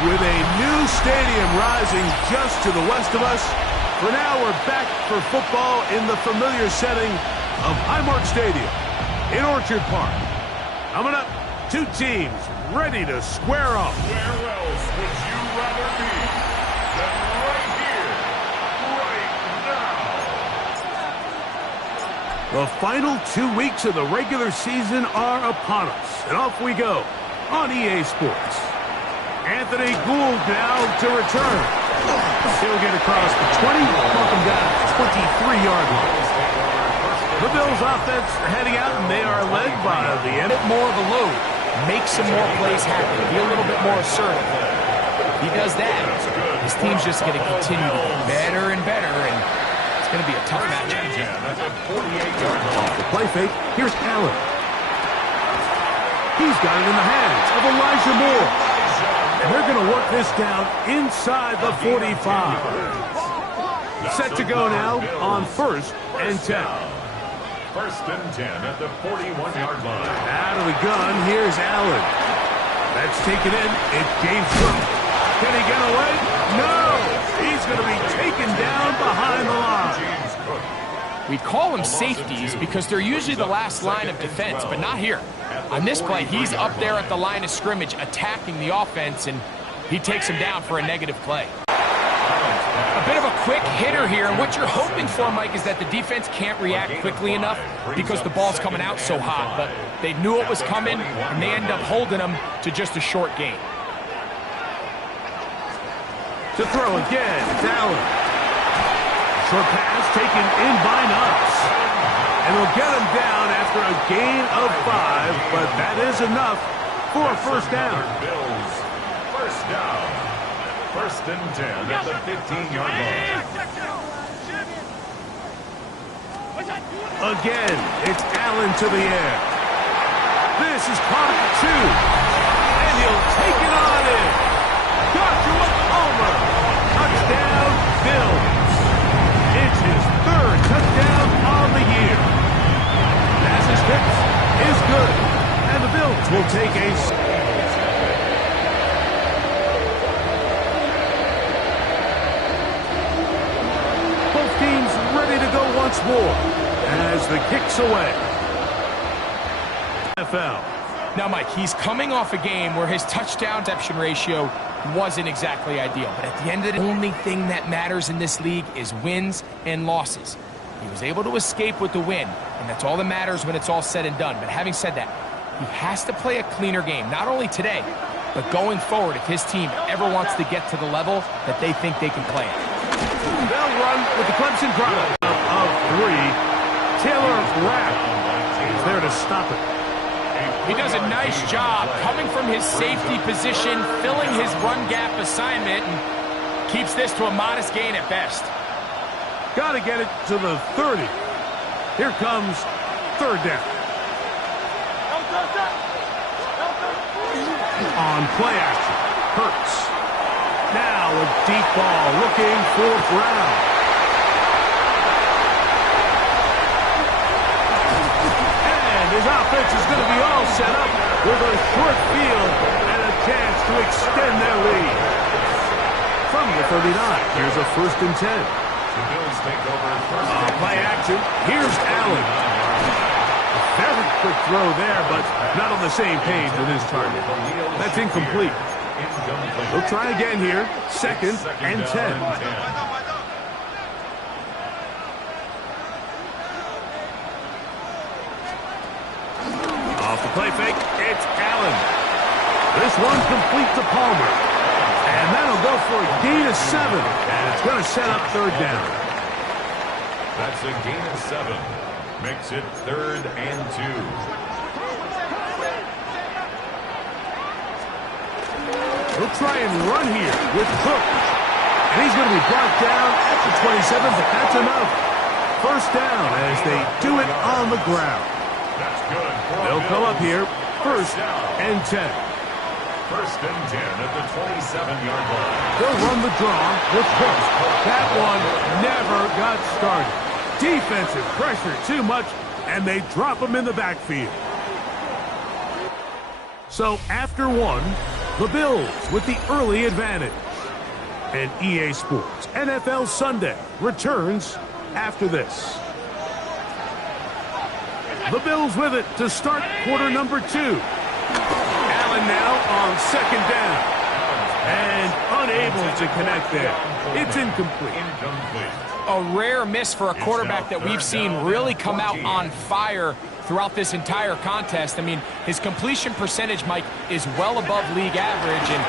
With a new stadium rising just to the west of us, for now we're back for football in the familiar setting of Highmark Stadium in Orchard Park. Coming up, two teams ready to square off. Where else would you rather be than right here, right now? The final 2 weeks of the regular season are upon us, and off we go on EA Sports. Anthony Gould now to return. He'll get across the 20, welcome down to the 23-yard line. The Bills offense heading out, and they are led by the end. More of a load. Make some more plays happen. Be a little bit more assertive. He does that. His team's just going to continue to get better and better, and it's going to be a tough match. Off the play fake, here's Allen. He's got it in the hands of Elijah Moore. And they're going to work this down inside the 45. Set to go now on 1st and 10. 1st and 10 at the 41-yard line. Out of the gun, here's Allen. That's taken in. It gains through. Can he get away? No! He's going to be taken down behind the line. We call them safeties because they're usually the last line of defense, but not here. On this play, he's up there at the line of scrimmage attacking the offense, and he takes him down for a negative play. A bit of a quick hitter here, and what you're hoping for, Mike, is that the defense can't react quickly enough because the ball's coming out so hot, but they knew it was coming, and they end up holding them to just a short gain. To throw again, it's Allen. Short pass taken in by Knox. And they'll get him down after a gain of 5, but that is enough for a first down. Bills, first down. 1st and 10 at the 15-yard line. Again, it's Allen to the air. This is caught at 2. And he'll take it on in. Joshua Palmer. Touchdown, Bills. It's his 3rd touchdown on the year. Pass's hits is good. And the Bills will take a... Both teams ready to go once more as the kick's away. NFL. Now, Mike, he's coming off a game where his touchdown-reception ratio wasn't exactly ideal. But at the end of the only thing that matters in this league is wins and losses. He was able to escape with the win, and that's all that matters when it's all said and done. But having said that, he has to play a cleaner game, not only today, but going forward if his team ever wants to get to the level that they think they can play at. They'll run with the Clemson crowd of 3. Taylor Rapp is there to stop it. He does a nice job coming from his safety position, filling his run gap assignment, and keeps this to a modest gain at best. Got to get it to the 30. Here comes 3rd down. On play action, Hurts. Now a deep ball looking for Brown. set up with a short field and a chance to extend their lead. From the 39, here's a 1st and 10. The Bills take over first. Play action. Here's Allen. A very quick throw there, but not on the same page with his target. That's incomplete. We'll try again here. 2nd and 10. Off the play fake, it's Allen. This one complete to Palmer. And that'll go for a gain of 7. And it's going to set up 3rd down. That's a gain of 7. Makes it 3rd and 2. He'll try and run here with Cook. And he's going to be brought down at the 27, but that's enough. 1st down as they do it on the ground. That's good. They'll come up here, 1st and 10. 1st and 10 at the 27-yard line. They'll run the draw with Cook. That one never got started. Defensive pressure too much, and they drop him in the backfield. So after 1, the Bills with the early advantage. And EA Sports NFL Sunday returns after this. The Bills with it to start quarter number 2. Allen now on 2nd down. And unable to connect there. It's incomplete. A rare miss for a quarterback that we've seen really come out on fire throughout this entire contest. I mean, his completion percentage, Mike, is well above league average, and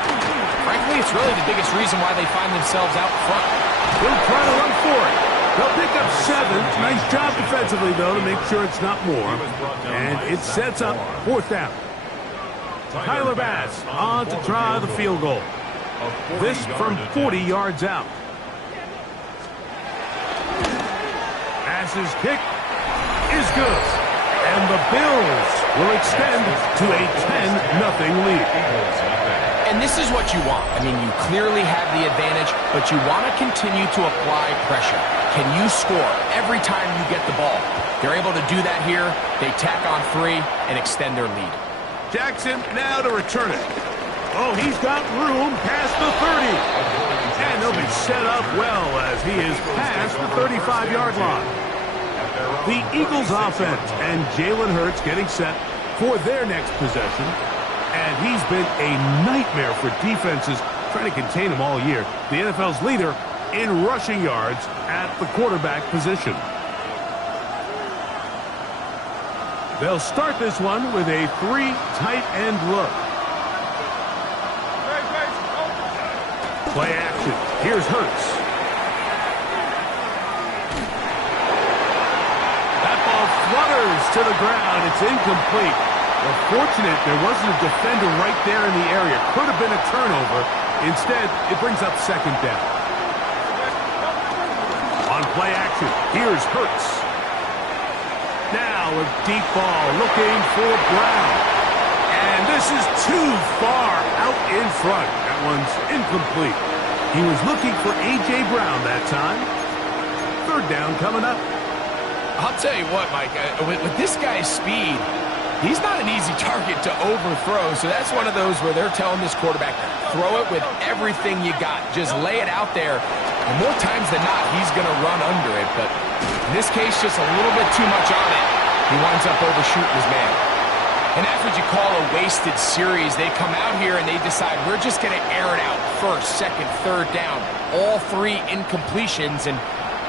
frankly, it's really the biggest reason why they find themselves out front. They'll try to run for it. They'll pick up 7. Nice job defensively, though, to make sure it's not more. And it sets up 4th down. Tyler Bass on to try the field goal. This from 40 yards out. Bass's kick is good. And the Bills will extend to a 10-0 lead. And this is what you want. I mean, you clearly have the advantage, but you want to continue to apply pressure. Can you score every time you get the ball? They're able to do that here. They tack on 3 and extend their lead. Jackson now to return it. Oh, he's got room past the 30. And he'll be set up well as he is past the 35-yard line. The Eagles offense and Jalen Hurts getting set for their next possession. And he's been a nightmare for defenses trying to contain him all year. The NFL's leader in rushing yards at the quarterback position. They'll start this one with a 3 tight end look. Play action. Here's Hurts. That ball flutters to the ground. It's incomplete. Well, fortunate there wasn't a defender right there in the area. Could have been a turnover. Instead, it brings up 2nd down. On play action, here's Hurts. Now a deep ball looking for Brown. And this is too far out in front. That one's incomplete. He was looking for A.J. Brown that time. 3rd down coming up. I'll tell you what, Mike, with this guy's speed, he's not an easy target to overthrow, so that's one of those where they're telling this quarterback, throw it with everything you got. Just lay it out there. And more times than not, he's going to run under it. But in this case, just a little bit too much on it. He winds up overshooting his man. And that's what you call a wasted series. They come out here and they decide, we're just going to air it out. 1st, 2nd, 3rd down. All 3 incompletions. And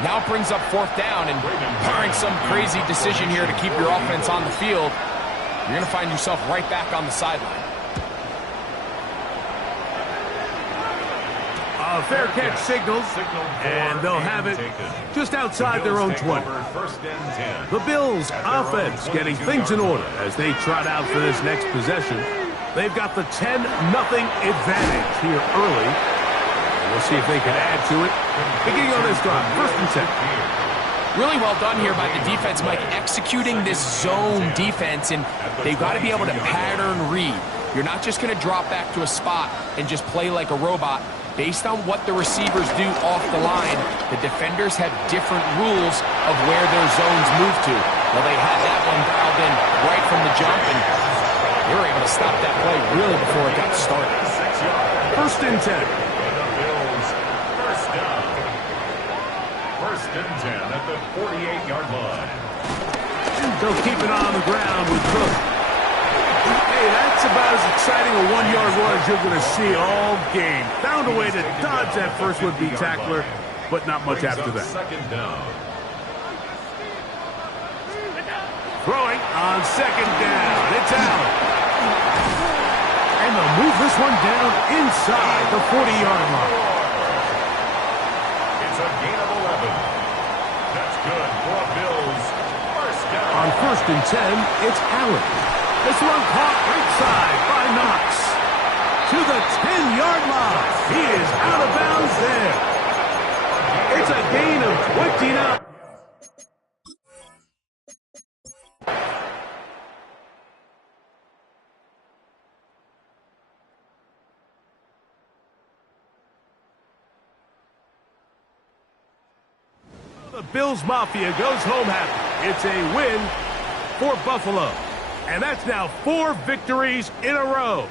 now it brings up 4th down. And barring some crazy decision here to keep your offense on the field, you're going to find yourself right back on the sideline. A fair catch signals, and they'll have it just outside their own 20. The Bills offense getting things in order as they trot out for this next possession. They've got the 10-0 advantage here early. And we'll see if they can add to it. Beginning on this drive, 1st and 10. Really well done here by the defense, Mike, executing this zone defense, and they've got to be able to pattern read. You're not just going to drop back to a spot and just play like a robot. Based on what the receivers do off the line, the defenders have different rules of where their zones move to. Well, they had that one dialed in right from the jump, and They were able to stop that play really before it got started. 6 yards. First and 10. And the Bills, first down. First and 10 at the 48-yard line. They'll keep it on the ground with Cook. Hey, that's about as exciting a one-yard run as you're going to see all game. Found a way to dodge that first would-be tackler, but not much after that. Second down. Throwing on second down. It's Allen. And they'll move this one down inside the 40-yard line. It's a gain of 11. That's good for a Bills. First down. On first and 10, it's Allen. This one caught right side by Knox. To the 10-yard line. He is out of bounds there. It's a gain of 29. The Bills Mafia goes home happy. It's a win for Buffalo. And that's now 4 victories in a row.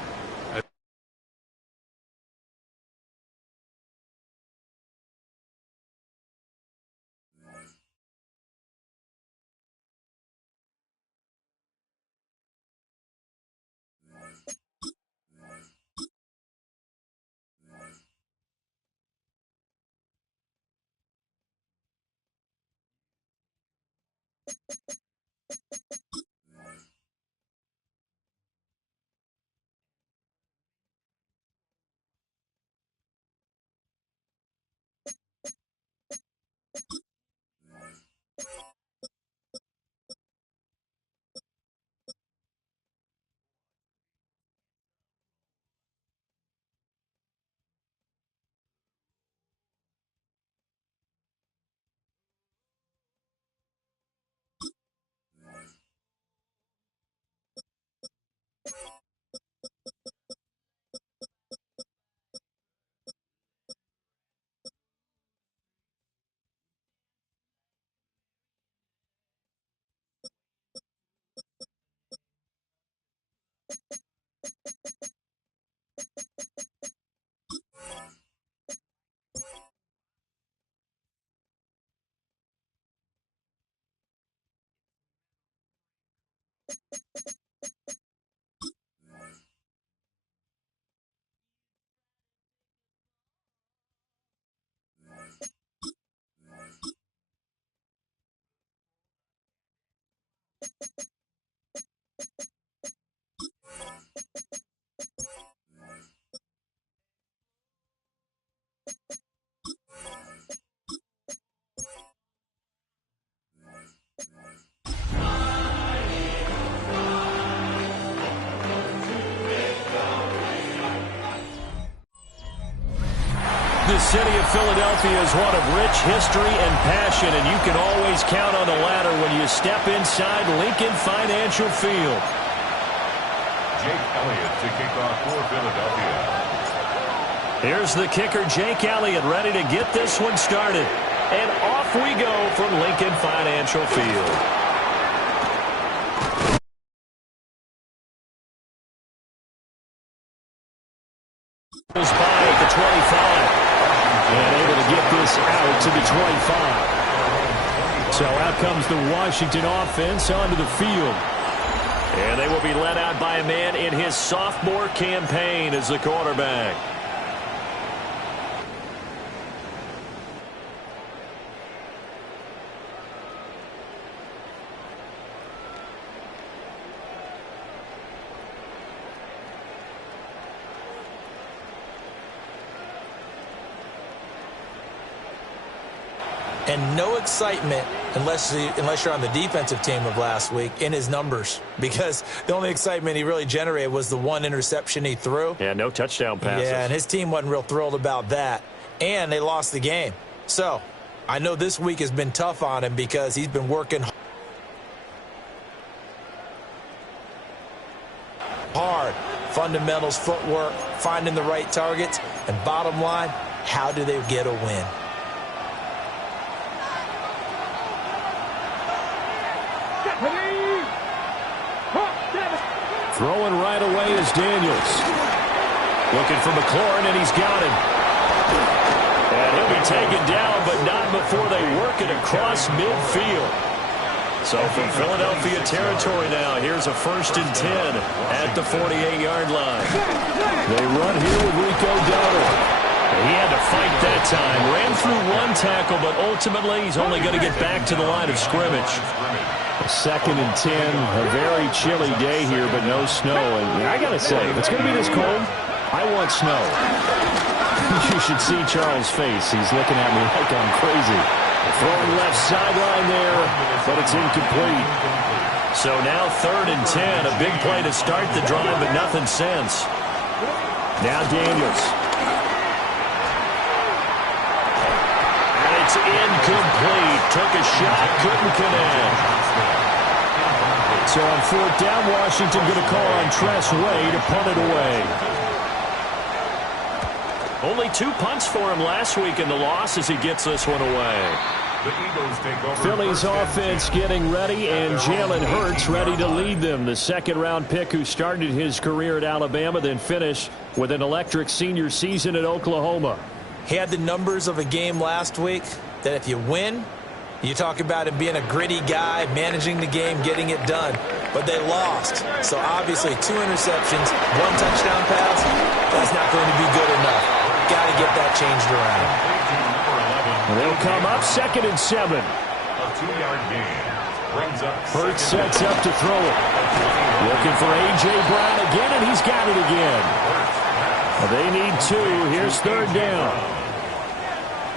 The city of Philadelphia is one of rich history and passion, and you can always count on the ladder when you step inside Lincoln Financial Field. Jake Elliott to kick off for Philadelphia. Here's the kicker, Jake Elliott, ready to get this one started. And off we go from Lincoln Financial Field. By at the 25. And able to get this out to the 25. So out comes the Washington offense onto the field. And they will be led out by a man in his sophomore campaign as the quarterback. And no excitement unless you're on the defensive team of last week in his numbers, because the only excitement he really generated was the one interception he threw. Yeah, no touchdown passes. Yeah, and his team wasn't real thrilled about that, and they lost the game. So I know this week has been tough on him because he's been working hard. Fundamentals, footwork, finding the right targets, and bottom line, how do they get a win? Throwing right away is Daniels. Looking for McLaurin, and he's got him. And he'll be taken down, but not before they work it across midfield. So from Philadelphia territory now, here's a 1st and 10 at the 48-yard line. They run here with Rico Dowdle. He had to fight that time. Ran through one tackle, but ultimately he's only going to get back to the line of scrimmage. A 2nd and 10, a very chilly day here, but no snow. And I got to say, if it's going to be this cold, I want snow. You should see Charles' face. He's looking at me like I'm crazy. Throwing left sideline there, but it's incomplete. So now 3rd and 10, a big play to start the drive, but nothing since. Now Daniels. And it's incomplete. Took a shot, couldn't connect. So on 4th down, Washington going to call on Tress Way to punt it away. Only 2 punts for him last week in the loss as he gets this one away. The Eagles take over. Philly's offense getting ready, and Jalen Hurts ready to lead them. The 2nd-round pick who started his career at Alabama, then finished with an electric senior season at Oklahoma. He had the numbers of a game last week that if you win, you talk about him being a gritty guy, managing the game, getting it done. But they lost. So obviously 2 interceptions, 1 touchdown pass, that's not going to be good enough. Got to get that changed around. They'll come up 2nd and 7. A 2-yard gain brings up. Hurts sets up to throw it. Looking for A.J. Brown again, and he's got it again. They need 2. Here's 3rd down.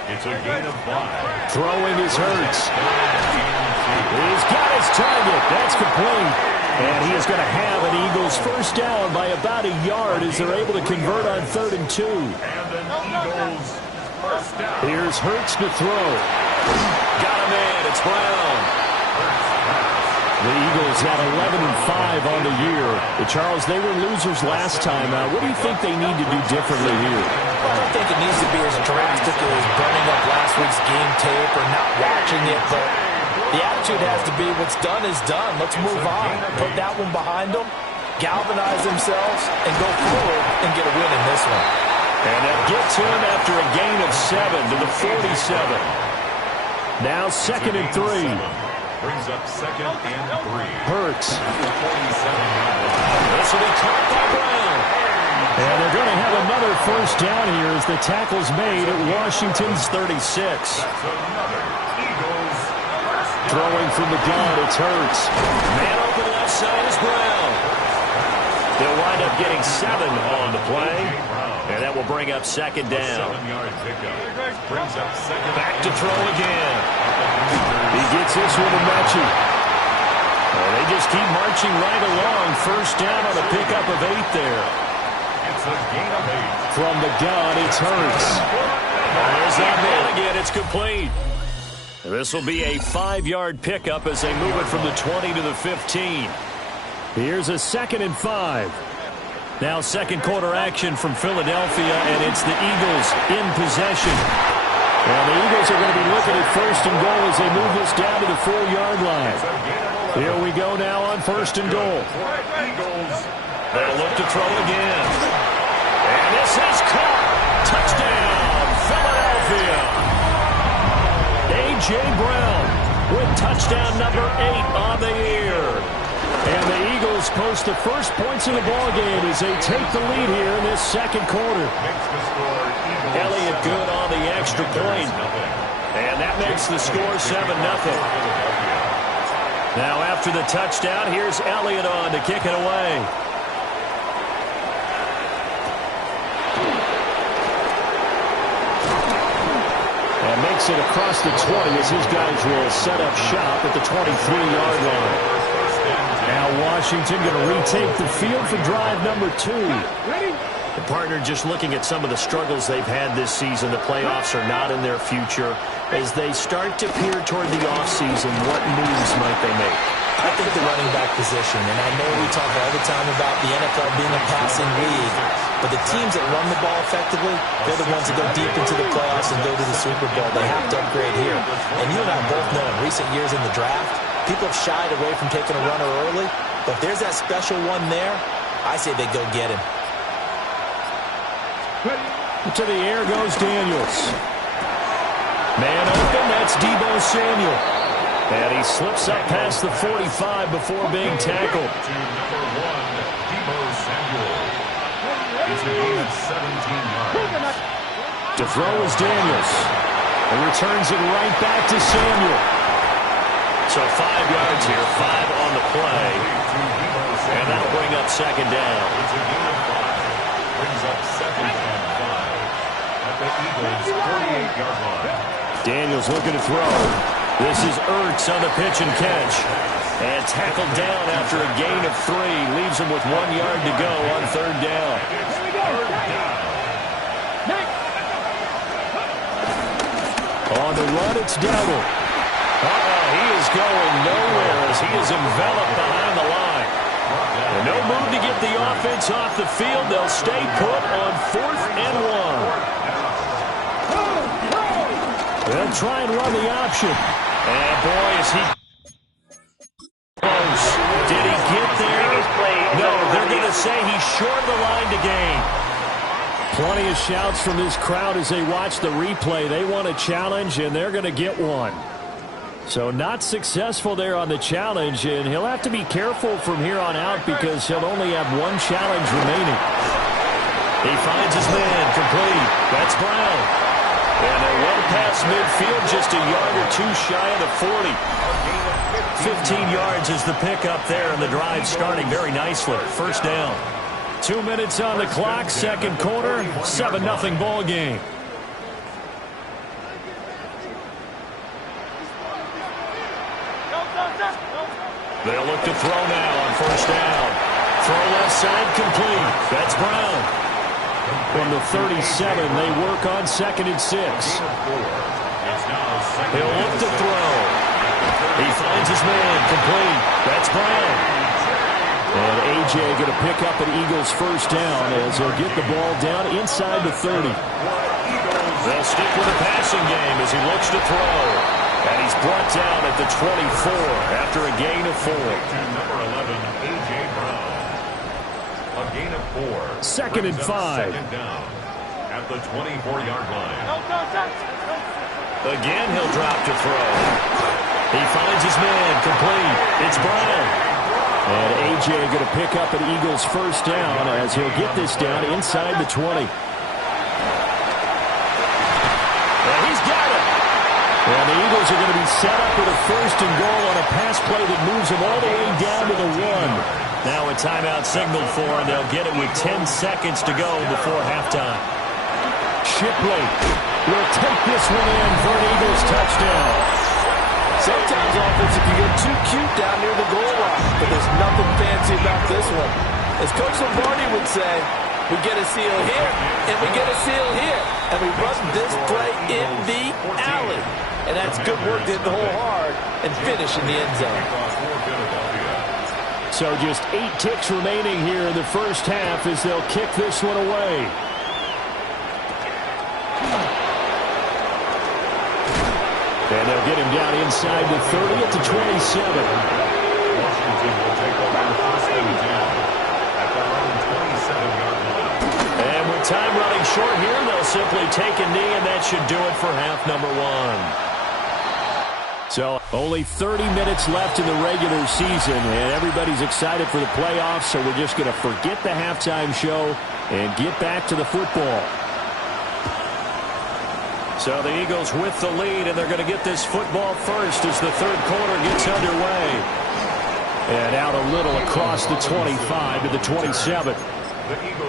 It's a gain of 5. Throwing is Hurts. He's got his target. That's complete. And he is going to have an Eagles 1st down by about a yard as they're able to convert on 3rd and 2. And an Eagles 1st down. Here's Hurts to throw. Got him in. It's Brown. The Eagles at 11 and 5 on the year. Charles, they were losers last time. What do you think they need to do differently here? Well, I don't think it needs to be as drastic as burning up last week's game tape or not watching it, but the attitude has to be what's done is done. Let's move on. Put that one behind them, galvanize themselves, and go forward and get a win in this one. And that gets him after a gain of 7 to the 47. Now 2nd and 3. Brings up 2nd and 3. Hurts. This will be caught by Brown. And they're going to have another 1st down here as the tackle's made at Washington's 36. Throwing from the gun, it's Hurts. Man open left side is Brown. They'll wind up getting 7 on the play. And that will bring up 2nd down. 7-yard pickup. Brings up 2nd. Back to throw again. He gets this one to Mechie. Well, they just keep marching right along. 1st down on a pickup of 8 there. It's a gain of 8. From the gun, it's Hurts. There's that man again. It's complete. This will be a 5-yard pickup as they move it from the 20 to the 15. Here's a 2nd and 5. Now 2nd quarter action from Philadelphia, and it's the Eagles in possession. Well, the Eagles are going to be looking at 1st and goal as they move this down to the 4-yard line. Here we go now on 1st and goal. They'll look to throw again. And this is caught. Touchdown, Philadelphia. A.J. Brown with touchdown number 8 on the year. And the Eagles post the first points of the ballgame as they take the lead here in this 2nd quarter. Elliott good on the extra point. And that makes the score 7-0. Now after the touchdown, here's Elliott on to kick it away. And makes it across the 20 as his guys will set up shop at the 23-yard line. Now Washington going to retake the field for drive number 2. The partner just looking at some of the struggles they've had this season. The playoffs are not in their future. As they start to peer toward the offseason, what moves might they make? I think the running back position, and I know we talk all the time about the NFL being a passing league, but the teams that run the ball effectively, they're the ones that go deep into the playoffs and go to the Super Bowl. They have to upgrade here. And you and I both know in recent years in the draft, people have shied away from taking a runner early. But if there's that special one there, I say they go get him. To the air goes Daniels. Man open, that's Deebo Samuel. And he slips up past the 45 before being tackled. To number 1, Deebo Samuel. It's a gain of 17 yards. To throw is Daniels. And returns it right back to Samuel. So 5 yards here, 5 on the play. And that'll bring up second down. It's a gain of 5. Brings up 2nd and 5 at the Eagles' 48-yard line. Daniels looking to throw. This is Ertz on the pitch and catch. And tackled down after a gain of 3. Leaves him with 1 yard to go on third down. On the run, it's Dowdle. He is going nowhere as he is enveloped behind the line. And no move to get the offense off the field. They'll stay put on 4th and 1. They'll try and run the option. And boy, is he close. Did he get there? No, they're going to say he's short of the line to gain. Plenty of shouts from this crowd as they watch the replay. They want a challenge, and they're going to get one. So not successful there on the challenge, and he'll have to be careful from here on out because he'll only have 1 challenge remaining. He finds his man complete. That's Brown. And they're well past midfield, just a yard or 2 shy of the 40. 15 yards is the pickup there, and the drive starting very nicely. First down. 2 minutes on the clock, second quarter, 7-0 ball game. They'll look to throw now on first down. Throw left side complete. That's Brown. From the 37, they work on 2nd and 6. He'll look to throw. He finds his man complete. That's Brown. And A.J. going to pick up an Eagles first down as he'll get the ball down inside the 30. They'll stick with the passing game as he looks to throw. And he's brought down at the 24 after a gain of 4. To number 11, A.J. Brown. A gain of 4. 2nd and 5. Second down at the 24-yard line. Again, he'll drop to throw. He finds his man complete. It's Brown. And A.J. going to pick up an Eagles first down as he'll get this down inside the 20. And he's got it. And the Eagles are going to be set up with a 1st and goal on a pass play that moves them all the way down to the 1. Now a timeout signaled for, and they'll get it with 10 seconds to go before halftime. Shipley will take this one in for an Eagles touchdown. Sometimes offense, if you get too cute down near the goal line, but there's nothing fancy about this one. As Coach Lombardi would say, we get a seal here, and we get a seal here, and we run this play in the alley. And that's good work to hit the hole hard and finish in the end zone. So just 8 ticks remaining here in the first half as they'll kick this one away. And they'll get him down inside the 30 at the 27. Washington will take over 1st and 10 at their own 27-yard line. And with time running short here, they'll simply take a knee, and that should do it for half number 1. So only 30 minutes left in the regular season, and everybody's excited for the playoffs, so we're just going to forget the halftime show and get back to the football. So the Eagles with the lead, and they're going to get this football first as the third quarter gets underway. And out a little across the 25 to the 27.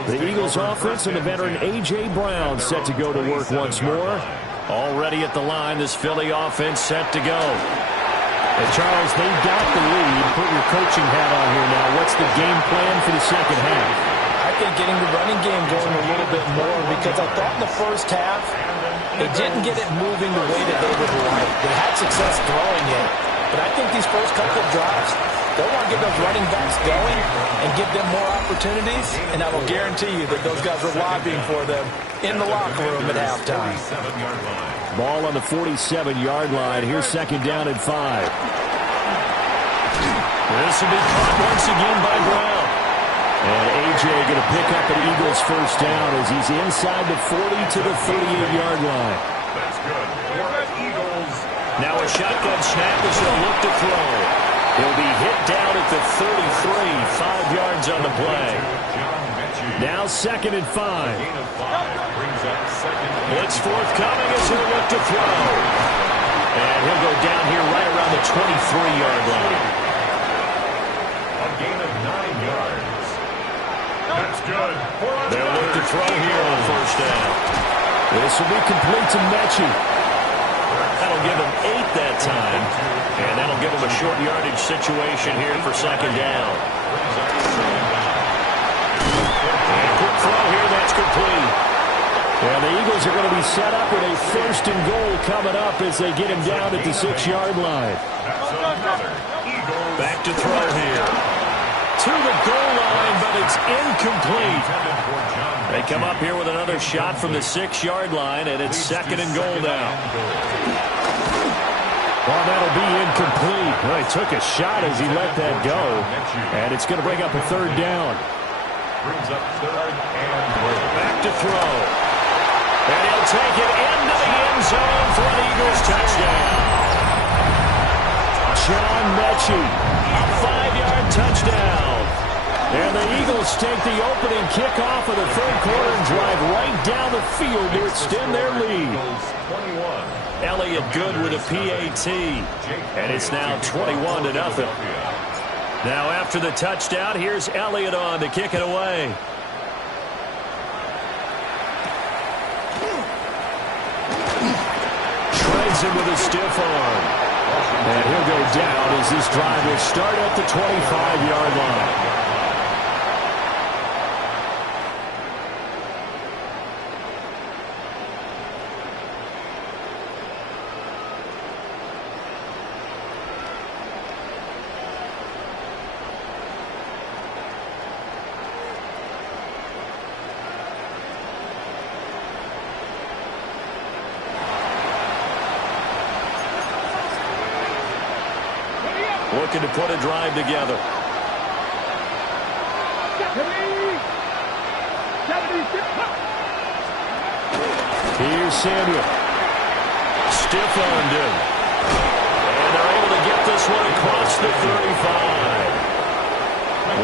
The Eagles offense and the veteran A.J. Brown set to go to work once more. Already at the line, this Philly offense set to go. And Charles, they've got the lead. Put your coaching hat on here now. What's the game plan for the second half? I think getting the running game going a little bit more, because I thought in the first half, they didn't get it moving the way that they would like. They had success throwing it, but I think these first couple of drives, they'll want to get those running backs going and give them more opportunities, and I will guarantee you that those guys are lobbying for them in the locker room at halftime. Ball on the 47-yard line. Here's second down and 5. This will be caught once again by Brown. And A.J. going to pick up an Eagles first down as he's inside the 40 to the 38-yard line. That's good. Eagles. Now a shotgun snap as he'll look to throw. He'll be hit down at the 33, 5 yards on the play. Now 2nd and 5. Blitz forthcoming as he'll look to throw. And he'll go down here right around the 23-yard line. A gain of 9 yards. That's good. They'll look to throw here on first down. This will be complete to Mechie. That'll give him 8 that time. And that'll give him a short yardage situation here for 2nd down. And quick throw here, that's complete. And the Eagles are going to be set up with a 1st and goal coming up as they get him down at the 6-yard line. Back to throw here. To the goal line, but it's incomplete. They come up here with another shot from the 6-yard line, and it's 2nd and goal now. Well, that'll be incomplete. Well, he took a shot as he let that go, and it's going to bring up a 3rd down. Brings up 3rd and goal. Back to throw. And he'll take it into the end zone for an Eagles touchdown. John Mechie, a 5-yard touchdown. And the Eagles take the opening kickoff of the 3rd quarter and drive right down the field to extend their lead. Elliott good with a PAT. And it's now 21-0. Now after the touchdown, here's Elliott on to kick it away. Shreds him with a stiff arm. And he'll go down as this drive will start at the 25-yard line. Looking to put a drive together. Here's Samuel. Stiff-armed him. And they're able to get this one across the 35.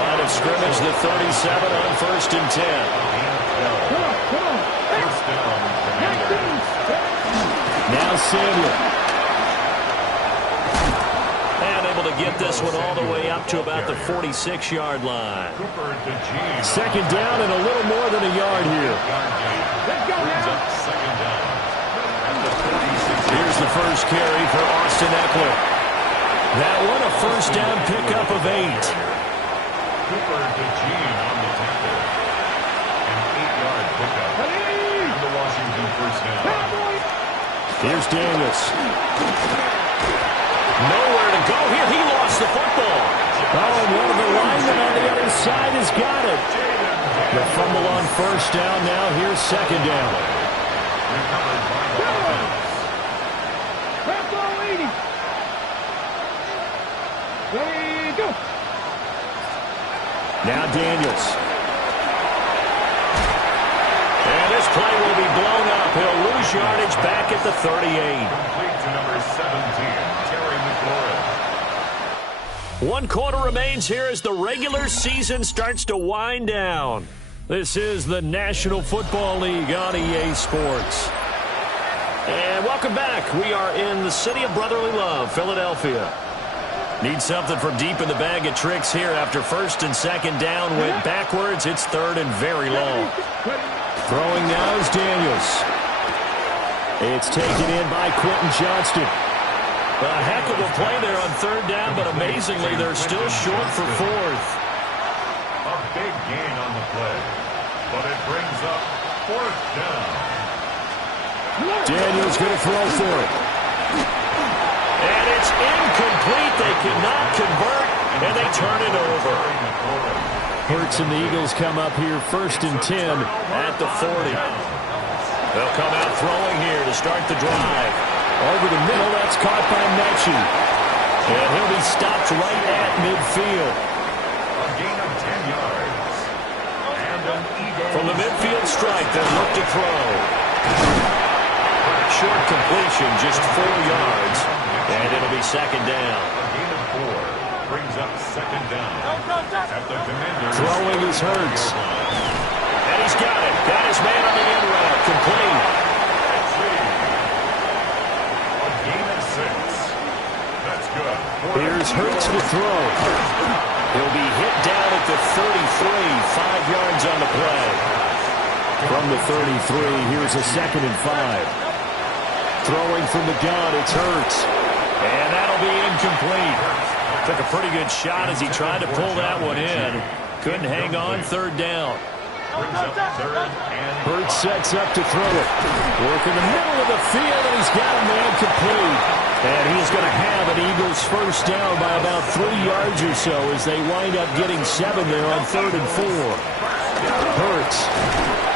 Line of scrimmage, the 37 on 1st and 10. Now Samuel. Able to get this one all the way up to about the 46-yard line. 2nd down and a little more than a yard here. Here's the first carry for Austin Ekeler. That one a 1st down pickup of 8. Cooper DeJean on the tackle. An 8-yard pickup. And the Washington first down. Here's Daniels. Nowhere to go here. He lost the football. Oh, and one of the linemen on the other side has got it. The fumble on 1st down. Now here's 2nd down. Now Daniels. And this play will be blown up. He'll lose yardage back at the 38. Complete to number 17. 1 quarter remains here as the regular season starts to wind down. This is the National Football League on EA Sports. And welcome back. We are in the city of brotherly love, Philadelphia. Need something from deep in the bag of tricks here after 1st and 2nd down. Went backwards. It's 3rd and very long. Throwing now is Daniels. It's taken in by Quentin Johnston. A heck of a play there on 3rd down, but amazingly, they're still short for 4th. A big gain on the play, but it brings up 4th down. Daniels going to throw for it. And it's incomplete. They cannot convert, and they turn it over. Hurts and the Eagles come up here 1st and 10 at the 40. They'll come out throwing here to start the drive. Over the middle, that's caught by Mechie. And he'll be stopped right at midfield. A gain of 10 yards. And an Eagles. From the midfield strike, they'll look to throw. Short completion, just 4 yards. And it'll be second down. A gain of 4 brings up second down. At the Commanders. Throwing is Hurts. And he's got it. Got his man on the end route. Complete. A gain of 6. That's good. Here's Hurts to throw. He'll be hit down at the 33. 5 yards on the play. From the 33, here's a 2nd and 5. Throwing from the gun, it's Hurts. And that'll be incomplete. Took a pretty good shot as he tried to pull that one in. Couldn't hang on, 3rd down. Brings up 3rd and Hurts sets up to throw it. Work in the middle of the field, and he's got a man complete. And he's going to have an Eagles first down by about 3 yards or so as they wind up getting 7 there on 3rd and 4. Hurts.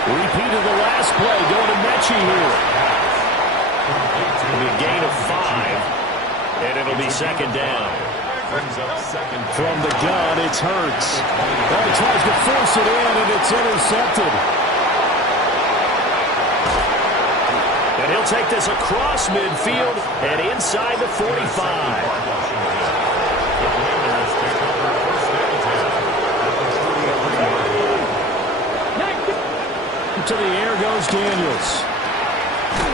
Repeat of the last play, going to Mechie here. It'll be a gain of 5, and it'll be second down. brings up second. From the gun, it's Hurts. Oh, he tries to force it in, and it's intercepted. And he'll take this across midfield and inside the 45. To the air goes Daniels.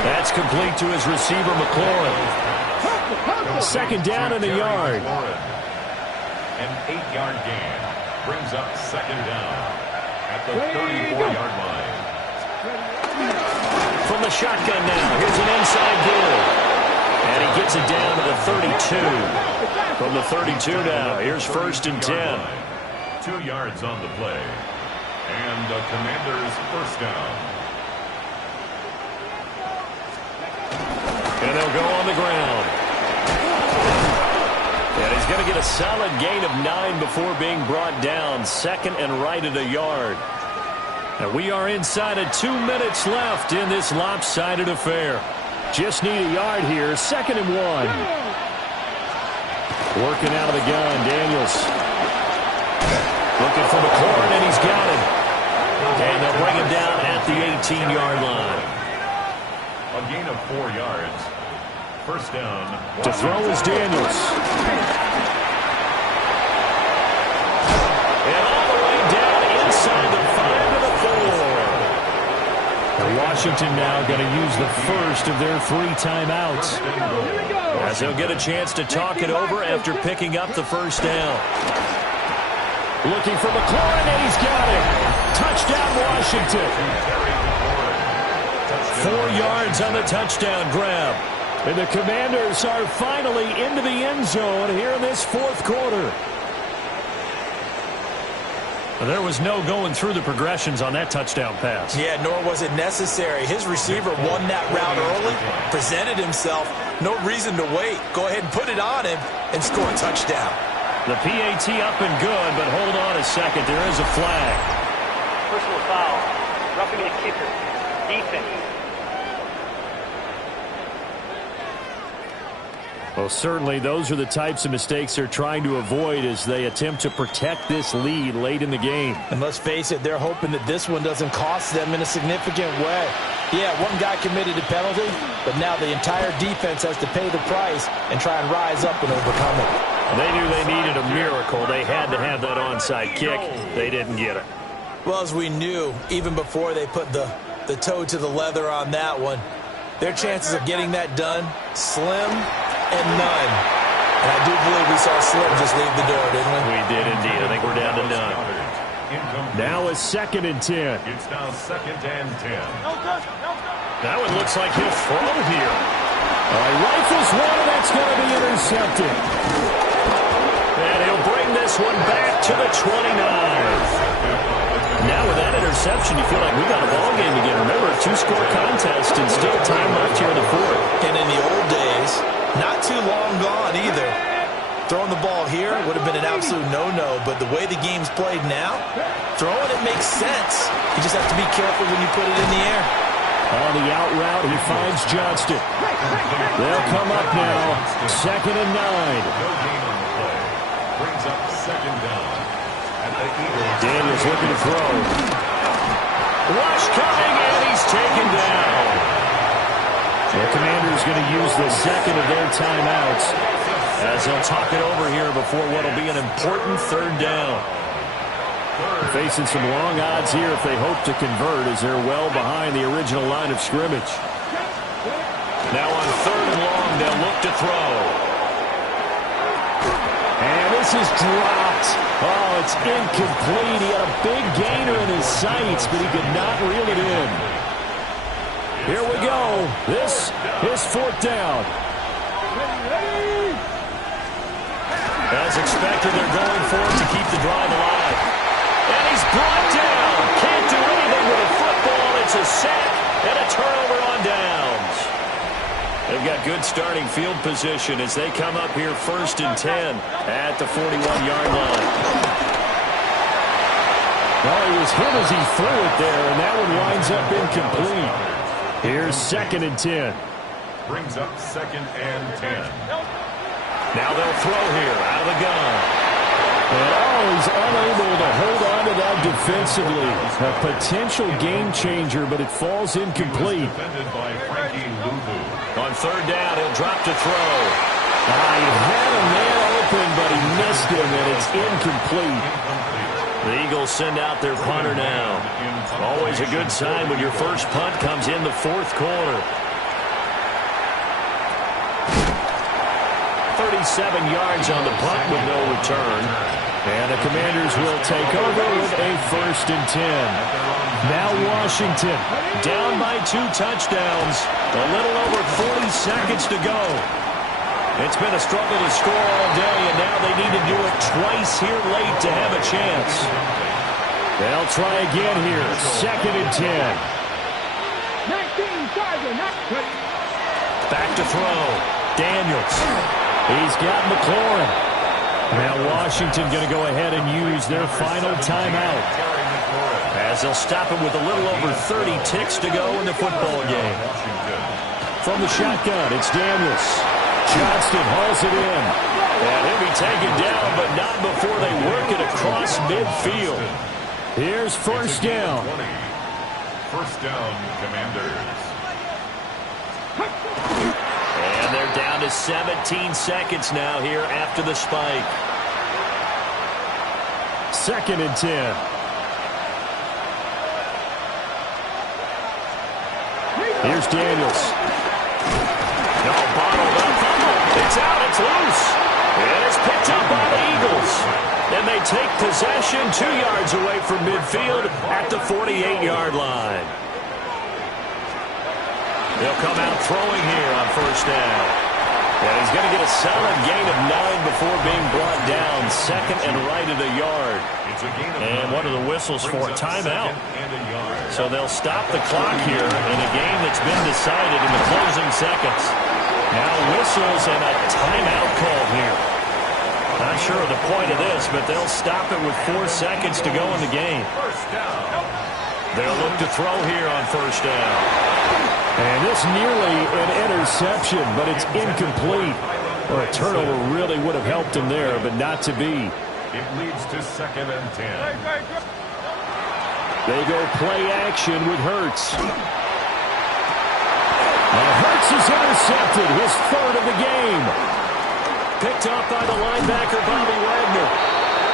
That's complete to his receiver, McLaurin. Second down and a yard. An 8-yard gain brings up second down at the 34-yard line. From the shotgun now, here's an inside give. And he gets it down to the 32. From the 32 now, here's 1st and 10. 2 yards on the play. And the Commanders' first down. And they'll go on the ground. And he's going to get a solid gain of 9 before being brought down. Second and right at a yard. And we are inside of 2 minutes left in this lopsided affair. Just need a yard here. 2nd and 1. Working out of the gun, Daniels. Looking for McLaurin, and he's got him. And they'll bring him down at the 18-yard line. A gain of 4 yards. First down. To throw is Daniels. And all the way down inside the 5 to the 4. And Washington now going to use the first of their 3 timeouts. As they'll get a chance to talk it over after picking up the first down. Looking for McLaurin, and he's got it. Touchdown, Washington. 4 yards on the touchdown grab. And the Commanders are finally into the end zone here in this 4th quarter. There was no going through the progressions on that touchdown pass. Yeah, nor was it necessary. His receiver won that route early, presented himself. No reason to wait. Go ahead and put it on him and score a touchdown. The PAT up and good, but hold on a second. There is a flag. Personal foul. Roughing the kicker. Defense. Well, certainly those are the types of mistakes they're trying to avoid as they attempt to protect this lead late in the game. And let's face it, they're hoping that this one doesn't cost them in a significant way. Yeah, one guy committed a penalty, but now the entire defense has to pay the price and try and rise up and overcome it. They knew they needed a miracle. They had to have that onside kick. They didn't get it. Well, as we knew, even before they put the toe to the leather on that one, their chances of getting that done, slim and none. And I do believe we saw Slim just leave the door, didn't we? We did indeed. I think we're down to none. Now it's 2nd and 10. It's now 2nd and 10. That one looks like he'll throw here. Rifles one, and that's going to be intercepted. And he'll bring this one back to the 29. Now with that interception, you feel like we got a ball game again. Remember, a 2-score contest and still time left here in the 4th. And in the old days, not too long gone either. Throwing the ball here would have been an absolute no-no, but the way the game's played now, throwing it makes sense. You just have to be careful when you put it in the air. On the out route, he finds Johnston. They'll come up now, 2nd and 9. No gain on the play. Brings up 2nd down. At the Eagles. Daniels looking to throw. Rush coming, and he's taken down. The Commanders going to use the second of their timeouts as they'll talk it over here before what will be an important 3rd down. Facing some long odds here if they hope to convert as they're well behind the original line of scrimmage. Now on 3rd and long, they'll look to throw. And this is dropped. Oh, it's incomplete. He had a big gainer in his sights, but he could not reel it in. Here we go. This is 4th down. As expected, they're going for it to keep the drive alive. And he's brought down. Can't do anything with a football. It's a sack and a turnover on downs. They've got good starting field position as they come up here 1st and 10 at the 41-yard line. Well, he was hit as he threw it there, and that one winds up incomplete. Here's 2nd and 10. Brings up 2nd and 10. Now they'll throw here out of the gun. And he's unable to hold on to that defensively. A potential game changer, but it falls incomplete. Defended by Frankie Luvu. On 3rd down, he'll drop to throw. He had a man open, but he missed him, and it's incomplete. The Eagles send out their punter now. Always a good sign when your first punt comes in the 4th quarter. 37 yards on the punt with no return. And the Commanders will take over with a 1st and 10. Now Washington down by 2 touchdowns. A little over 40 seconds to go. It's been a struggle to score all day, and now they need to do it twice here late to have a chance. They'll try again here. 2nd and 10. Back to throw. Daniels. He's got McLaurin. Now Washington going to go ahead and use their final timeout as they'll stop it with a little over 30 ticks to go in the football game. From the shotgun, it's Daniels. Johnston hauls it in. And he'll be taken down, but not before they work it across midfield. Here's 1st down. 1st down, Commanders. And they're down to 17 seconds now here after the spike. 2nd and 10. Here's Daniels. No, bottled up. It's out. It's loose. And it's picked up by the Eagles. And they take possession 2 yards away from midfield at the 48-yard line. They'll come out throwing here on 1st down. And he's going to get a solid gain of 9 before being brought down. 2nd and right at a yard. And one of the whistles for a timeout. So they'll stop the clock here in a game that's been decided in the closing seconds. Now whistles and a timeout call here. Not sure of the point of this, but they'll stop it with 4 seconds to go in the game. They'll look to throw here on 1st down. And this nearly an interception, but it's incomplete. Well, a turnover really would have helped him there, but not to be. It leads to 2nd and 10. They go play action with Hurts. Now Hurts is intercepted, his 3rd of the game. Picked up by the linebacker, Bobby Wagner.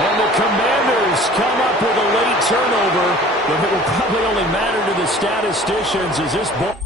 And the Commanders come up with a late turnover, but it will probably only matter to the statisticians as this ball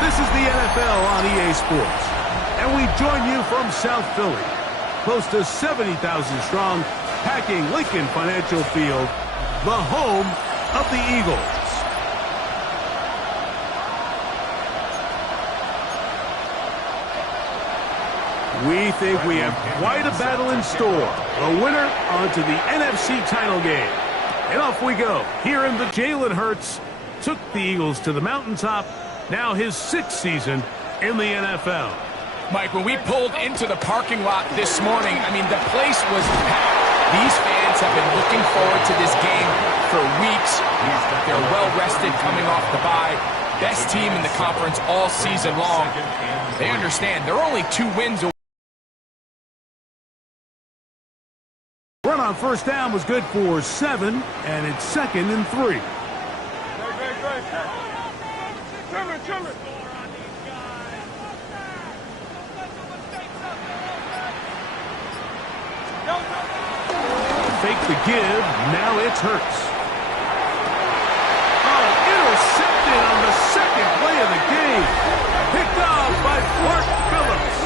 This is the NFL on EA Sports, and we join you from South Philly, close to 70,000 strong, packing Lincoln Financial Field, the home of the Eagles. We think we have quite a battle in store. The winner onto the NFC title game. And off we go. Here in the Jalen Hurts took the Eagles to the mountaintop. Now his 6th season in the NFL. Mike, when we pulled into the parking lot this morning, I mean, the place was packed. These fans have been looking forward to this game for weeks. They're well-rested coming off the bye. Best team in the conference all season long. They understand they're only 2 wins away. Run on first down was good for 7, and it's 2nd and 3. Fake the give, now it's Hurts. Oh, intercepted on the 2nd play of the game. Picked off by Clark Phillips.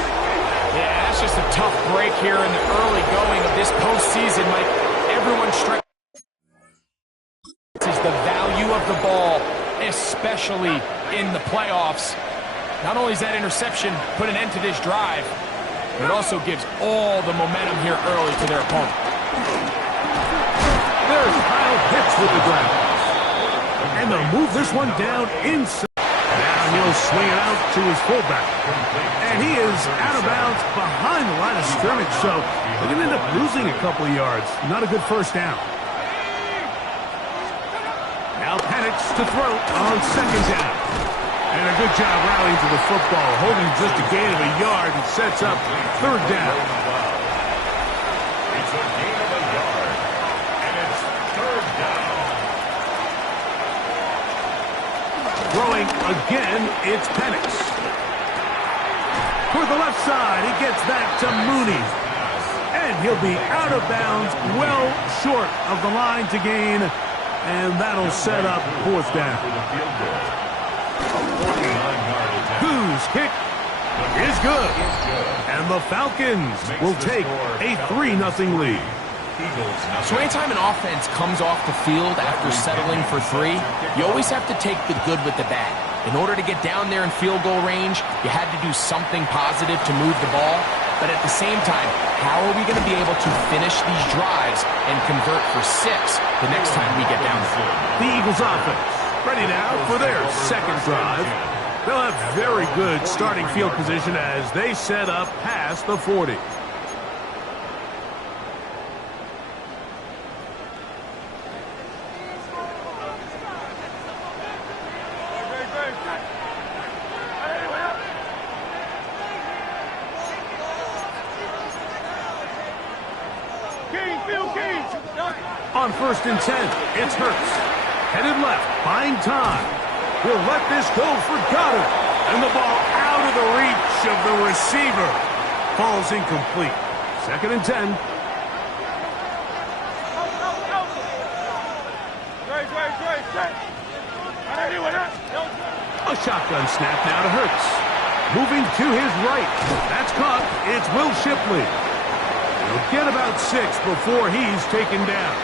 Yeah, that's just a tough break here in the early going of this postseason, Mike. Everyone stresses the value of the ball, especially in the playoffs. Not only does that interception put an end to this drive, but it also gives all the momentum here early to their opponent. There's Kyle Pitts with the ground. And they'll move this one down inside. Now he'll swing it out to his fullback. And he is out of bounds behind the line of scrimmage, so they're going to end up losing a couple of yards. Not a good first down. Now Penix to throw on 2nd down. And a good job rallying to the football, holding just a gain of a yard and sets up 3rd down. It's a gain of a yard, and it's 3rd down. Throwing again, it's Penix. For the left side, he gets that to Mooney. And he'll be out of bounds, well short of the line to gain. And that'll set up 4th down. Whose kick is good. And the Falcons will take a 3-0 lead. So anytime an offense comes off the field after settling for 3, you always have to take the good with the bad. In order to get down there in field goal range, you had to do something positive to move the ball. But at the same time, how are we going to be able to finish these drives and convert for 6 the next time we get down there? The Eagles offense ready now for their 2nd drive. They'll have very good starting field position as they set up past the 40. On 1st and 10, it's Hurts. Headed left, buying time. He'll let this go for Goddard. And the ball out of the reach of the receiver. Falls incomplete. 2nd and 10. A shotgun snap now to Hurts. Moving to his right. That's caught. It's Will Shipley. He'll get about 6 before he's taken down.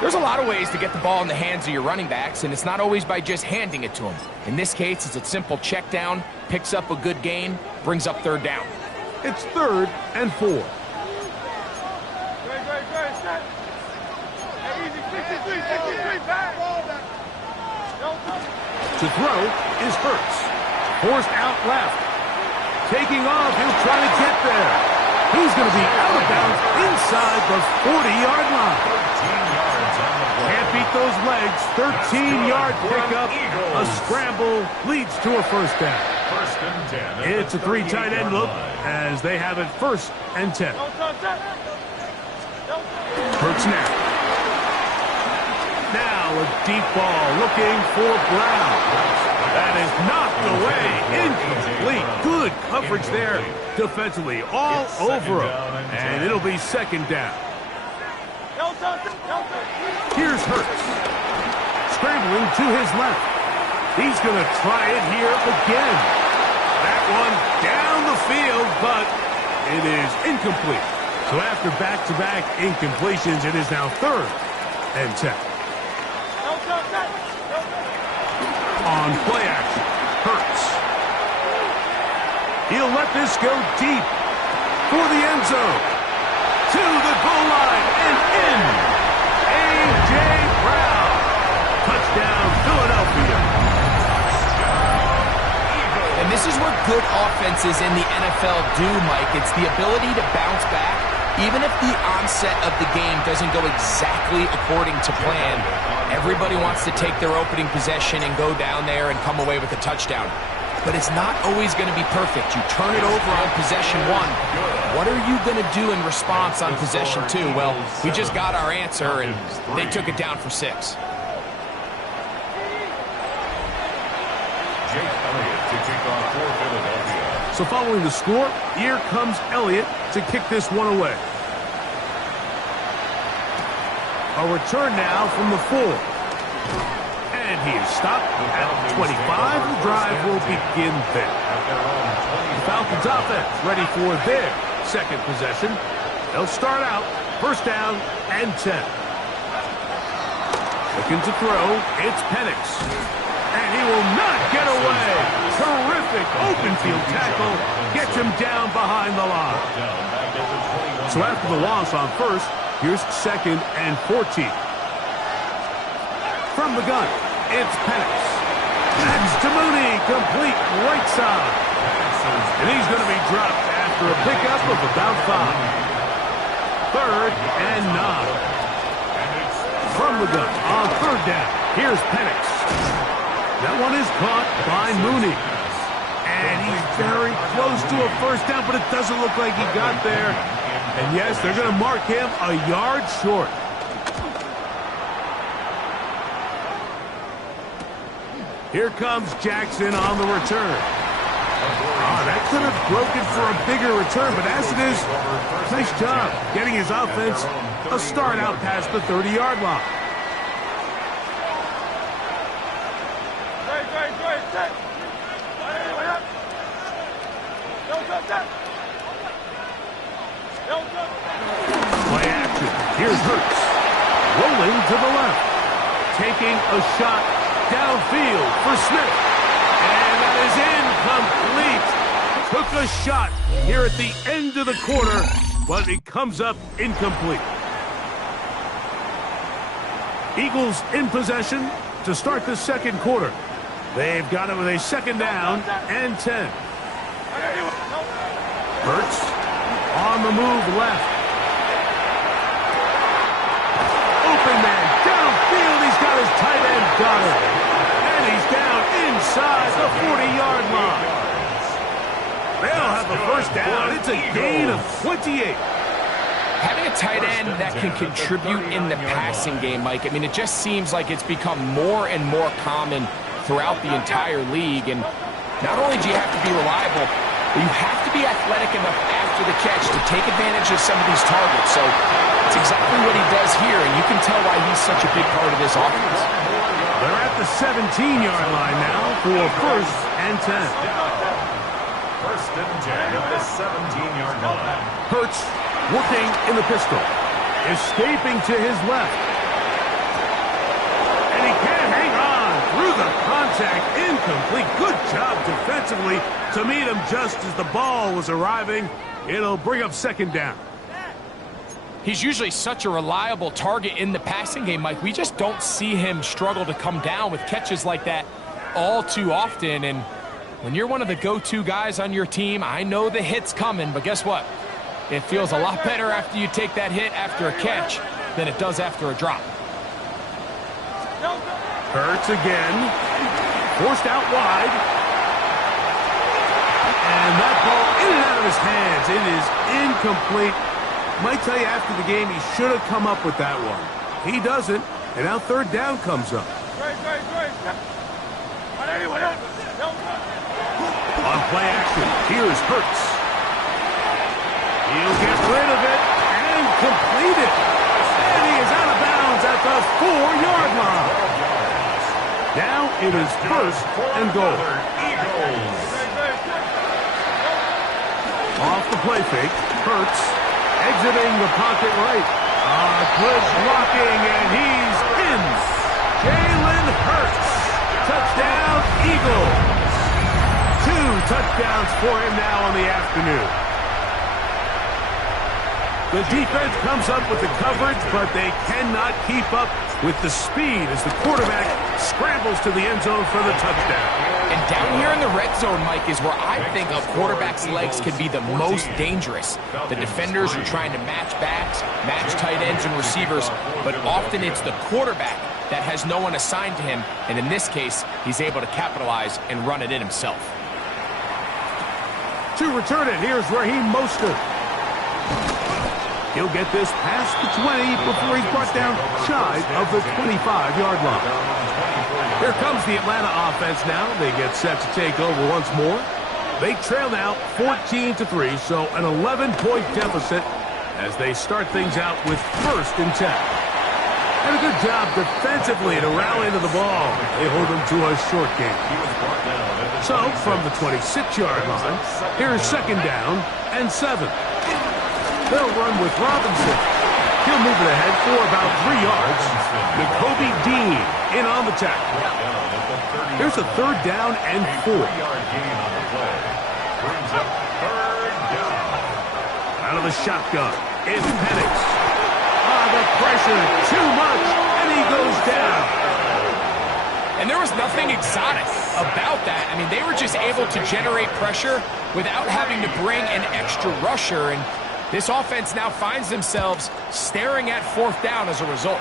There's a lot of ways to get the ball in the hands of your running backs, and it's not always by just handing it to them. In this case, it's a simple check down, picks up a good gain, brings up 3rd down. It's 3rd and 4. To throw is Hurts. Forced out left. Taking off, he'll try to get there. He's going to be out of bounds inside the 40-yard line. Can't beat those legs. 13-yard pickup. A scramble leads to a 1st down. It's a 3 tight end look as they have it 1st and 10. Hurts now. Now a deep ball looking for Brown. That is knocked away. Incomplete. Good coverage there defensively. All over him. And it'll be 2nd down. Here's Hurts. Scrambling to his left. He's going to try it here again. That one down the field, but it is incomplete. So after back-to-back incompletions, it is now 3rd and 10. On play action, Hurts. He'll let this go deep for the end zone. To the goal line and in. A.J. Brown. Touchdown, Philadelphia. And this is what good offenses in the NFL do, Mike. It's the ability to bounce back, even if the onset of the game doesn't go exactly according to plan. Everybody wants to take their opening possession and go down there and come away with a touchdown. But it's not always going to be perfect. You turn it over on possession 1. What are you going to do in response on possession 2? Well, we just got our answer, and they took it down for 6. So following the score, here comes Elliott to kick this one away. A return now from the 4. And he is stopped at 25. The drive will begin there. The Falcons offense ready for their 2nd possession. They'll start out 1st down and 10. Looking to throw, it's Penix. And he will not get away. Terrific open field tackle. Gets him down behind the line. So after the loss on 1st, here's 2nd and 14. From the gun, it's Penix. That's to Mooney, complete right side. And he's going to be dropped after a pickup of about 5. 3rd and 9. From the gun on 3rd down, here's Penix. That one is caught by Mooney. And he's very close to a 1st down, but it doesn't look like he got there. And yes, they're going to mark him a yard short. Here comes Jackson on the return. That could have broken for a bigger return, but as it is, nice job getting his offense a start out past the 30-yard line. Play action. Here's Hurts. Rolling to the left. Taking a shot downfield for Smith. And that is incomplete. Took a shot here at the end of the quarter, but it comes up incomplete. Eagles in possession to start the 2nd quarter. They've got it with a 2nd down and 10. Hurts on the move left. Open man downfield. He's got his tight end Goddard. And he's down inside the 40-yard line. They'll have a 1st down. It's a gain of 28. Having a tight end that can contribute in the passing game, Mike, I mean, it just seems like it's become more and more common throughout the entire league. And not only do you have to be reliable, But you have to be athletic enough after the catch to take advantage of some of these targets. So it's exactly what he does here, and you can tell why he's such a big part of this offense. They're at the 17-yard line now for 1st and 10. 1st and 10 at the 17-yard line. Hurts working in the pistol. Escaping to his left. And he can't hang on through the contact. Incomplete. Good job defensively to meet him just as the ball was arriving. It'll bring up 2nd down. He's usually such a reliable target in the passing game, Mike. We just don't see him struggle to come down with catches like that all too often. And when you're one of the go-to guys on your team, I know the hit's coming, but guess what? It feels a lot better after you take that hit after a catch than it does after a drop. Hurts again. Forced out wide. And that ball in and out of his hands. It is incomplete. Might tell you after the game he should have come up with that one. He doesn't, and now 3rd down comes up. On play action, here's Hurts. He'll get rid of it and complete it. And he is out of bounds at the 4-yard line. Now it is 1st and goal. Off the play fake, Hurts exiting the pocket right. Good blocking, and he's in. Jalen Hurts. Touchdown, Eagles. 2 touchdowns for him now on the afternoon. The defense comes up with the coverage, but they cannot keep up with the speed as the quarterback scrambles to the end zone for the touchdown. And down here in the red zone, Mike, is where I think a quarterback's legs can be the most dangerous. The defenders are trying to match backs, match tight ends and receivers, but often it's the quarterback that has no one assigned to him, and in this case, he's able to capitalize and run it in himself. To return it, here's Raheem Mostert. He'll get this past the 20 before he's brought down shy of the 25-yard line. Here comes the Atlanta offense now. They get set to take over once more. They trail now 14-3, so an 11-point deficit as they start things out with 1st and 10. And a good job defensively to rally to the ball. They hold them to a short game. So from the 26-yard line, here's 2nd down and 7. They'll run with Robinson. He'll move it ahead for about 3 yards. Nakobe Dean in on the tackle. Here's a 3rd down and 4. Out of the shotgun, it's Penix. The pressure, too much, and he goes down. And there was nothing exotic about that. I mean, they were just able to generate pressure without having to bring an extra rusher, and this offense now finds themselves staring at 4th down as a result.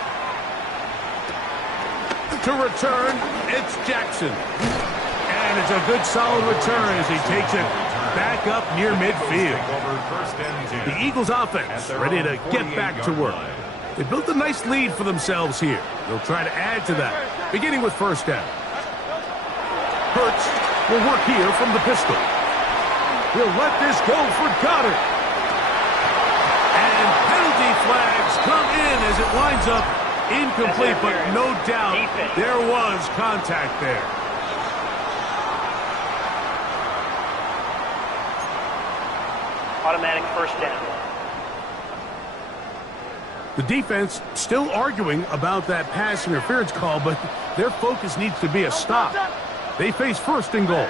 To return, it's Jackson. And it's a good solid return as he takes it back up near midfield. The Eagles offense ready to get back to work. They built a nice lead for themselves here. They'll try to add to that, beginning with 1st down. Hurts will work here from the pistol. He'll let this go for Goddard. And penalty flags come in as it winds up incomplete, but no doubt there was contact there. Automatic 1st down. The defense still arguing about that pass interference call, but their focus needs to be a stop. They face 1st and goal.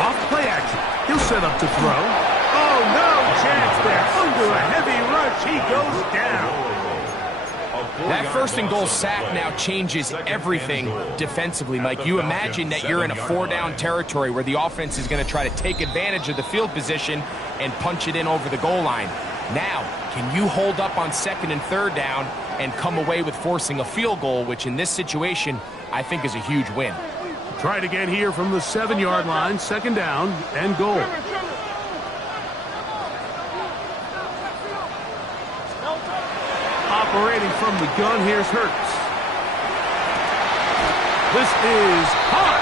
Off play action. He'll set up to throw. Oh, no chance there. Under a heavy rush, he goes down. That 1st and goal sack now changes everything defensively, Mike. You imagine that you're in a 4-down territory where the offense is going to try to take advantage of the field position and punch it in over the goal line. Now, can you hold up on 2nd and 3rd down and come away with forcing a field goal, which in this situation, I think is a huge win. Try it again here from the 7-yard line, 2nd down and goal. Operating from the gun, here's Hurts. This is hot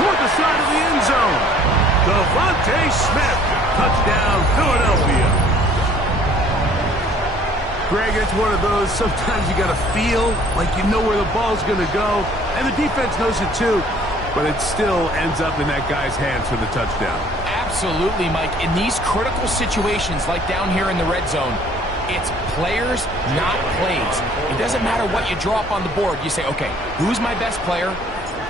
toward the side of the end zone. Devontae Smith, touchdown, Philadelphia. Greg, it's one of those, sometimes you got to feel like you know where the ball's going to go, and the defense knows it too, but it still ends up in that guy's hands for the touchdown. Absolutely, Mike. In these critical situations, like down here in the red zone, it's players, not plays. It doesn't matter what you draw up on the board. You say, okay, who's my best player?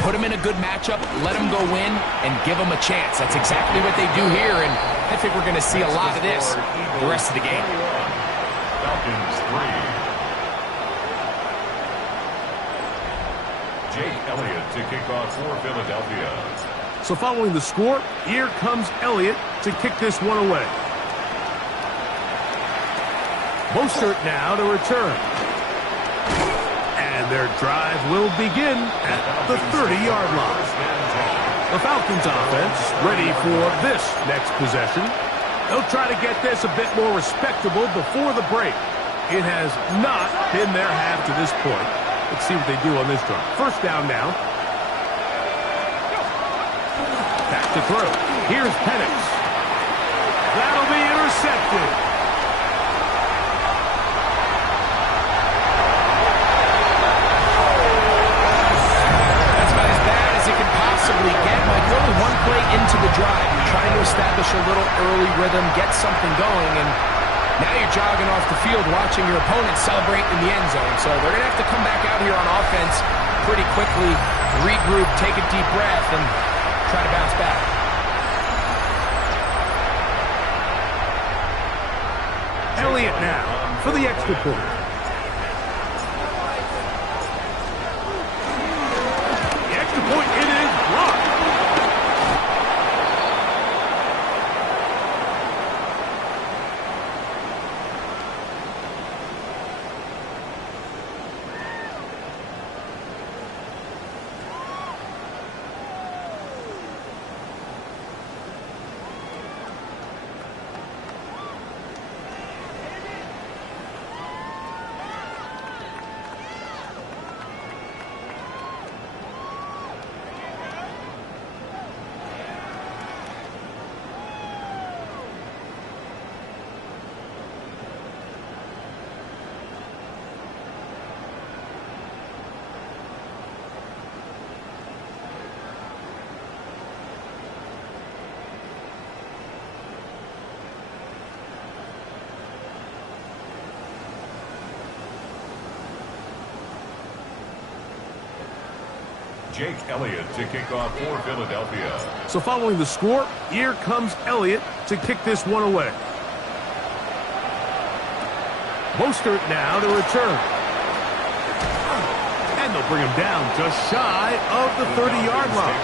Put him in a good matchup, let him go win, and give him a chance. That's exactly what they do here, and I think we're going to see a lot of this the rest of the game. Falcons 3. Jake Elliott to kick off for Philadelphia. So following the score, here comes Elliott to kick this one away. Mostert now to return. And their drive will begin at the 30-yard line. The Falcons offense ready for this next possession. They'll try to get this a bit more respectable before the break. It has not been their half to this point. Let's see what they do on this drive. First down now. Back to throw. Here's Penix. That'll be intercepted. Get like only one play into the drive. You're trying to establish a little early rhythm, get something going, and now you're jogging off the field watching your opponent celebrate in the end zone. So they're going to have to come back out here on offense pretty quickly, regroup, take a deep breath, and try to bounce back. Elliott now for the extra point. The extra point, it is blocked. Jake Elliott to kick off for Philadelphia. So following the score, here comes Elliott to kick this one away. Mostert now to return. And they'll bring him down just shy of the 30-yard line.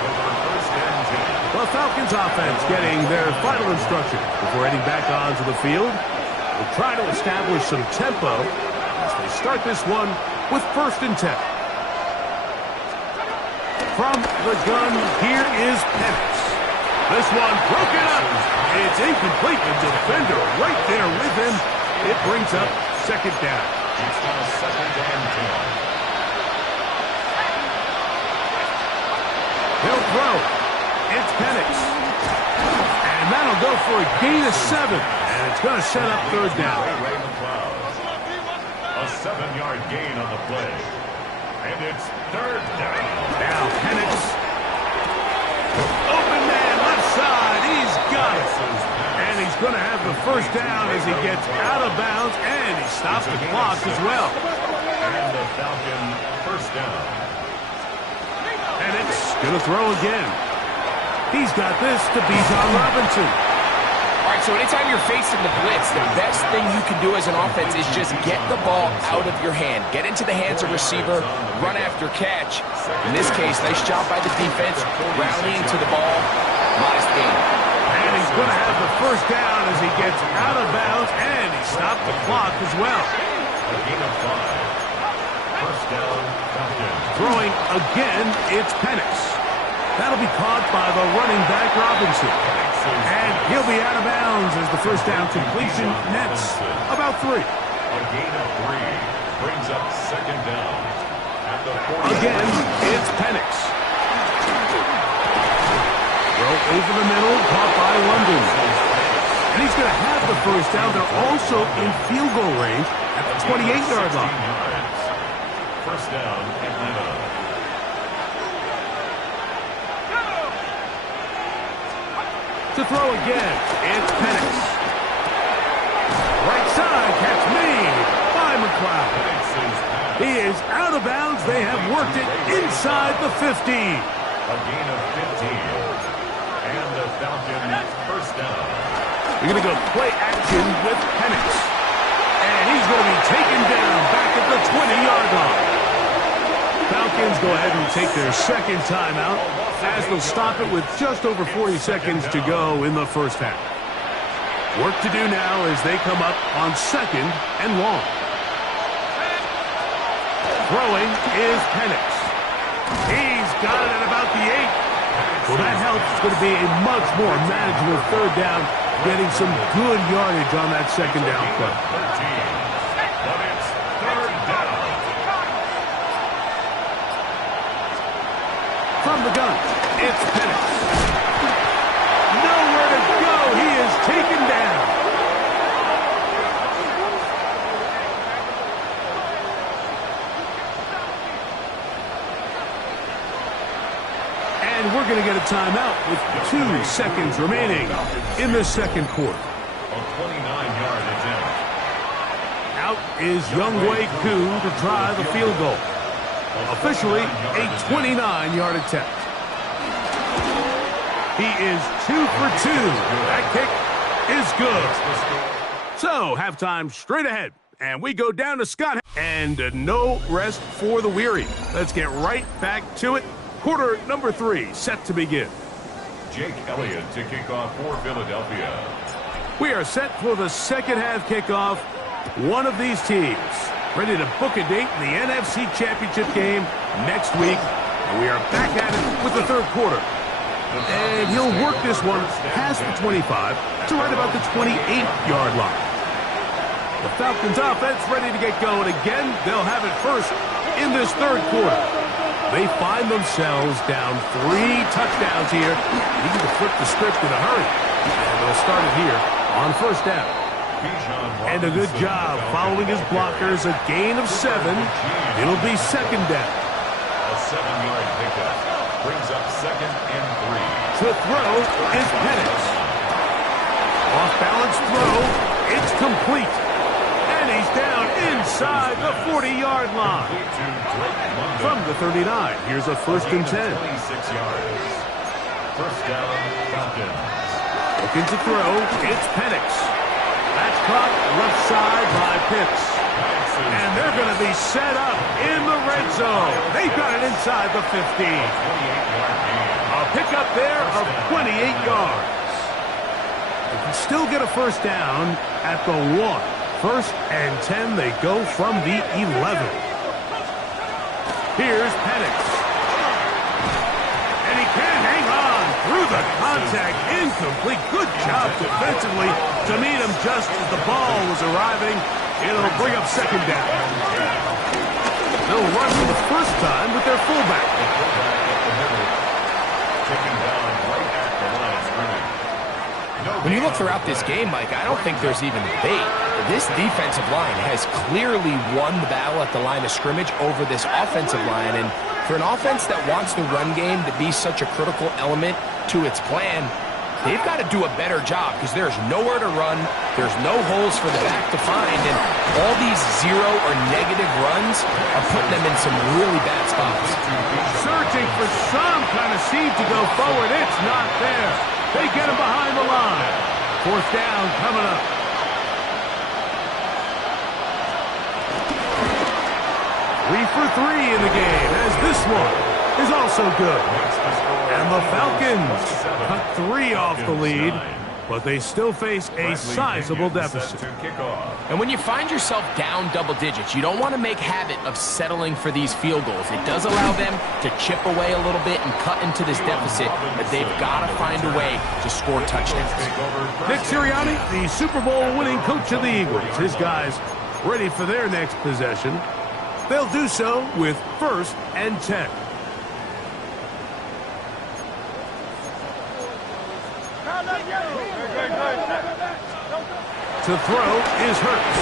The Falcons offense getting their final instruction before heading back onto the field. They'll try to establish some tempo as they start this one with 1st and 10. From the gun, here is Penix. This one broken up. It's incomplete. The defender right there with him. It brings up 2nd down. It's now 2nd and 10. He'll throw. It's Penix. And that'll go for a gain of 7. And it's going to set up 3rd down. Ray McLeod. A 7-yard gain on the play. And it's 3rd down. Now Penix. Open man, left side. He's got it. And he's going to have the 1st down as he gets out of bounds. And he stops the clock as well. And the Falcon 1st down. Penix going to throw again. He's got this to Bijan Robinson. All right, so anytime you're facing the blitz, the best thing you can do as an offense is just get the ball out of your hand. Get into the hands of receiver, run after catch. In this case, nice job by the defense, rallying to the ball. Modest gain. And he's going to have the 1st down as he gets out of bounds, and he stopped the clock as well. A gain of 5. 1st down, Falcons. Throwing again, it's Penix. That'll be caught by the running back Robinson. And he'll be out of bounds as the 1st down completion nets about 3. A gain of 3 brings up 2nd down Again, it's Penix. Throw over the middle, caught by London. And he's going to have the first down. They're also in field goal range at the 28-yard line. First down, Atlanta. To throw again, it's Penix. Right side, catch made by McLeod. He is out of bounds. They have worked it inside the 50. A gain of 15. And the Falcons first down. You're going to go play action with Penix. And he's going to be taken down back at the 20-yard line. Falcons go ahead and take their second timeout as they'll stop it with just over 40 seconds to go in the first half. Work to do now as they come up on second and long. Throwing is Penix. He's got it at about the 8. Well, that helps. It's going to be a much more manageable third down, getting some good yardage on that second down play. But it's third down. From the gun, it's Penix. Nowhere to go. He is taken down. And we're going to get a timeout with 2 seconds remaining in the second quarter. A 29-yard attempt. Out is Younghoe Koo to try the field goal. Officially a 29-yard attempt. He is 2 for 2. That kick is good. So, halftime straight ahead. And we go down to Scott. And no rest for the weary. Let's get right back to it. Quarter number 3 set to begin. Jake Elliott to kick off for Philadelphia. We are set for the second half kickoff. One of these teams ready to book a date in the NFC Championship game next week. And we are back at it with the third quarter. And he'll work this one past the 25 to right about the 28-yard line. The Falcons offense ready to get going again. They'll have it first in this third quarter. They find themselves down 3 touchdowns here. Need to flip the script in a hurry. And they'll start it here on first down. And a good job following his blockers. A gain of 7. It'll be second down. A 7-yard pickup brings up second and 3. To throw is Penix. Off-balance throw. It's complete. And he's down inside the 40-yard line. From the 39, here's a first and 10. 26 yards. First down, Falcons. Looking to throw, it's Penix. That's caught left side by Pitts. And they're going to be set up in the red zone. They've got it inside the 15. A pickup there of 28 yards. They can still get a first down at the 1. First and 10, they go from the 11. Here's Penix. And he can hang on through the contact. Incomplete. Good job defensively to meet him just as the ball was arriving. It'll bring up second down. They'll run for the first time with their fullback. When you look throughout this game, Mike, I don't think there's even debate. This defensive line has clearly won the battle at the line of scrimmage over this offensive line. And for an offense that wants the run game to be such a critical element to its plan, they've got to do a better job because there's nowhere to run. There's no holes for the back to find. And all these 0 or negative runs are putting them in some really bad spots. Searching for some kind of seed to go forward. It's not there. They get him behind the line. Fourth down coming up. Three for 3 in the game as this one is also good. And the Falcons cut 3 off the lead, but they still face a sizable deficit. And when you find yourself down double digits, you don't want to make habit of settling for these field goals. It does allow them to chip away a little bit and cut into this deficit, but they've got to find a way to score touchdowns. Nick Sirianni, the Super Bowl winning coach of the Eagles. His guys ready for their next possession. They'll do so with 1st and 10. To throw is Hurts.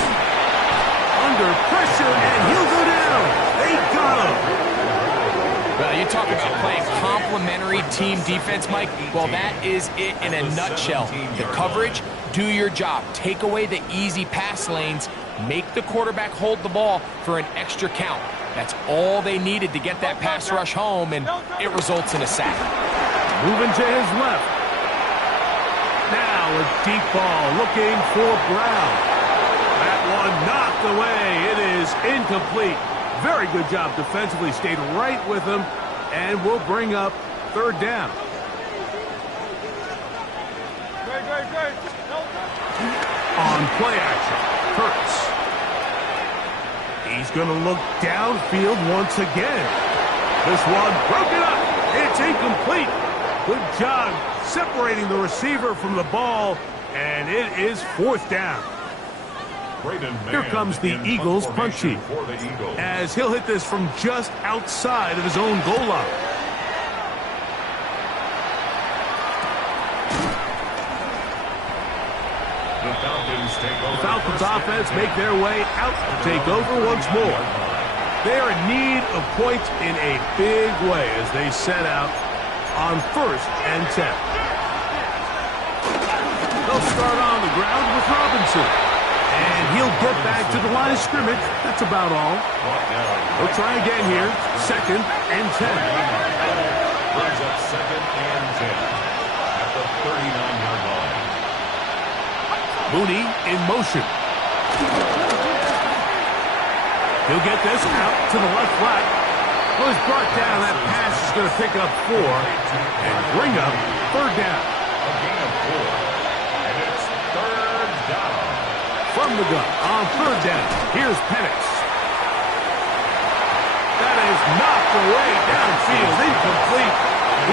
Under pressure, and he'll go down. They got him. Well, you talk about playing complementary team defense, Mike. Well, that is it in a nutshell. The coverage, do your job. Take away the easy pass lanes. Make the quarterback hold the ball for an extra count. That's all they needed to get that pass rush home, and it results in a sack. Moving to his left. Now a deep ball looking for Brown. That one knocked away. It is incomplete. Very good job defensively. Stayed right with him, and will bring up 3rd down. On play action, Hurts. He's going to look downfield once again. This one broken up. It's incomplete. Good job separating the receiver from the ball, and it is 4th down. Here comes the Eagles punchy, as he'll hit this from just outside of his own goal line. The Falcons offense make their way out to take over once more. They are in need of points in a big way as they set out on 1st and 10. They'll start on the ground with Robinson. And he'll get back to the line of scrimmage. That's about all. They'll try again here. 2nd and 10. Brings up 2nd and 10 at the 39-yard line. Mooney in motion. He'll get this out to the left flat. Well, he's brought down. That pass is going to pick up 4 and bring up 3rd down. A gain of 4. And it's 3rd down. From the gun on 3rd down. Here's Penix. That is knocked away downfield. Incomplete.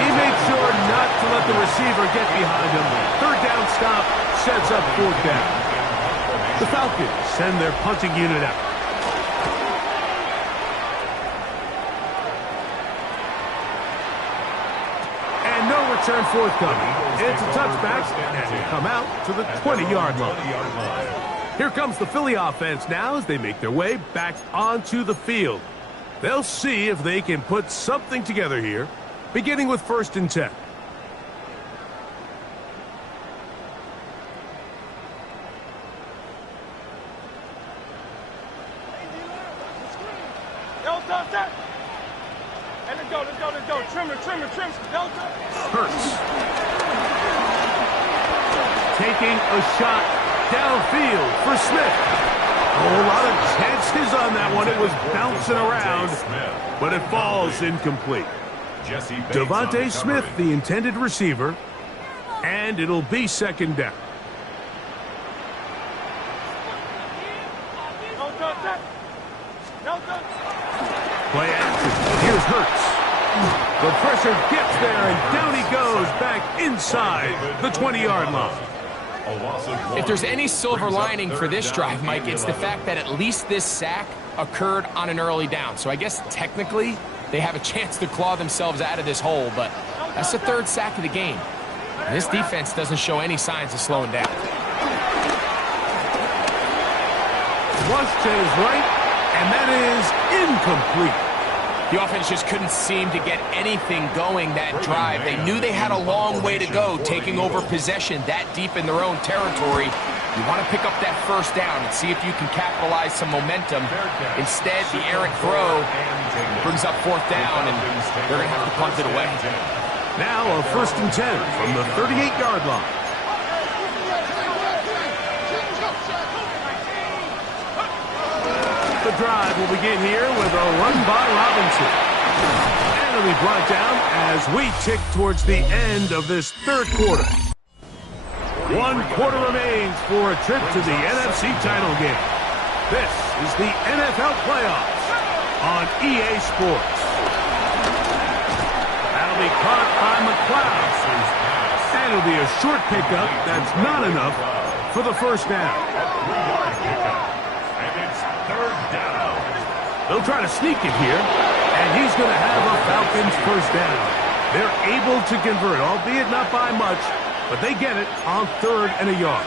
He made sure not to let the receiver get behind him. 3rd down stop sets up 4th down. The Falcons send their punting unit out. And no return forthcoming. It's a touchback, and they come out to the 20-yard line. Here comes the Philly offense now as they make their way back onto the field. They'll see if they can put something together here, beginning with 1st and 10. Let's go. Trim. Hurts. Taking a shot downfield for Smith. A lot of chances on that one. It was bouncing around, but it falls incomplete. Devontae Smith, the intended receiver, and it'll be 2nd down. Play action. Here's Hurts. The pressure gets there, and down he goes back inside the 20-yard line. If there's any silver lining for this drive, Mike, it's the fact that at least this sack occurred on an early down. So I guess technically they have a chance to claw themselves out of this hole, but that's the 3rd sack of the game. And this defense doesn't show any signs of slowing down. Rush to his right, and that is incomplete. The offense just couldn't seem to get anything going that drive. They knew they had a long way to go, taking over possession that deep in their own territory. You want to pick up that 1st down and see if you can capitalize some momentum. Instead, the errant throw brings up 4th down, and they're going to have to punt it away. Now a 1st and 10 from the 38-yard line. The drive will begin here with a run by Robinson. And it'll be brought down as we tick towards the end of this 3rd quarter. 1 quarter remains for a trip to the NFC title game. This is the NFL playoffs on EA Sports. That'll be caught by McLeod. And it'll be a short pickup that's not enough for the 1st down. And it's 3rd down. They'll try to sneak it here, and he's going to have a Falcons first down. They're able to convert, albeit not by much, but they get it on 3rd and a yard.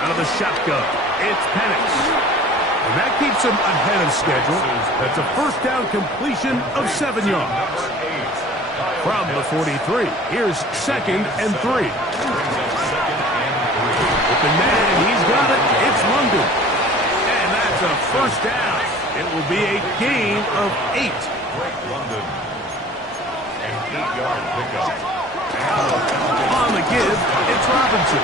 Out of the shotgun, it's Penix. And that keeps him ahead of schedule. That's a first down completion of 7 yards. From the 43, here's 2nd and 3. Open man, he's got it. It's London. And that's a first down. It will be a gain of 8. London. An 8-yard pickup. On the give, it's Robinson.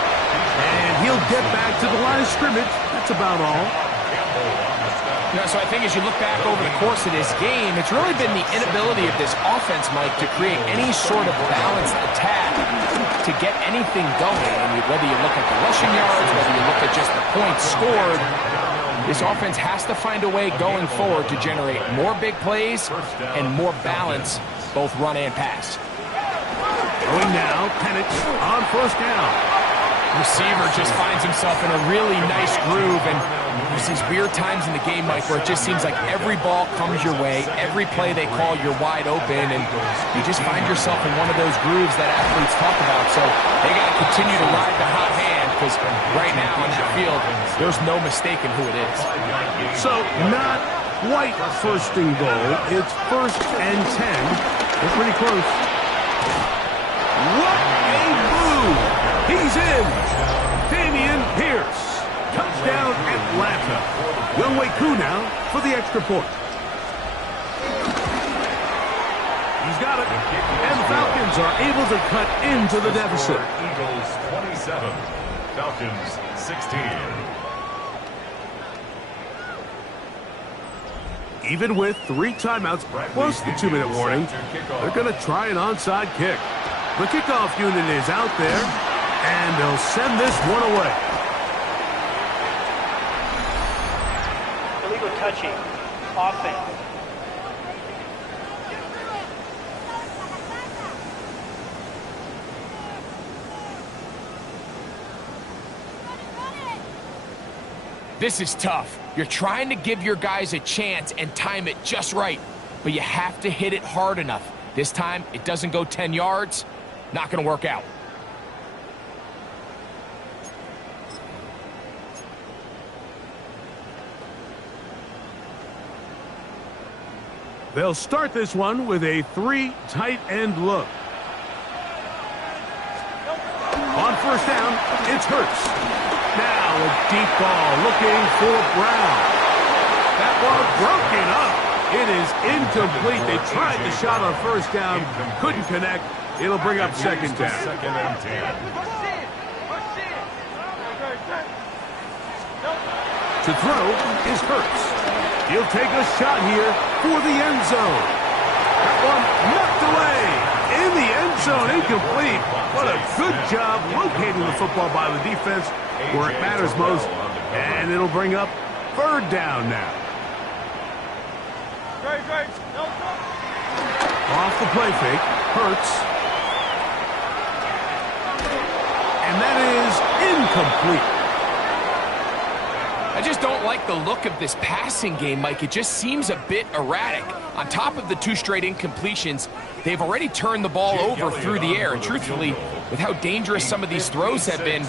And he'll get back to the line of scrimmage. That's about all. You know, so I think as you look back over the course of this game, it's really been the inability of this offense, Mike, to create any sort of balanced attack to get anything going. I mean, whether you look at the rushing yards, whether you look at just the points scored, this offense has to find a way going forward to generate more big plays and more balance, both run and pass. Going now, Penix on first down. Receiver just finds himself in a really nice groove, and there's these weird times in the game, Mike, where it just seems like every ball comes your way, every play they call, you're wide open, and you just find yourself in one of those grooves that athletes talk about. So they got to continue to ride the hot hand, because right now on the field, there's no mistaking who it is. So not quite first and goal. It's 1st and 10. They're pretty close. What a move! He's in. Dameon Pierce. Touchdown Atlanta. Younghoe Koo now for the extra point. He's got it. And the Falcons are able to cut into the deficit. Eagles 27. Falcons 16. Even with 3 timeouts plus the 2-minute warning, they're going to try an onside kick. The kickoff unit is out there, and they'll send this one away. Illegal touching. Offense. This is tough. You're trying to give your guys a chance and time it just right, but you have to hit it hard enough. This time, it doesn't go 10 yards. Not going to work out. They'll start this one with a 3 tight end look. On first down, it's Hurts. Now a deep ball looking for Brown. That ball broken up. It is incomplete. They tried the shot on first down, couldn't connect. It'll bring up 2nd down. 2nd and 10. To throw is Hurts. He'll take a shot here for the end zone. That one knocked away. In the end zone, incomplete. What a good job locating the football by the defense where it matters most. And it'll bring up 3rd down now. Off the play fake, Hurts. And that is incomplete. I just don't like the look of this passing game, Mike. It just seems a bit erratic. On top of the 2 straight incompletions, they've already turned the ball over through the air. And truthfully, with how dangerous some of these throws have been,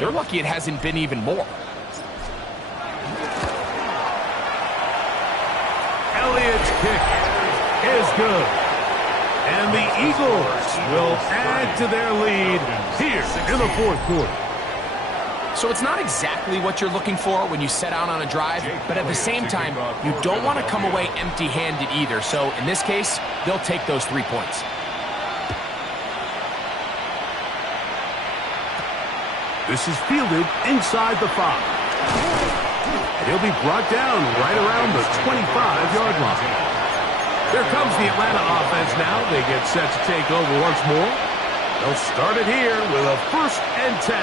they're lucky it hasn't been even more. Elliott's kick is good. And the Eagles will add to their lead here in the 4th quarter. So it's not exactly what you're looking for when you set out on a drive, but at the same time, you don't want to come away empty-handed either. So in this case, they'll take those 3 points. This is fielded inside the 5. He'll be brought down right around the 25-yard line. Here comes the Atlanta offense now. They get set to take over once more. They'll start it here with a 1st and 10.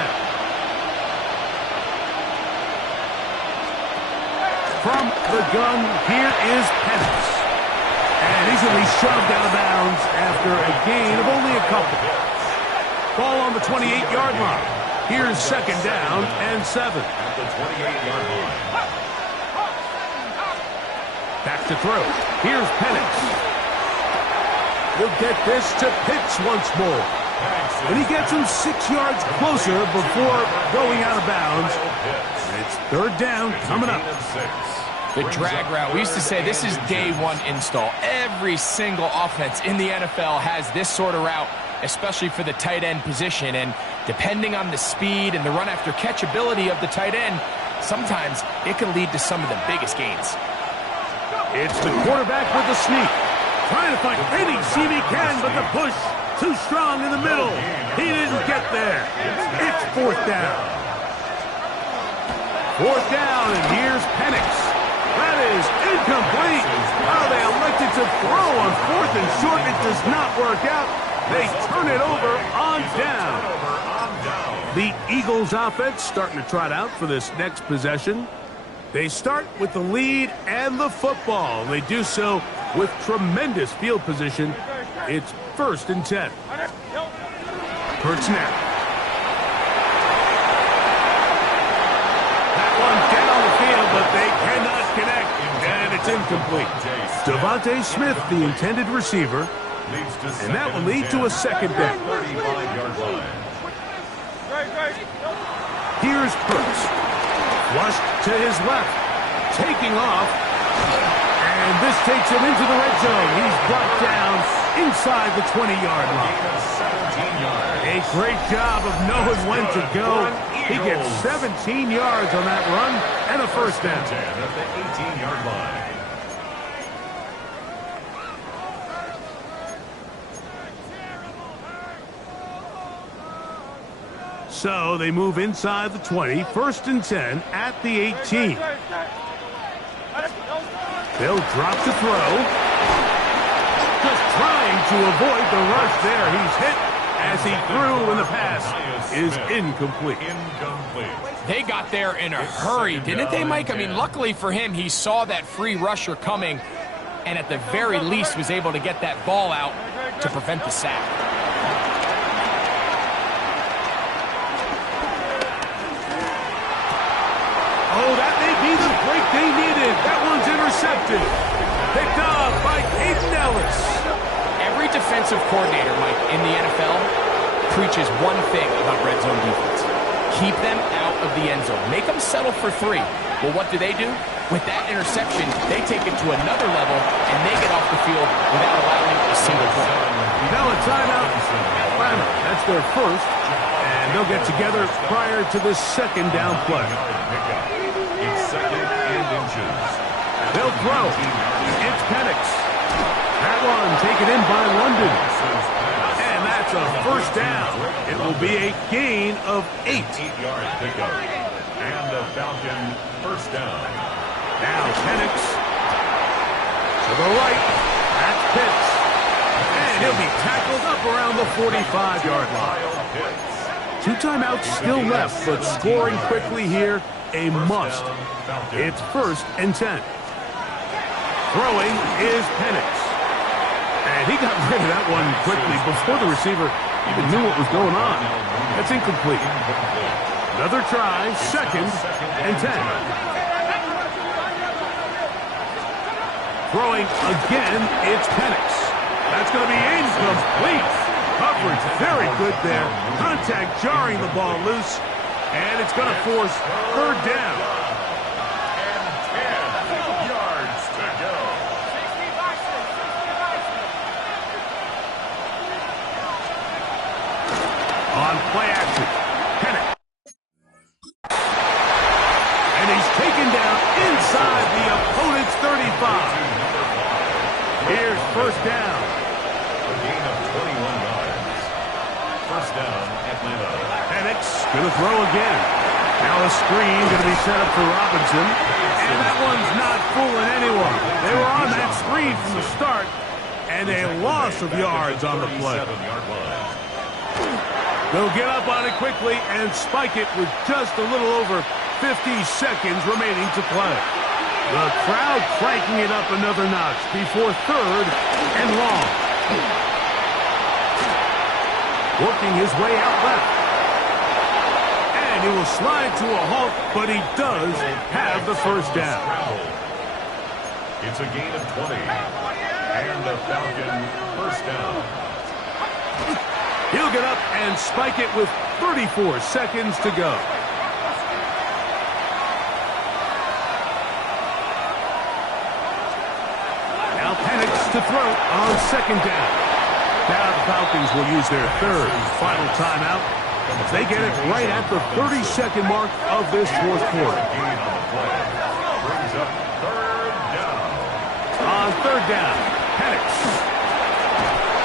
From the gun, here is Penix. And he's going to be shoved out of bounds after a gain of only a couple. Ball on the 28-yard line. Here's second down and 7. At the 28-yard line. Back to throw. Here's Penix. He'll get this to Pitts once more. And he gets him 6 yards closer before going out of bounds. It's third down coming up. The drag route. We used to say this is day one install. Every single offense in the NFL has this sort of route, especially for the tight end position. And depending on the speed and the run after catch ability of the tight end, sometimes it can lead to some of the biggest gains. It's the quarterback with the sneak. Trying to find any seam he can, but the push too strong in the middle. He didn't get there. It's fourth down. Fourth down, and here's Penix. That is incomplete. Oh, they elected to throw on fourth and short. It does not work out. They turn it over on down. The Eagles offense starting to trot out for this next possession. They start with the lead and the football. They do so with tremendous field position. It's first and 10. First snap. That one's down the field, but they cannot connect, and it's incomplete. Devontae Smith, the intended receiver, and that will lead to a second down. Here's Hurts. Flushed to his left. Taking off. And this takes him into the red zone. He's brought down inside the 20-yard line. A great job of knowing when to go. He gets 17 yards on that run and a first down. At the 18-yard line. So they move inside the 20, first and 10 at the 18. They'll drop to throw. Just trying to avoid the rush there. He's hit as he threw, and the pass is incomplete. They got there in a hurry, didn't they, Mike? I mean, luckily for him, he saw that free rusher coming and at the very least was able to get that ball out to prevent the sack. Oh, that may be the break they needed. That one's intercepted. Picked off by Aiden Ellis. Every defensive coordinator, Mike, in the NFL preaches one thing about red zone defense. Keep them out of the end zone. Make them settle for 3. Well, what do? With that interception, they take it to another level, and they get off the field without allowing a single point. Now a timeout. Atlanta. That's their first, and they'll get together prior to this second down play. They'll throw. It's Penix. That one taken in by London. And that's a first down. It will be a gain of 8. 8-yard pickup. And the Falcon first down. Now Penix. To the right. That's Pitts. And he'll be tackled up around the 45-yard line. 2 timeouts still left, but scoring quickly here, a must. It's first and 10. Throwing is Penix. And he got rid of that one quickly before the receiver even knew what was going on. That's incomplete. Another try, second and 10. Throwing again, it's Penix. That's going to be incomplete. Coverage very good there. Contact jarring the ball loose. And it's going to force third down. On play action, Penix. And he's taken down inside the opponent's 35. Here's first down. A gain of 21 yards. First down, Atlanta. Penix going to throw again. Now a screen going to be set up for Robinson. And that one's not fooling anyone. They were on that screen from the start. And a loss of yards on the play. They'll get up on it quickly and spike it with just a little over 50 seconds remaining to play. The crowd cranking it up another notch before third and long. Working his way out left. he will slide to a halt, but he does have the first down. It's a gain of 20. And the Falcon first down. He'll get up and spike it with 34 seconds to go. Now Penix to throw on second down. Now the Falcons will use their third and final timeout as they get it right at the 30-second mark of this fourth quarter. Gain on the play. Brings up third down. On third down, Penix.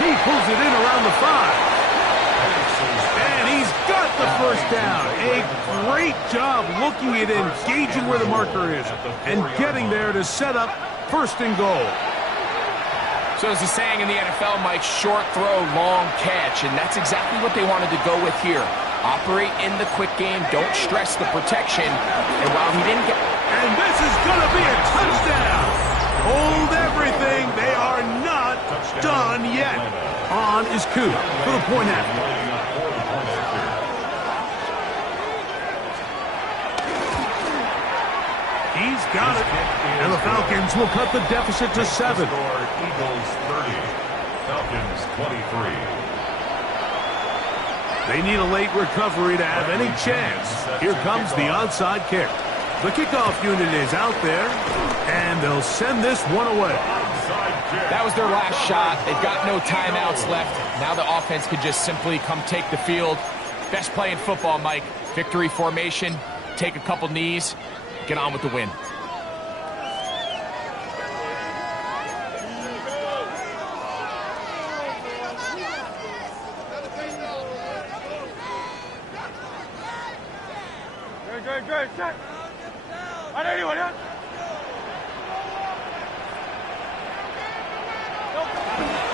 He pulls it in around the 5. And he's got the first down. A great job looking at engaging where the marker is and getting there to set up first and goal. So as the saying in the NFL, Mike, short throw, long catch, and that's exactly what they wanted to go with here. Operate in the quick game, don't stress the protection, and while he didn't get... And this is going to be a touchdown. Hold everything. They are not done yet. On is Coop for the point after. He's got it. And the Falcons will cut the deficit to 7. Eagles 30. Falcons 23. They need a late recovery to have any chance. Here comes the onside kick. The kickoff unit is out there, and they'll send this one away. That was their last shot. They've got no timeouts left. Now the offense could just simply come take the field. Best play in football, Mike. Victory formation, take a couple knees, get on with the win. Good. Check.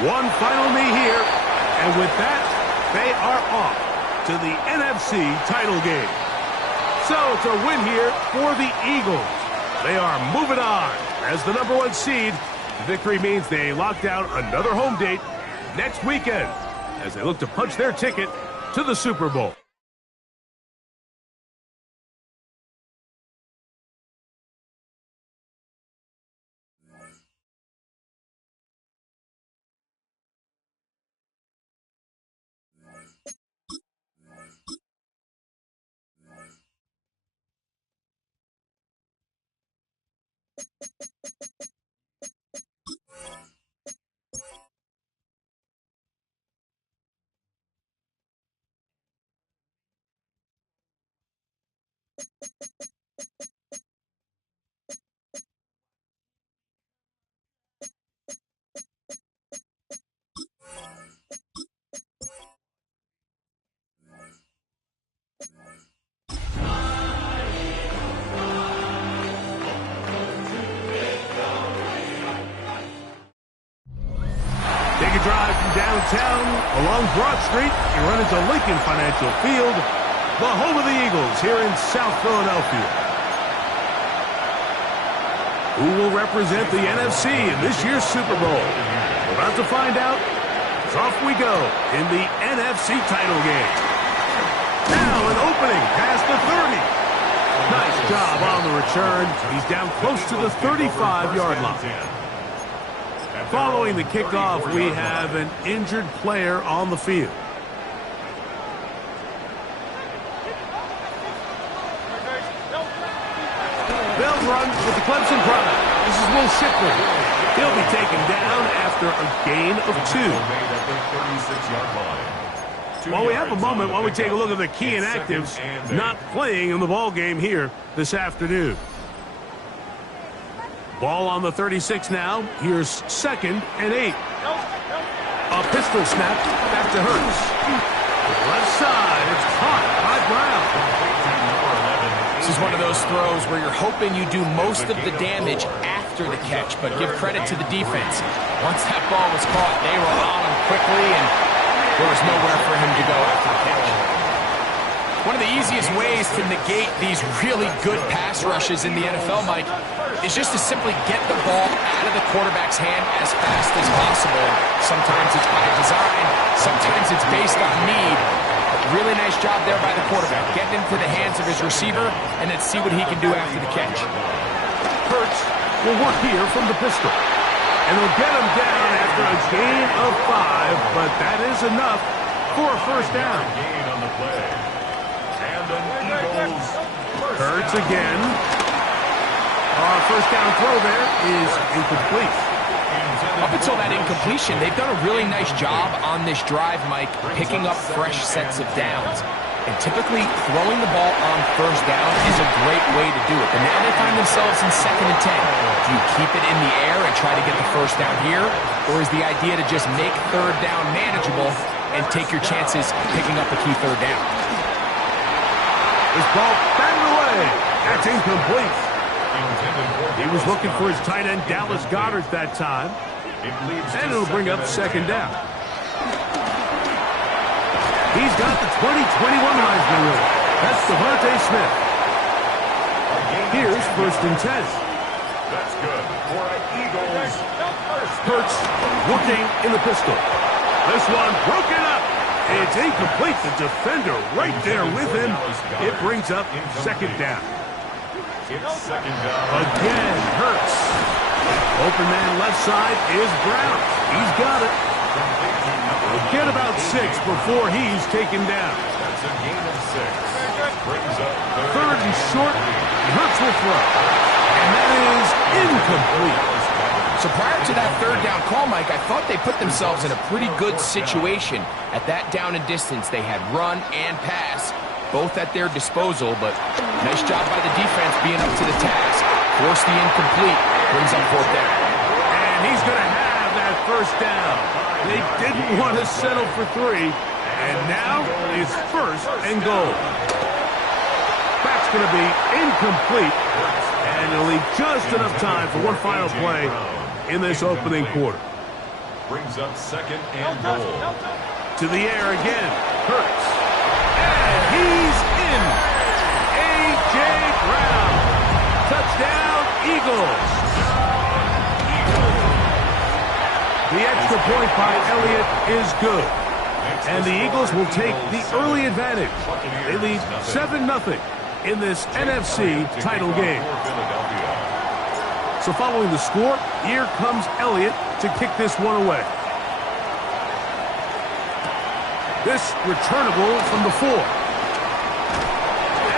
One final knee here, and with that, they are off to the NFC title game. So it's a win here for the Eagles. They are moving on as the #1 seed. Victory means they lock down another home date next weekend as they look to punch their ticket to the Super Bowl. Take a drive from downtown along Broad Street. You run into Lincoln Financial Field, the home of the Eagles here in South Philadelphia. Who will represent the NFC in this year's Super Bowl? We're about to find out. As off we go in the NFC title game. Now an opening past the 30. Nice job on the return. He's down close to the 35-yard line. Following the kickoff, we have an injured player on the field. They'll run with the Clemson product. This is Will Shipley. He'll be taken down after a gain of 2. While we have a moment, while we take a look at the key inactives not playing in the ball game here this afternoon. Ball on the 36 now. Here's 2nd and 8. A pistol snap back to Hurts. Left side. It's caught by Brown. This is one of those throws where you're hoping you do most of the damage after the catch, but give credit to the defense. Once that ball was caught, they were on him quickly, and there was nowhere for him to go after the catch. One of the easiest ways to negate these really good pass rushes in the NFL, Mike, is just to simply get the ball out of the quarterback's hand as fast as possible. Sometimes it's by design, sometimes it's based on need. Really nice job there by the quarterback, getting into the hands hands of his receiver and then see what he can do after the catch. Hurts will work here from the pistol. And they'll get him down after a gain of 5, but that is enough for a first down. Gain on the play. And an Eagles first Hurts down. again. Our first down throw there is incomplete. Up until that incompletion, they've done a really nice job on this drive, Mike, picking up fresh sets of downs. And typically, throwing the ball on first down is a great way to do it. But now they find themselves in 2nd and 10. Do you keep it in the air and try to get the first down here? Or is the idea to just make third down manageable and take your chances picking up a key third down? This ball batted away. That's incomplete. He was looking for his tight end, Dallas Goedert, that time. And it'll bring up 2nd down. He's got the 2021 Heisman winner. That's Devontae Smith. Here's 1st and 10. That's good for an Eagles first down. Hurts working in the pistol. This one broken up. It's incomplete. The defender right there with him. It brings up 2nd down. It's 2nd down. Again, Hurts. Open man left side is Brown. He's got it. Get about 6 before he's taken down. That's a gain of 6. Brings up 3rd and short. Hurts will throw. And that is incomplete. So prior to that 3rd down call, Mike, I thought they put themselves in a pretty good situation. At that down and distance, they had run and pass, both at their disposal, but nice job by the defense being up to the task. Force the incomplete, brings up 4th down. And he's going to have that first down. They didn't want to settle for 3. And now it's 1st and goal. That's going to be incomplete. And it'll leave just enough time for one final play in this opening quarter. Brings up 2nd and goal. To the air again. Hurts. And he's in. A.J. Brown. Touchdown, Eagles. The extra point by Elliott is good. And the Eagles will take the early advantage. They lead 7-0 in this NFC title game. So following the score, here comes Elliott to kick this one away. This returnable from the 4.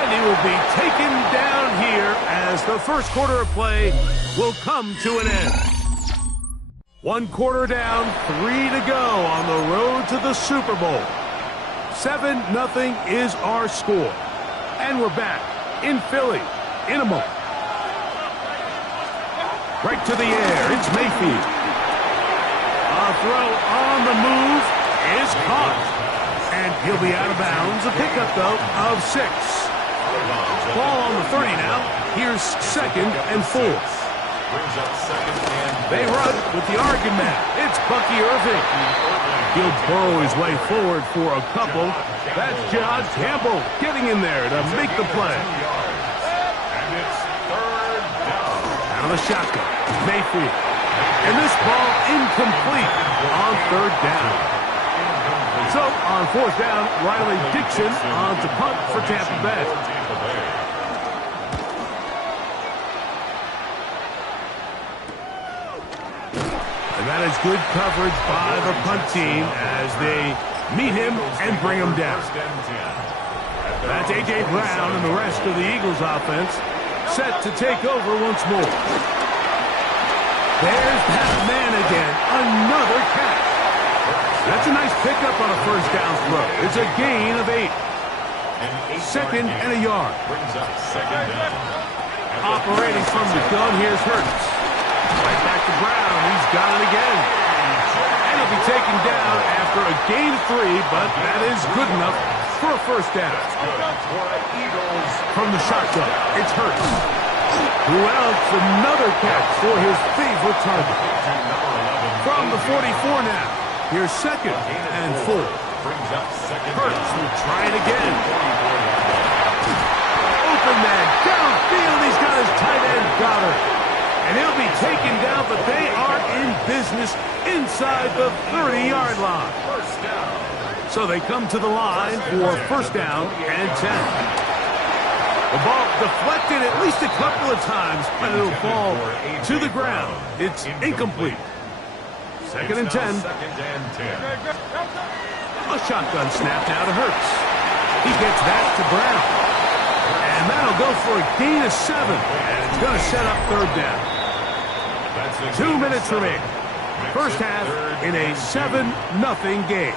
And he will be taken down here as the first quarter of play will come to an end. 1 quarter down, 3 to go on the road to the Super Bowl. 7-0 is our score. And we're back in Philly in a moment. Right to the air, it's Mayfield. A throw on the move is caught. And he'll be out of bounds. A pickup, though, of 6. Ball on the 30 now. Here's 2nd and 4. Brings up 2nd and They run with the argument. It's Bucky Irving. He'll burrow his way forward for a couple. That's John Campbell getting in there to make the play. And it's 3rd down. Now the shotgun. Mayfield. And this ball incomplete on 3rd down. So on 4th down, Riley Dixon on to punt for Tampa Bay. And that is good coverage by the punt team as they meet him and bring him down. That's A.J. Brown and the rest of the Eagles offense set to take over once more. There's that man again. Another catch. That's a nice pickup on a first down throw. It's a gain of 8. 2nd and a yard. Brings up 2nd down. Operating from the gun, here's Hurts. Right back to Brown. He's got it again. And he'll be taken down after a gain of 3, but that is good enough for a first down. From the shotgun, it's Hurts. Who else? Another catch for his favorite target. From the 44 now. Here's 2nd and 4. Hurts will try it again. Open man downfield. He's got his tight end Goedert. And he'll be taken down, but they are in business inside the 30-yard line. So they come to the line for 1st down and 10. The ball deflected at least a couple of times, but it'll fall to the ground. It's incomplete. Second and 10. A shotgun snap now to Hurts. He gets that to Brown. And that'll go for a gain of 7. And it's going to set up third down. 2 minutes remaining. First half in a 7-0 game.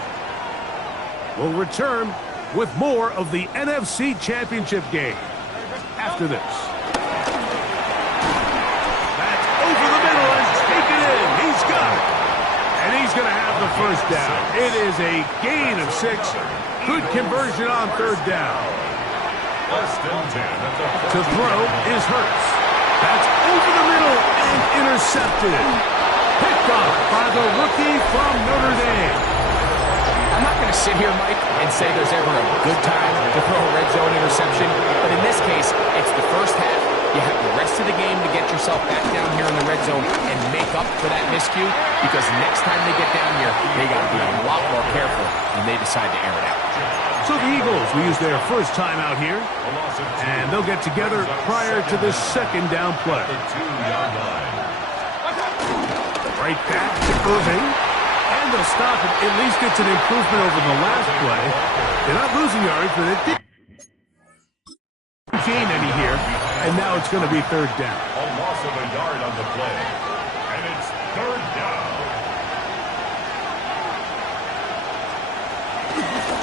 We'll return with more of the NFC Championship game after this. That's over the middle and taken in. He's got it. And he's going to have the first down. It is a gain of 6. Good conversion on third down. To throw is Hurts. That's over the middle and intercepted. Picked off by the rookie from Notre Dame. I'm not going to sit here, Mike, and say there's ever a good time to throw a red zone interception, but in this case, it's the first half. You have the rest of the game to get yourself back down here in the red zone and make up for that miscue, because next time they get down here, they got to be a lot more careful when they decide to air it out. So the Eagles will use their first time out here, and they'll get together prior to the second down play. Right back to Irving. And they'll stop it. At least it's an improvement over the last play. They're not losing yards, but it didn't gain any here. And now it's going to be third down. A loss of a yard on the play. And it's third down.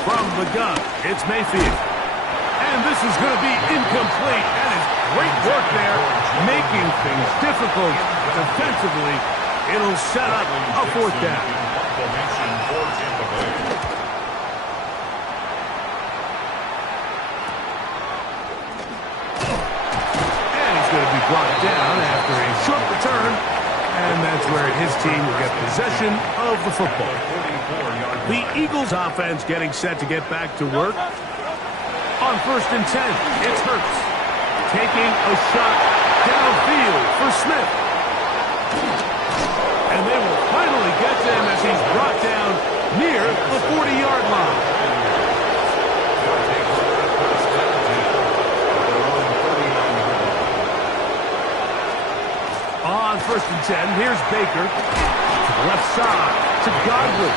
From the gun, it's Mayfield. And this is going to be incomplete. That is great work there, making things difficult defensively. It'll set up a fourth down. And he's going to be brought down after a short return. And that's where his team will get possession of the football. The Eagles offense getting set to get back to work. On first and 10, it's Hurts. Taking a shot downfield for Smith. And they will finally get to him as he's brought down near the 40-yard line. On first and 10, here's Baker. To the left side to Godwin.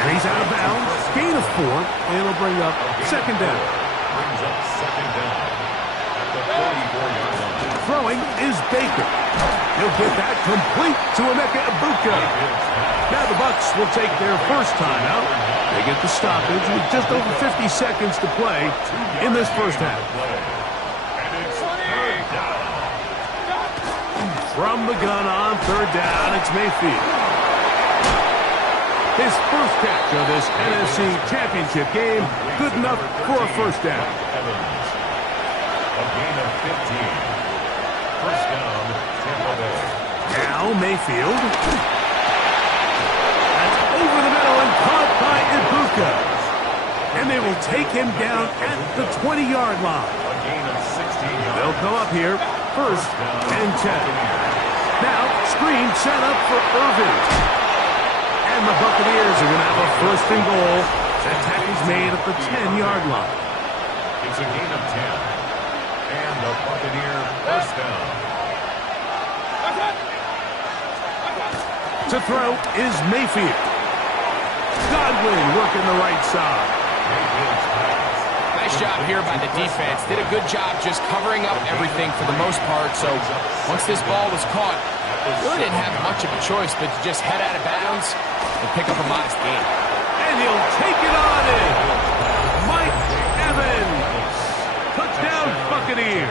And he's out of bounds. Gain of 4. And it'll bring up second down. Brings up second down at the 44-yard line. Throwing is Baker. He'll get that complete to Emeka Egbuka. Now the Bucs will take their first time out. They get the stoppage with just over 50 seconds to play in this first half. And it's third down. From the gun on third down, it's Mayfield. His first catch of this NFC Championship game, good enough for a first down. Evans. A gain of 15. First down, Tampa Bay. Now Mayfield. That's over the middle and caught by Egbuka. And they will take him down at the 20-yard line. A gain of 16 yards. They'll come up here, first and 10. Now, screen set up for Irving. And the Buccaneers are going to have a first and goal. That tackle's made at the 10-yard line. It's a gain of 10. And the Buccaneer first down. To throw is Mayfield. Godwin working the right side. Mayfield's pass. Nice job here by the defense. Did a good job just covering up everything for the most part. So once this ball was caught, really didn't have much of a choice but to just head out of bounds and pick up a modest gain. And he'll take it on in. Mike Evans. Touchdown, Buccaneers.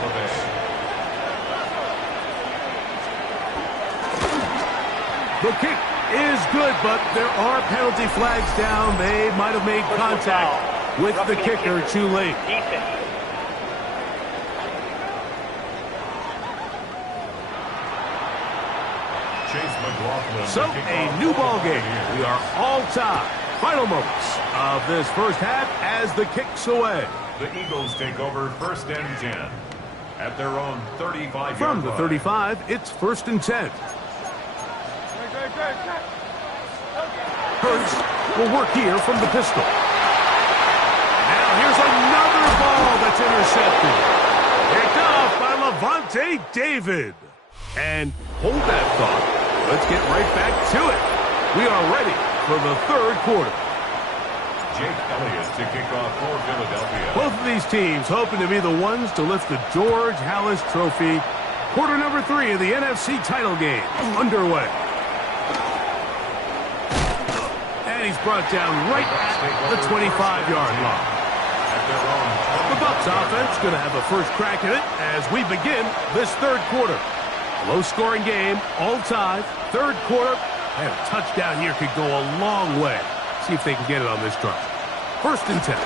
The kick is good, but there are penalty flags down. They might have made contact with the kicker too late. Chase McLaughlin. So, a new ball game. We are all tied. Final moments of this first half as the kick's away. The Eagles take over first and 10 at their own 35-yard From the line. 35, it's first and 10. Hurts will work here from the pistol. Now here's another ball that's intercepted. by David. And hold that thought. Let's get right back to it. We are ready for the third quarter. Jake Elliott to kick off for Philadelphia. Both of these teams hoping to be the ones to lift the George Halas Trophy. Quarter number 3 of the NFC title game underway. And he's brought down right at the 25-yard line. The Bucs offense going to have a first crack at it as we begin this third quarter. Low-scoring game, all tied, third quarter, and a touchdown here could go a long way. See if they can get it on this drive. First and 10.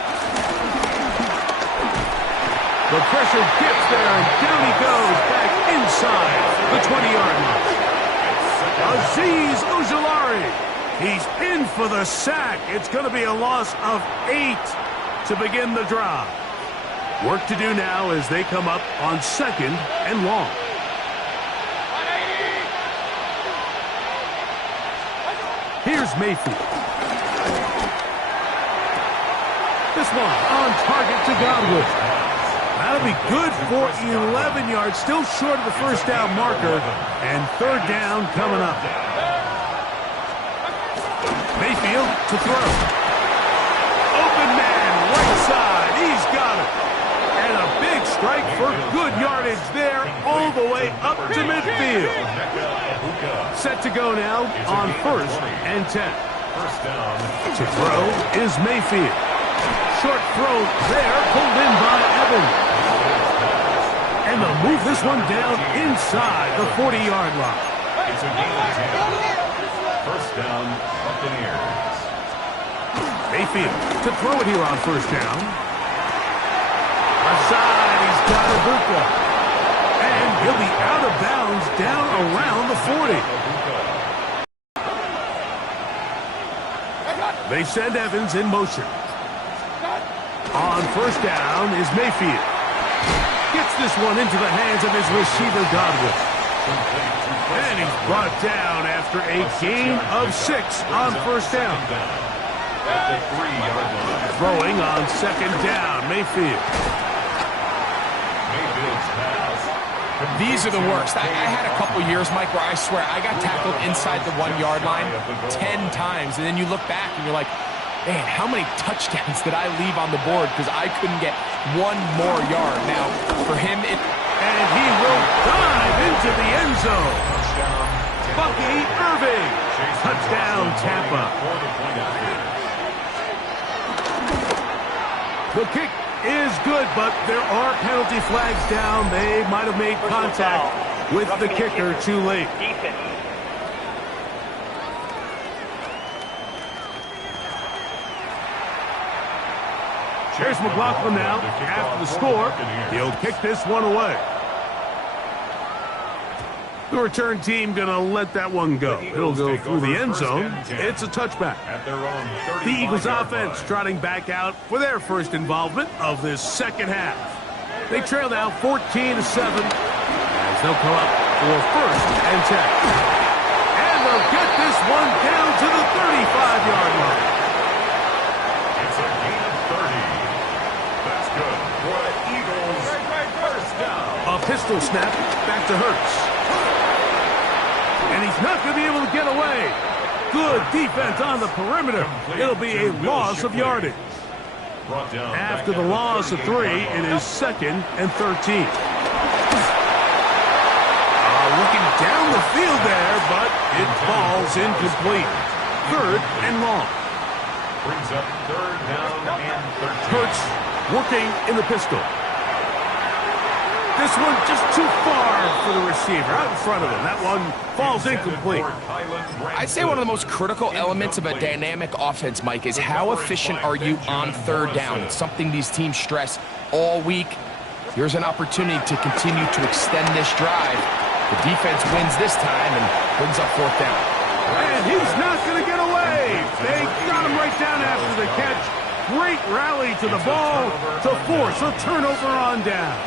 The pressure gets there, and down he goes back inside the 20-yard line. Azeez Ojulari. He's in for the sack. It's going to be a loss of 8 to begin the drive. Work to do now as they come up on second and long. Here's Mayfield. This one on target to Godwin. That'll be good for 11 yards, still short of the first down marker, and third down coming up. Mayfield to throw. Open man, right side, he's got it. And a big strike for good yardage there, all the way up to midfield. Set to go now on first and 10. To throw is Mayfield. Short throw there, pulled in by Evans. And they'll move this one down inside the 40-yard line. It's a gain of 10. First down, Buccaneers. Mayfield to throw it here on first down. Aside, he's got Ibuka. And he'll be out of bounds down around the 40. They send Evans in motion. On first down is Mayfield. Gets this one into the hands of his receiver, Godwin. And he's brought down after a gain of 6 on first down. At the 3-yard line. Throwing on second down, Mayfield. Mayfield's pass. These are the worst. I had a couple years, Mike, where I swear I got tackled inside the 1-yard line 10 times, and then you look back and you're like, man, how many touchdowns did I leave on the board because I couldn't get one more yard? Now, for him, and he will dive into the end zone. Bucky Irving. Touchdown, Tampa. The kick is good, but there are penalty flags down. They might have made contact with the kicker too late. Here's McLaughlin now. After the score, he'll kick this one away. The return team going to let that one go. It'll go through the end zone. It's a touchback. The Eagles offense trotting back out for their first involvement of this second half. They trail now 14-7 as they'll come up for first and 10. And they'll get this one down to the 35-yard line. It's a gain of 30. That's good for the Eagles. First down. A pistol snap back to Hurts. And he's not going to be able to get away. Good defense on the perimeter. It'll be a loss of yardage. After the loss of 3, it is second and 13. Looking down the field there, but it falls incomplete. Third and long. Brings up third down and 13. Hurts working in the pistol. This one just too far for the receiver, out in front of him. That one falls incomplete. I'd say one of the most critical elements of a dynamic offense, Mike, is how efficient are you on third down. It's something these teams stress all week. Here's an opportunity to continue to extend this drive. The defense wins this time and brings up fourth down. And he's not going to get away. They got him right down after the catch. Great rally to the ball to force a turnover on down.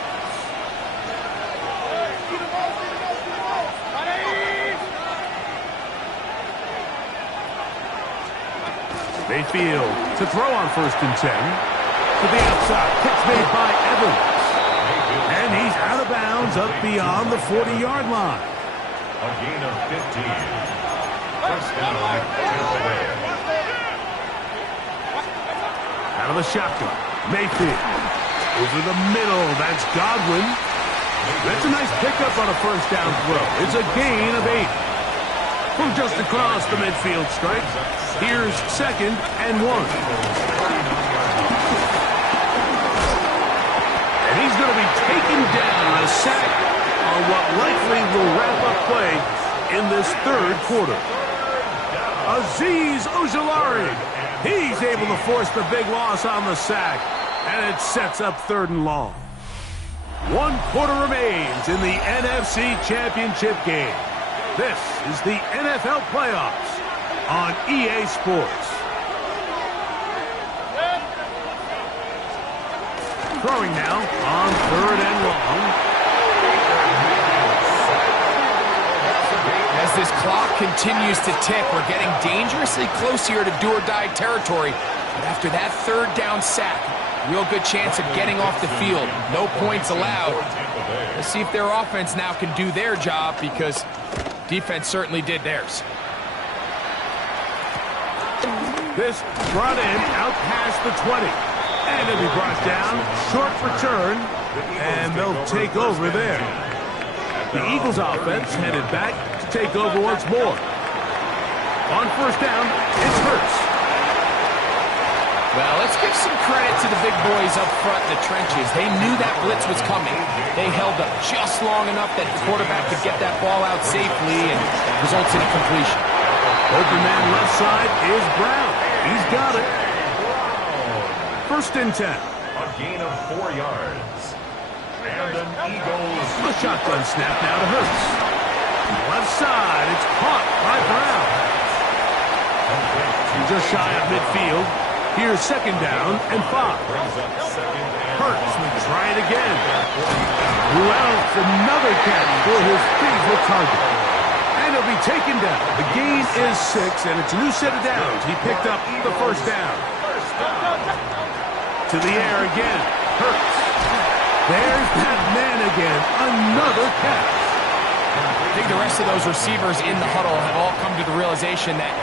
Mayfield to throw on first and 10. To the outside. Catch made by Evans. And he's out of bounds up beyond the 40-yard line. A gain of 15. First down, Tampa Bay. Out of the shotgun, Mayfield. Over the middle, that's Godwin. That's a nice pickup on a first down throw. It's a gain of 8. From just across the midfield stripe, here's 2nd and 1. And he's going to be taken down, a sack on what likely will wrap up play in this 3rd quarter. Azeez Ojulari, he's able to force the big loss on the sack, and it sets up 3rd and long. 1 quarter remains in the NFC Championship game. This is the NFL Playoffs on EA Sports. Throwing now on 3rd and long. As this clock continues to tick, we're getting dangerously close here to do-or-die territory. But after that 3rd down sack, real good chance of getting off the field. No points allowed. Let's see if their offense now can do their job, because defense certainly did theirs. This brought in out past the 20. And it'll be brought down. Short return. And they'll take over there. The Eagles offense headed back to take over once more. On first down, it's Hurts. Well, let's give some credit to the big boys up front in the trenches. They knew that blitz was coming. They held up just long enough that the quarterback could get that ball out safely, and results in a completion. Open man left side is Brown. He's got it. 1st and 10. A gain of 4 yards. And an Eagles. The shotgun snap now to Hurts. Left side, it's caught by Brown. Just shy of midfield. Here's 2nd down and 5. Hurts will try it again. Wells, another catch for his favorite target. And he'll be taken down. The gain is 6, and it's a new set of downs. He picked up the 1st down. To the air again. Hurts. There's that man again. Another catch. I think the rest of those receivers in the huddle have all come to the realization that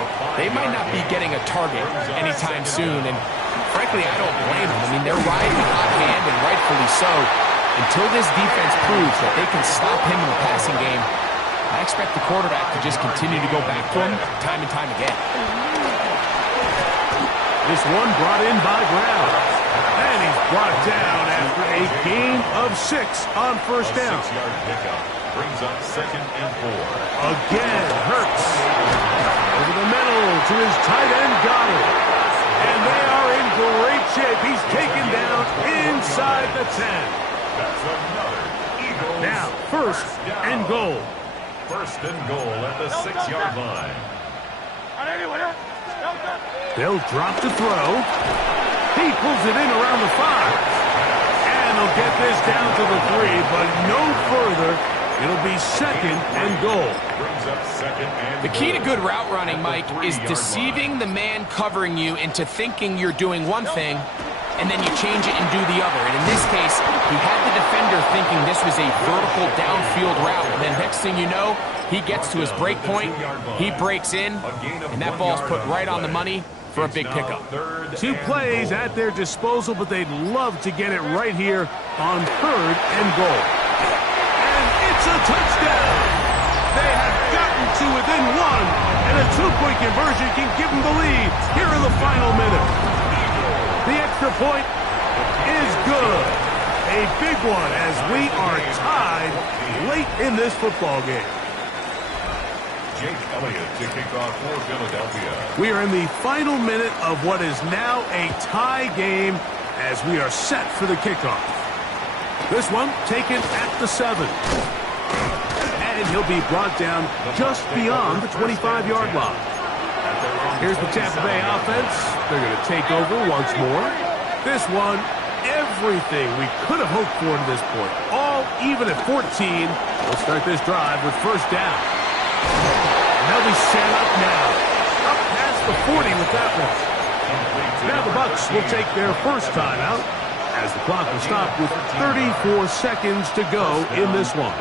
they might not be getting a target anytime soon. And frankly, I don't blame them. I mean, they're riding a hot hand, and rightfully so. Until this defense proves that they can stop him in the passing game, I expect the quarterback to just continue to go back to him time and time again. This one brought in by Brown. And he's brought down after a gain of 6 on first down. 6-yard pickup brings up 2nd and 4. Again, Hurts. Over the middle to his tight end, Goddard. And they are in great shape. He's taken down inside the 10. That's another Eagles. Now, 1st and goal. 1st and goal at the 6-yard line. They'll drop to throw. He pulls it in around the 5. And they'll get this down to the 3, but no further. It'll be 2nd and goal. Brings up 2nd and The key to good route running, Mike, is deceiving the man covering you into thinking you're doing one thing, and then you change it and do the other. And in this case, he had the defender thinking this was a vertical downfield route. And then next thing you know, he gets to his break point, he breaks in, and that ball's put right on the money for a big pickup. 2 plays at their disposal, but they'd love to get it right here on 3rd and goal. And it's a touchdown! They have gotten to within 1, and a 2-point conversion can give them the lead here in the final minute. The extra point is good. A big one as we are tied late in this football game. Jake Elliott to kick off for Philadelphia. We are in the final minute of what is now a tie game as we are set for the kickoff. This one taken at the 7. And he'll be brought down just beyond the 25-yard line. Here's the Tampa Bay offense. They're going to take over once more. This one, everything we could have hoped for to this point. All even at 14. We'll start this drive with 1st down. And they'll be set up now. Up past the 40 with that one. Now the Bucs will take their first timeout. as the clock will stop with 34 seconds to go in this one.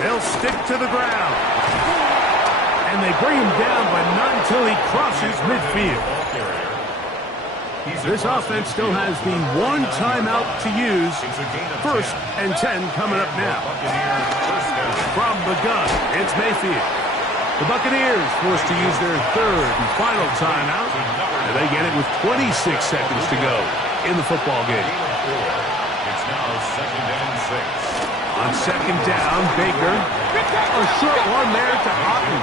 They'll stick to the ground. And they bring him down, but not until he crosses midfield. This offense still has the one timeout to use. 1st and 10 coming up now. From the gun, it's Mayfield. The Buccaneers forced to use their 3rd and final timeout, and they get it with 26 seconds to go in the football game. It's now 2nd and 6. On 2nd down, Baker. A short one there to Otten.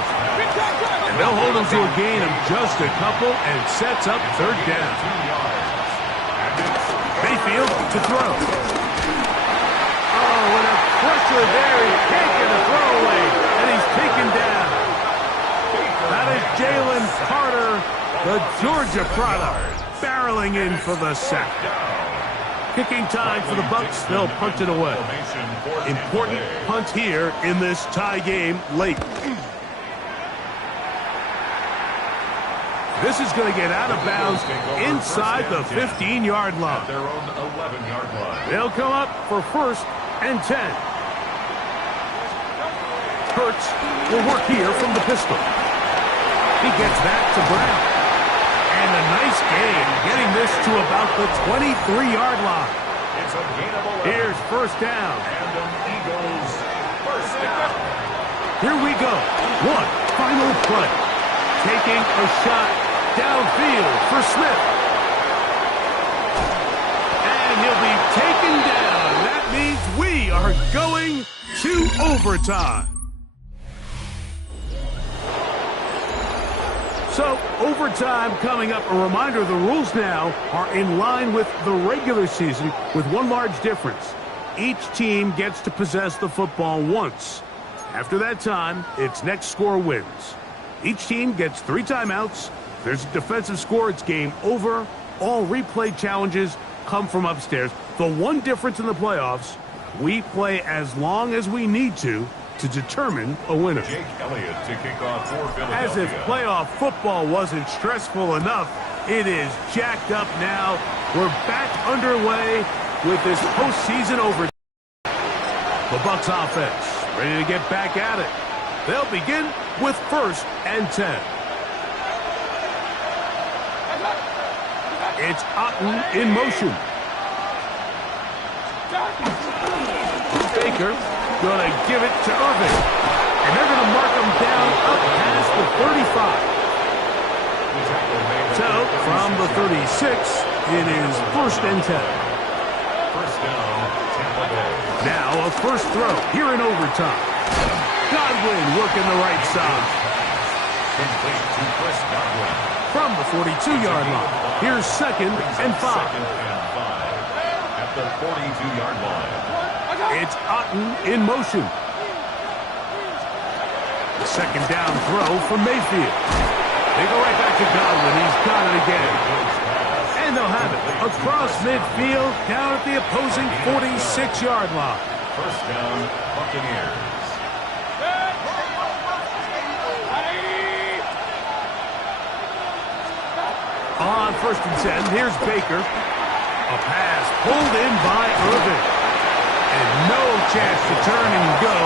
And they'll hold him to a gain of just a couple, and it sets up 3rd down. Mayfield to throw. Oh, what a pressure there. He can't get a throwaway, and he's taken down. That is Jalen Carter, the Georgia product, barreling in for the sack. Kicking time for the Bucs. They'll punt it away. Important punt here in this tie game late. This is going to get out of bounds inside the 15-yard line. Their own 11-yard line. They'll come up for 1st and 10. Hurts will work here from the pistol. He gets that to Brown. And a nice gain, getting this to about the 23-yard line. It's a gain of 11. Here's 1st down. And the Eagles 1st down. Here we go. One final play. Taking a shot downfield for Smith. And he'll be taken down. That means we are going to overtime. So, overtime coming up. A reminder, the rules now are in line with the regular season with one large difference. Each team gets to possess the football once. After that time, its next score wins. Each team gets 3 timeouts. If there's a defensive score, it's game over. All replay challenges come from upstairs. The one difference in the playoffs, we play as long as we need to determine a winner. Jake Elliott to kick off for Philadelphia. As if playoff football wasn't stressful enough, it is jacked up now. We're back underway with this postseason overtime. The Bucs offense ready to get back at it. They'll begin with 1st and 10. It's Otten in motion. Baker going to give it to Irving. And they're going to mark him down up past the 35. So, from the 36, it is 1st and 10. 1st down, Tampa Bay. Now a 1st throw here in overtime. Godwin working the right side. Complete to Chris Godwin. From the 42-yard line. Here's 2nd and 5. 2nd and 5 at the 42-yard line. It's Otten in motion. The 2nd down throw from Mayfield. They go right back to Godwin. He's got it again. And they'll have it across midfield down at the opposing 46-yard line. 1st down, Buccaneers. On 1st and 10, here's Baker. A pass pulled in by Irving. And no chance to turn and go.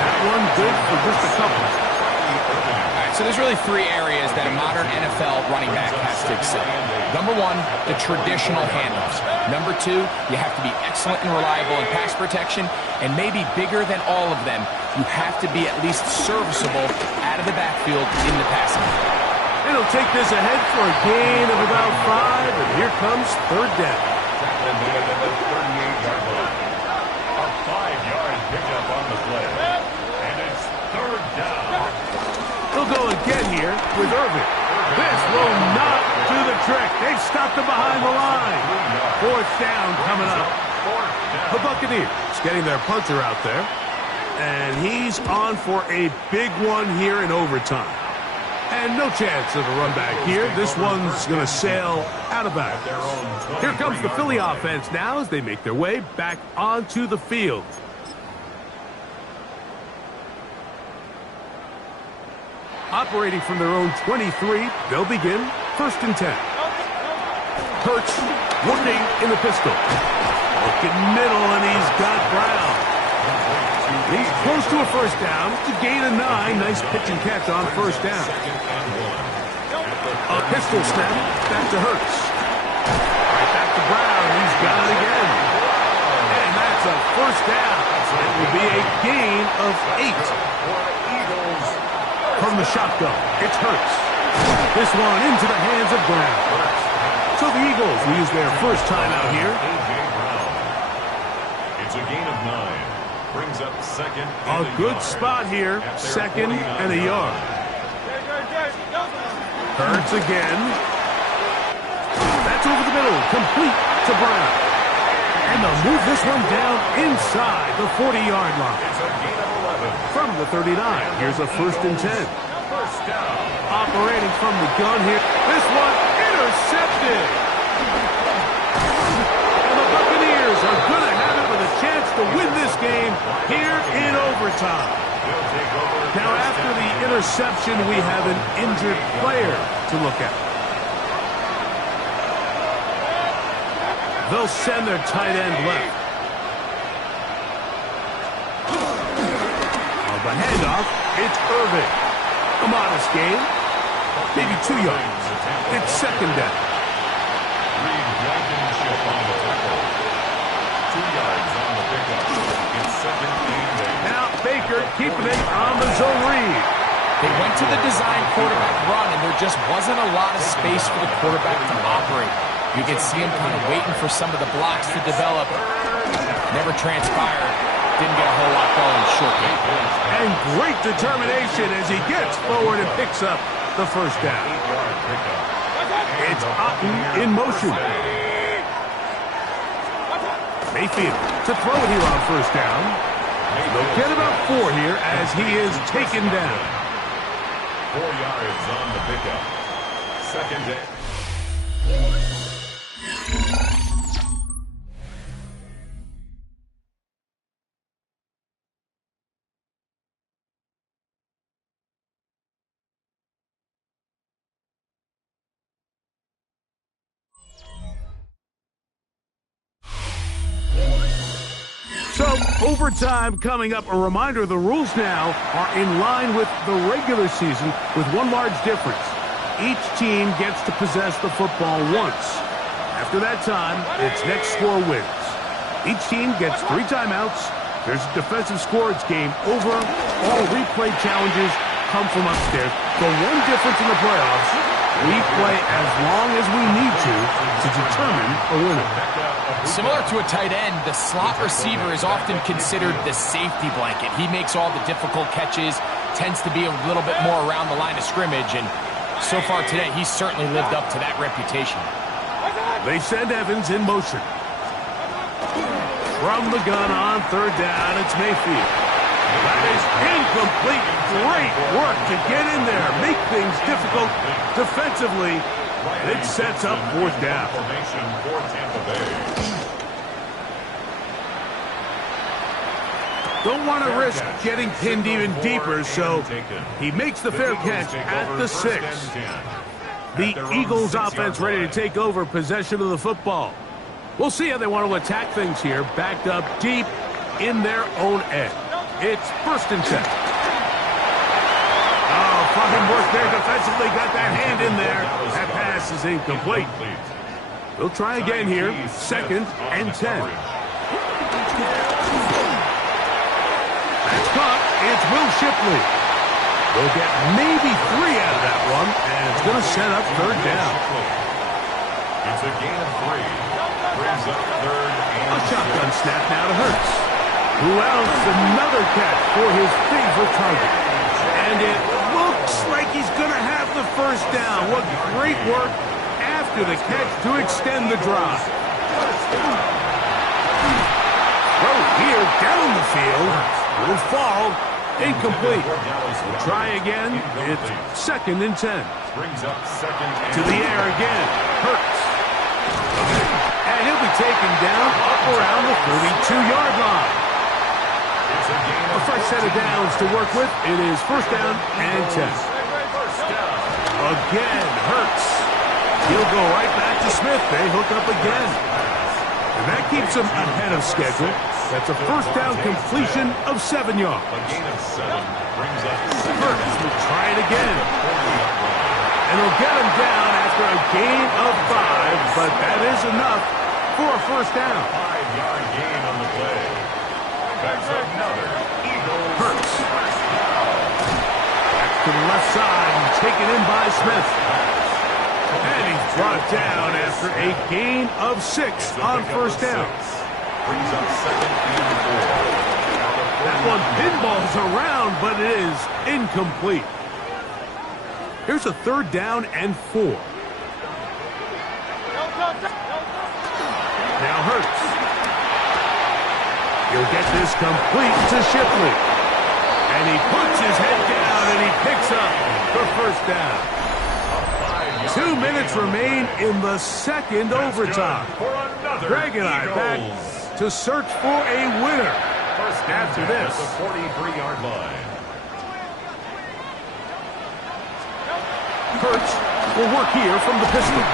That one good for just a couple. All right, so there's really 3 areas that a modern NFL running back has to excel. Number 1, the traditional handoffs. Number 2, you have to be excellent and reliable in pass protection. And maybe bigger than all of them, you have to be at least serviceable out of the backfield in the passing game. And he'll take this ahead for a gain of about 5, and here comes 3rd down. Tackling made at the 38-yard line. A 5-yard pickup on the play. And it's 3rd down. He'll go again here with Irving. This will not do the trick. They've stopped him behind the line. 4th down coming up. The Buccaneers getting their punter out there. And he's on for a big one here in overtime. And no chance of a run back here. This one's going to sail out of bounds. Here comes the Philly offense now as they make their way back onto the field. Operating from their own 23, they'll begin 1st and 10. Hurts working in the pistol. Looking middle, and he's got Brown. He's close to a first down. To gain of 9. Nice pitch and catch on first down. A pistol snap. Back to Hurts. Right back to Brown. He's got it again. And that's a first down. It will be a gain of 8. From the shotgun, it's Hurts. This one into the hands of Brown. So the Eagles will use their first timeout here. It's a gain of 9. Brings up second. A good spot here. Second and a yard. Hurts again. That's over the middle. Complete to Brown. And they'll move this one down inside the 40-yard line. It's a gain of 11. From the 39, here's a first and 10. First down. Operating from the gun here. This one intercepted. And the Buccaneers are going to have it with a chance to win this game here in overtime. Now, after the interception, we have an injured player to look at. They'll send their tight end left. On the handoff, it's Irving. A modest gain. Maybe 2 yards. It's second down. Reed Blankenship on the tackle. 2 yards on the pickup. It's second and 8. Now Baker keeping it on the zone read. They went to the design quarterback run, and there just wasn't a lot of space for the quarterback to operate. You can see him kind of waiting for some of the blocks to develop. Never transpired. Didn't get a whole lot going short game. And great determination as he gets forward and picks up the first down. It's Otten in motion. Mayfield to throw it here on first down. They'll get about 4 here as he is taken down. 4 yards on the pickup. Second down. So, overtime coming up. A reminder, the rules now are in line with the regular season with one large difference. Each team gets to possess the football once. After that time, its next score wins. Each team gets 3 timeouts. There's a defensive score. It's game over. All replay challenges come from upstairs. The one difference in the playoffs, we play as long as we need to determine a winner. Similar to a tight end, the slot receiver is often considered the safety blanket. He makes all the difficult catches, tends to be a little bit more around the line of scrimmage, and so far today, he's certainly lived up to that reputation. They send Evans in motion. From the gun on third down, it's Mayfield. That is incomplete. Great work to get in there, make things difficult defensively. It sets up fourth down. Formation for Tampa Bay. Don't want to risk getting pinned even deeper, so he makes the fair catch at the 6. The Eagles offense ready to take over possession of the football. We'll see how they want to attack things here, backed up deep in their own end. It's first and 10. Oh, fine work there defensively. Got that hand in there. That pass is incomplete. They'll try again here. Second and 10. That's caught. It's Will Shipley. They'll get maybe 3 out of that one, and it's going to set up third down. It's a gain of 3. Brings up third and A shotgun snap now to Hurts, who outs another catch for his favorite target. And it looks like he's going to have the first down. What great work after the catch to extend the drive. Throw here down the field. Will fall. Incomplete. We'll try again. It's second and 10. brings up second and To the air again. Hurts. And he'll be taken down up around the 32-yard line. it's a gain A of fresh set of downs to work with. It is first down and 10. first down. Again, Hurts. He'll go right back to Smith. They hook up again. And that keeps him ahead of schedule. That's a first down completion of 7 yards. A gain of 7 brings up Hurts will try it again. And he'll get him down after a gain of 5, but that is enough for a first down. 5-yard gain on the play. That's another Eagles. Hurts. Back to the left side and taken in by Smith. And he's brought down after a gain of 6 on first down. Brings up 2nd and 4. That one pinballs around, but it is incomplete. Here's a 3rd down and 4. Now Hurts. He'll get this complete to Shipley. And he puts his head down and he picks up the first down. 2 minutes remain in the second overtime. Greg and I back to search for a winner after this. At the 43-yard line. Hurts will work here from the pistol.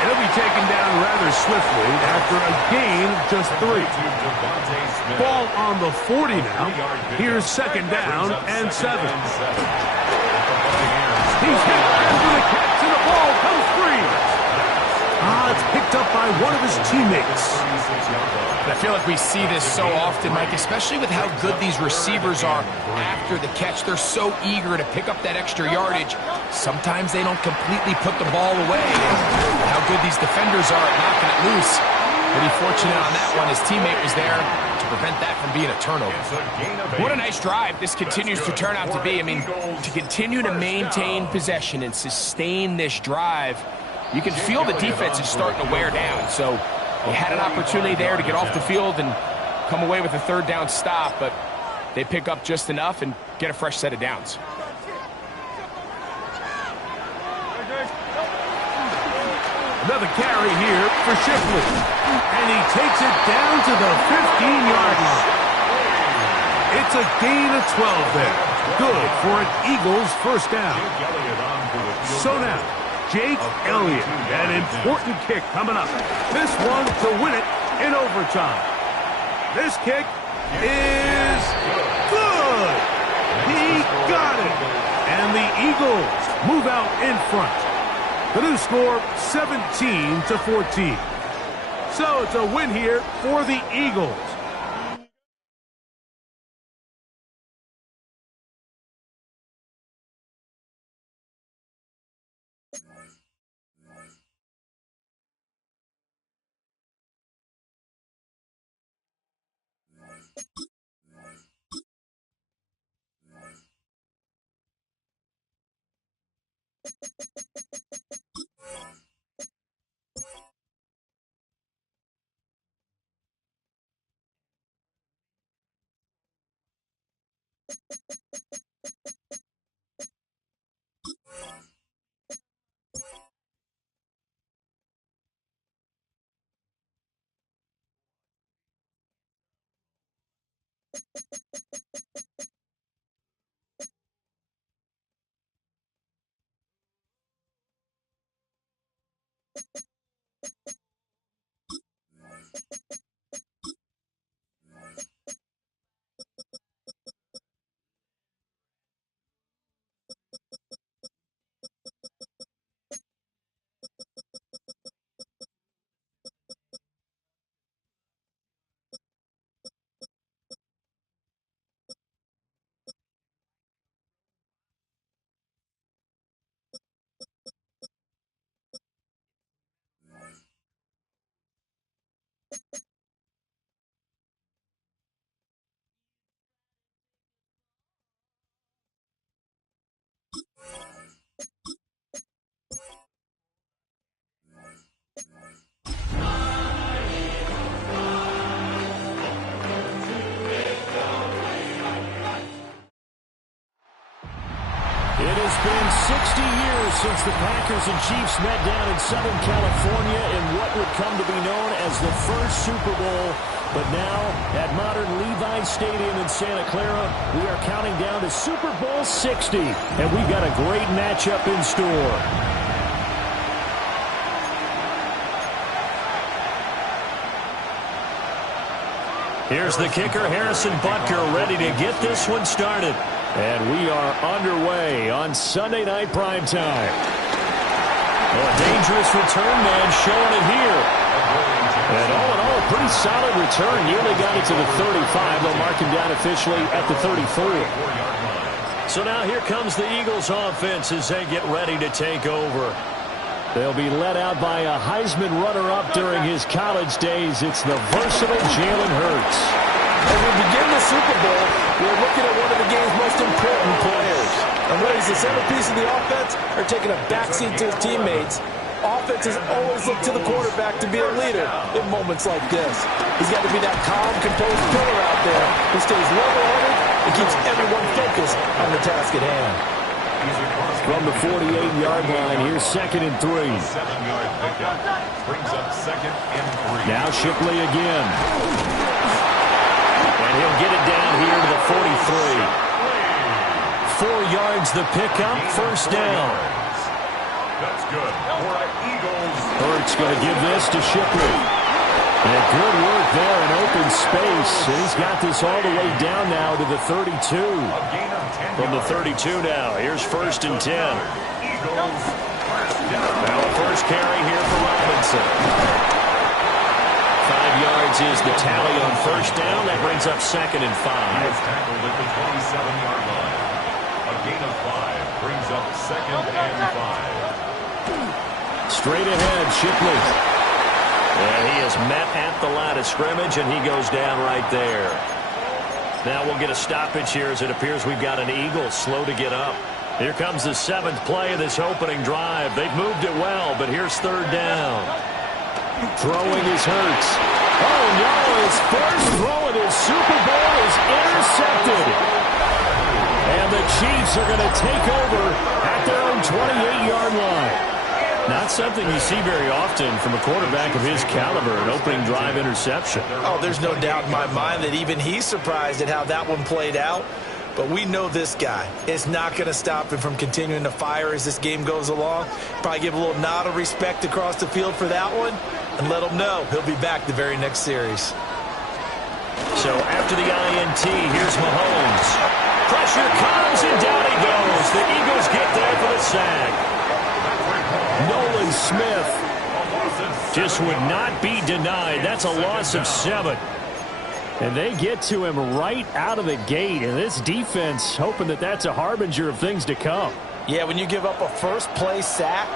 And he'll be taken down rather swiftly after a gain of just 3. Ball on the 40 now. Here's 2nd down and 7. He's hit after the catch and the ball comes free. It's picked up by one of his teammates. I feel like we see this so often, Mike, especially with how good these receivers are after the catch. They're so eager to pick up that extra yardage. Sometimes they don't completely put the ball away. And how good these defenders are at knocking it loose. Pretty fortunate on that one. His teammate was there to prevent that from being a turnover. What a nice drive this continues to turn out to be. I mean, to continue to maintain possession and sustain this drive, you can feel the defense is starting to wear down. So they had an opportunity there to get off the field and come away with a 3rd down stop, but they pick up just enough and get a fresh set of downs. Another carry here for Shipley. And he takes it down to the 15-yard line. It's a gain of 12 there. Good for an Eagles first down. So now, Jake Elliott, an important kick coming up. This one to win it in overtime. This kick is good. He got it. And the Eagles move out in front. The new score, 17-14. So it's a win here for the Eagles. It has been 60 years since the Packers and Chiefs met down in Southern California in what would come to be known as the first Super Bowl. But now, at modern Levi's Stadium in Santa Clara, we are counting down to Super Bowl 60. And we've got a great matchup in store. Here's the kicker, Harrison Butker, ready to get this one started. And we are underway on Sunday Night Primetime. A dangerous return man showing it here. And all in all, a pretty solid return. Nearly got it to the 35. They'll mark him down officially at the 34. So now here comes the Eagles offense as they get ready to take over. They'll be led out by a Heisman runner-up during his college days. It's the versatile Jalen Hurts. As we begin the Super Bowl, we're looking at one of the game's most important players. And whether he's the centerpiece of the offense or taking a backseat to his teammates, offenses always look to the quarterback to be a leader in moments like this. He's got to be that calm, composed pillar out there who stays level-headed and keeps everyone focused on the task at hand. From the 48-yard line, here's 2nd and 3. 7-yard pickup brings up 2nd and 3. Now Shipley again. And he'll get it down here to the 43. 4 yards the pickup, first down. That's good for Eagles. Hurts going to give this to Shipley. And good work there in open space. He's got this all the way down now to the 32. From the 32 now, here's 1st and 10. Eagles first down. Now a first carry here for Robinson. 5 yards is the tally on first down. That brings up 2nd and 5. He is tackled at the 27-yard line. A gain of 5 brings up 2nd and 5. Straight ahead, Shipley. And he is met at the line of scrimmage, and he goes down right there. Now we'll get a stoppage here as it appears we've got an Eagle slow to get up. Here comes the 7th play of this opening drive. They've moved it well, but here's 3rd down. Throwing is Hurts. Oh, no, his first throw of his Super Bowl is intercepted. And the Chiefs are going to take over at their own 28-yard line. Not something you see very often from a quarterback of his caliber, an opening drive interception. Oh, there's no doubt in my mind that even he's surprised at how that one played out. But we know this guy is not going to stop him from continuing to fire as this game goes along. Probably give a little nod of respect across the field for that one and let him know he'll be back the very next series. So after the INT, here's Mahomes. Pressure comes and down he goes. The Eagles get there for the sack. Nolan Smith just would not be denied. That's a loss of 7. And they get to him right out of the gate. And this defense hoping that that's a harbinger of things to come. Yeah, when you give up a first-play sack,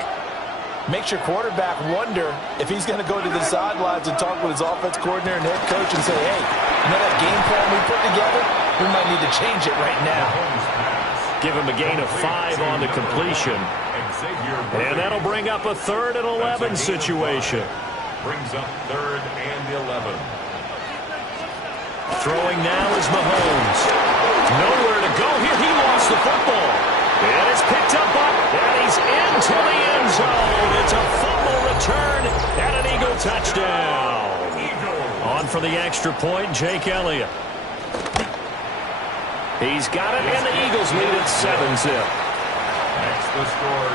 makes your quarterback wonder if he's going to go to the sidelines and talk with his offense coordinator and head coach and say, hey, you know that game plan we put together? We might need to change it right now. Give him a gain of 5 on the completion. And that'll bring up a 3rd and 11 situation. Brings up 3rd and 11. Throwing now is Mahomes. Nowhere to go here. He lost the football. And it's picked up, and he's into the end zone. It's a fumble return and an Eagle touchdown. On for the extra point, Jake Elliott. He's got it, and the Eagles lead at 7-zip.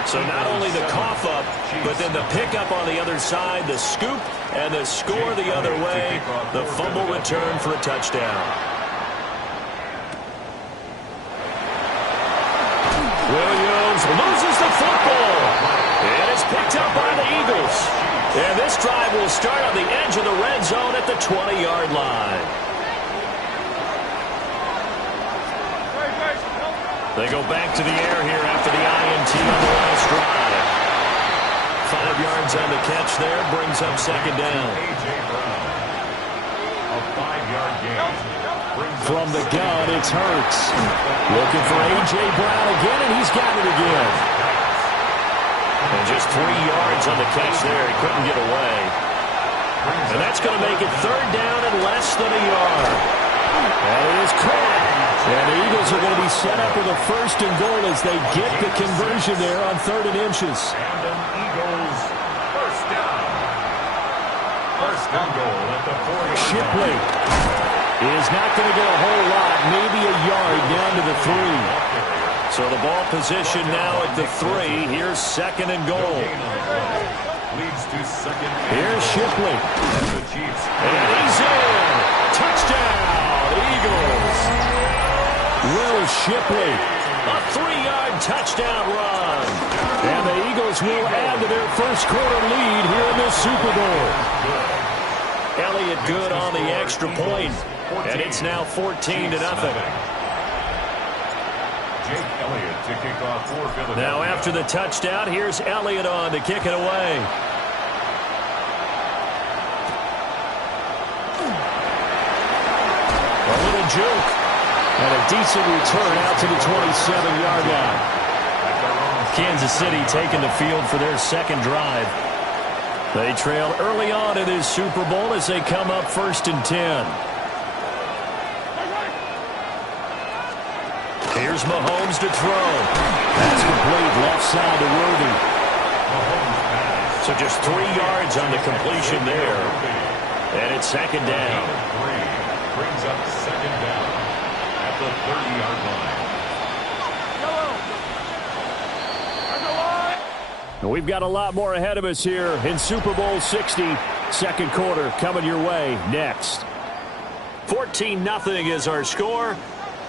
So not only the cough up, but then the pickup on the other side, the scoop, and the score the other way. The fumble return for a touchdown. Williams loses the football. And it's picked up by the Eagles. And this drive will start on the edge of the red zone at the 20-yard line. They go back to the air here after the INT on the last drive. 5 yards on the catch there, brings up 2nd down. A.J. Brown. A 5-yard gain. From the gun, it's Hurts. Looking for A.J. Brown again, and he's got it again. And just 3 yards on the catch there. He couldn't get away. And that's going to make it 3rd down and less than a yard. And it is caught. And the Eagles are going to be set up with a 1st and goal as they get the conversion there on 3rd and inches. And an Eagles first down. 1st and goal at the 40. Shipley is not going to get a whole lot, maybe a yard down to the 3. So the ball position now at the 3. Here's 2nd and goal. Leads to 2nd. Here's Shipley. And the Chiefs. And he's in. Touchdown. Shipley. A 3-yard touchdown run. And the Eagles will add to their first quarter lead here in this Super Bowl. Elliott good on the extra point. And it's now 14-0. Jake Elliott to kick off for Philadelphia. Now after the touchdown, here's Elliott on to kick it away. A little juke. And a decent return out to the 27-yard line. Kansas City taking the field for their second drive. They trail early on in this Super Bowl as they come up 1st and 10. Here's Mahomes to throw. That's complete left side to Worthy. So just 3 yards on the completion there. And it's 2nd down. Brings up 2nd down at the 30-yard line. We've got a lot more ahead of us here in Super Bowl 60. Second quarter coming your way next. 14-0 is our score.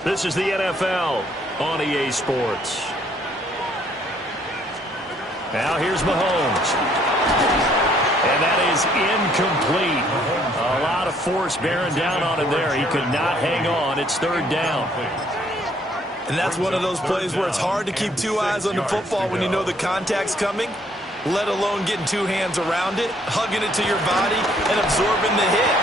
This is the NFL on EA Sports. Now here's Mahomes. And that is incomplete. A lot of force bearing down on him there. He could not hang on. It's 3rd down. And that's one of those plays where it's hard to keep 2 eyes on the football when you know the contact's coming, let alone getting 2 hands around it, hugging it to your body, and absorbing the hit.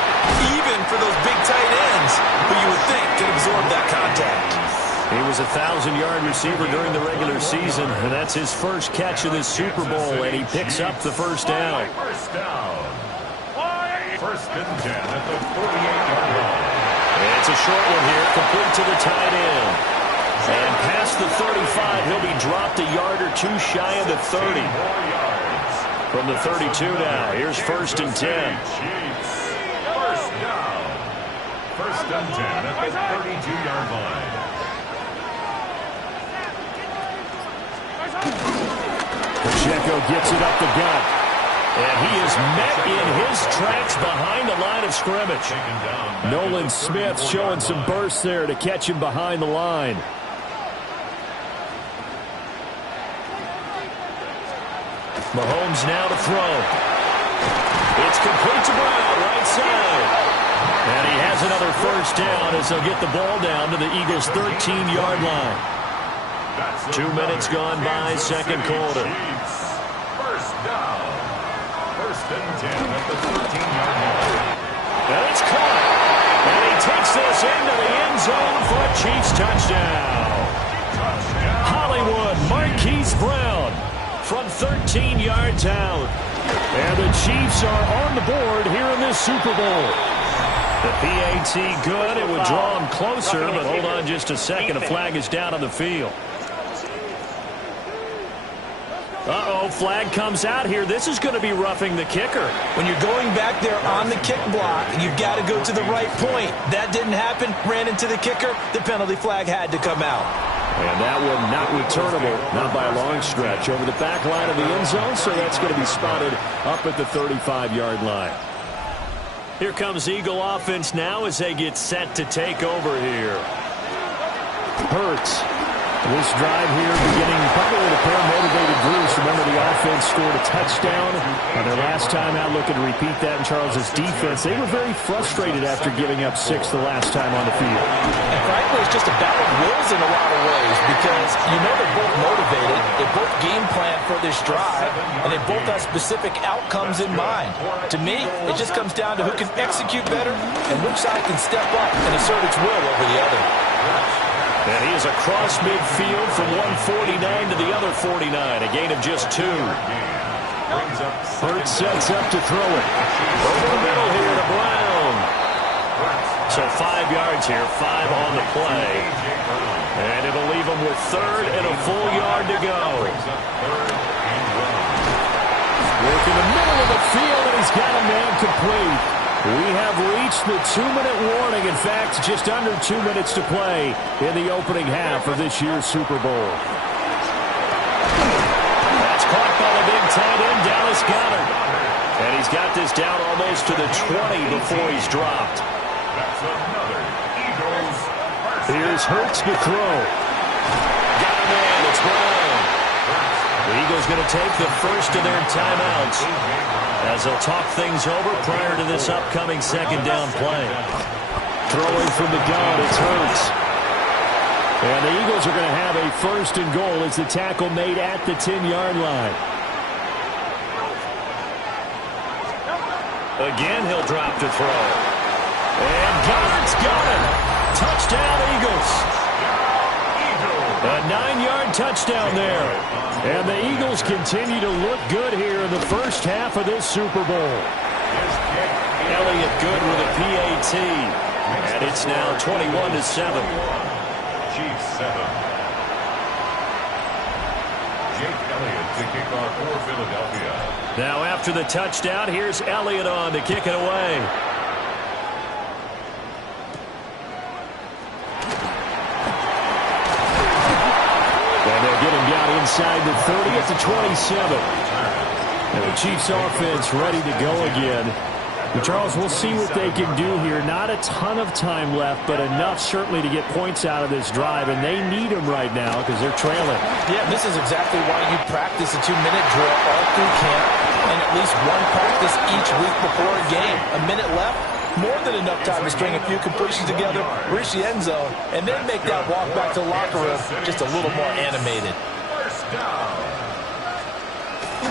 Even for those big tight ends who you would think can absorb that contact. He was a 1,000-yard receiver during the regular season, and that's his first catch of this Super Bowl, and he picks up the 1st down. 1st down. 1st and 10 at the 48-yard line. It's a short one here, complete to the tight end. And past the 35, he'll be dropped a yard or 2 shy of the 30. From the 32 now, here's 1st and 10. 1st down. 1st and 10 at the 32-yard line. Pacheco gets it up the gut. And he is met in his tracks behind the line of scrimmage. Nolan Smith showing some burst there to catch him behind the line. Mahomes now to throw. It's complete to Brown, right side. And he has another 1st down as they'll get the ball down to the Eagles' 13-yard line. 2 minutes gone by, second quarter. 1st down. 1st and 10 at the 13-yard line. And it's caught. And he takes this into the end zone for a Chiefs touchdown. Hollywood Marquise Brown from 13 yards out. And the Chiefs are on the board here in this Super Bowl. The PAT good. It would draw him closer, but hold on just a second. A flag is down on the field. Uh-oh, flag comes out here. This is going to be roughing the kicker. When you're going back there on the kick block, you've got to go to the right point. That didn't happen. Ran into the kicker. The penalty flag had to come out. And that one not returnable, not by a long stretch, over the back line of the end zone, so that's going to be spotted up at the 35-yard line. Here comes Eagle offense now as they get set to take over here. Hurts. This drive here beginning probably with a pair of motivated Bruce. Remember, the offense scored a touchdown on their last time out, looking to repeat that in Charles' defense. They were very frustrated after giving up 6 the last time on the field. And frankly, it's just a battle of wills in a lot of ways because you know they're both motivated, they both game plan for this drive, and they both have specific outcomes in mind. To me, it just comes down to who can execute better and which side can step up and assert its will over the other. And he is across midfield from one 49 to the other 49, a gain of just 2. Hurts sets up to throw it. Over the middle here to Brown. So 5 yards here, 5 on the play. And it'll leave him with 3rd and a full yard to go. Working the middle of the field, and he's got him down complete. We have reached the 2-minute warning. In fact, just under 2 minutes to play in the opening half of this year's Super Bowl. That's caught by the big tight end, Dallas Goedert. And he's got this down almost to the 20 before he's dropped. That's another Eagles. Here's Hurts to throw. Got a man. It's Brown. The Eagles going to take the first of their timeouts as they'll talk things over prior to this upcoming second down play. Throwing from the gun, it's Hurts. And the Eagles are going to have a first and goal as the tackle made at the 10-yard line. Again, he'll drop to throw. And Goddard's got him. Touchdown, Eagles. A 9-yard touchdown there. And the Eagles continue to look good here in the first half of this Super Bowl. Elliott good with a PAT. And it's now 21-7. Chiefs 7. Jake Elliott to kick off for Philadelphia. Now after the touchdown, here's Elliott on to kick it away. And they'll get him down inside the 30 at the 27. And the Chiefs offense ready to go again. And Charles, we'll see what they can do here. Not a ton of time left, but enough certainly to get points out of this drive. And they need them right now because they're trailing. Yeah, this is exactly why you practice a 2-minute drill all through camp and at least one practice each week before a game. A minute left, more than enough time to string a few completions together, reach the end zone, and then make that walk back to the locker room just a little more animated.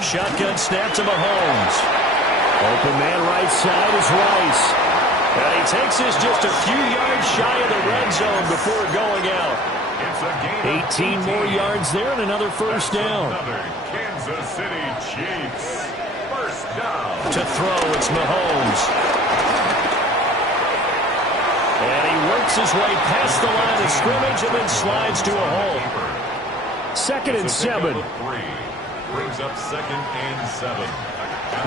Shotgun snap to Mahomes. Open man right side is Rice. And he takes this just a few yards shy of the red zone before going out. 18 more yards there and another first down. Another Kansas City Chiefs. First down. To throw, it's Mahomes. And he works his way past the line of scrimmage and then slides to a hole. 2nd and 7. Brings up 2nd and 7.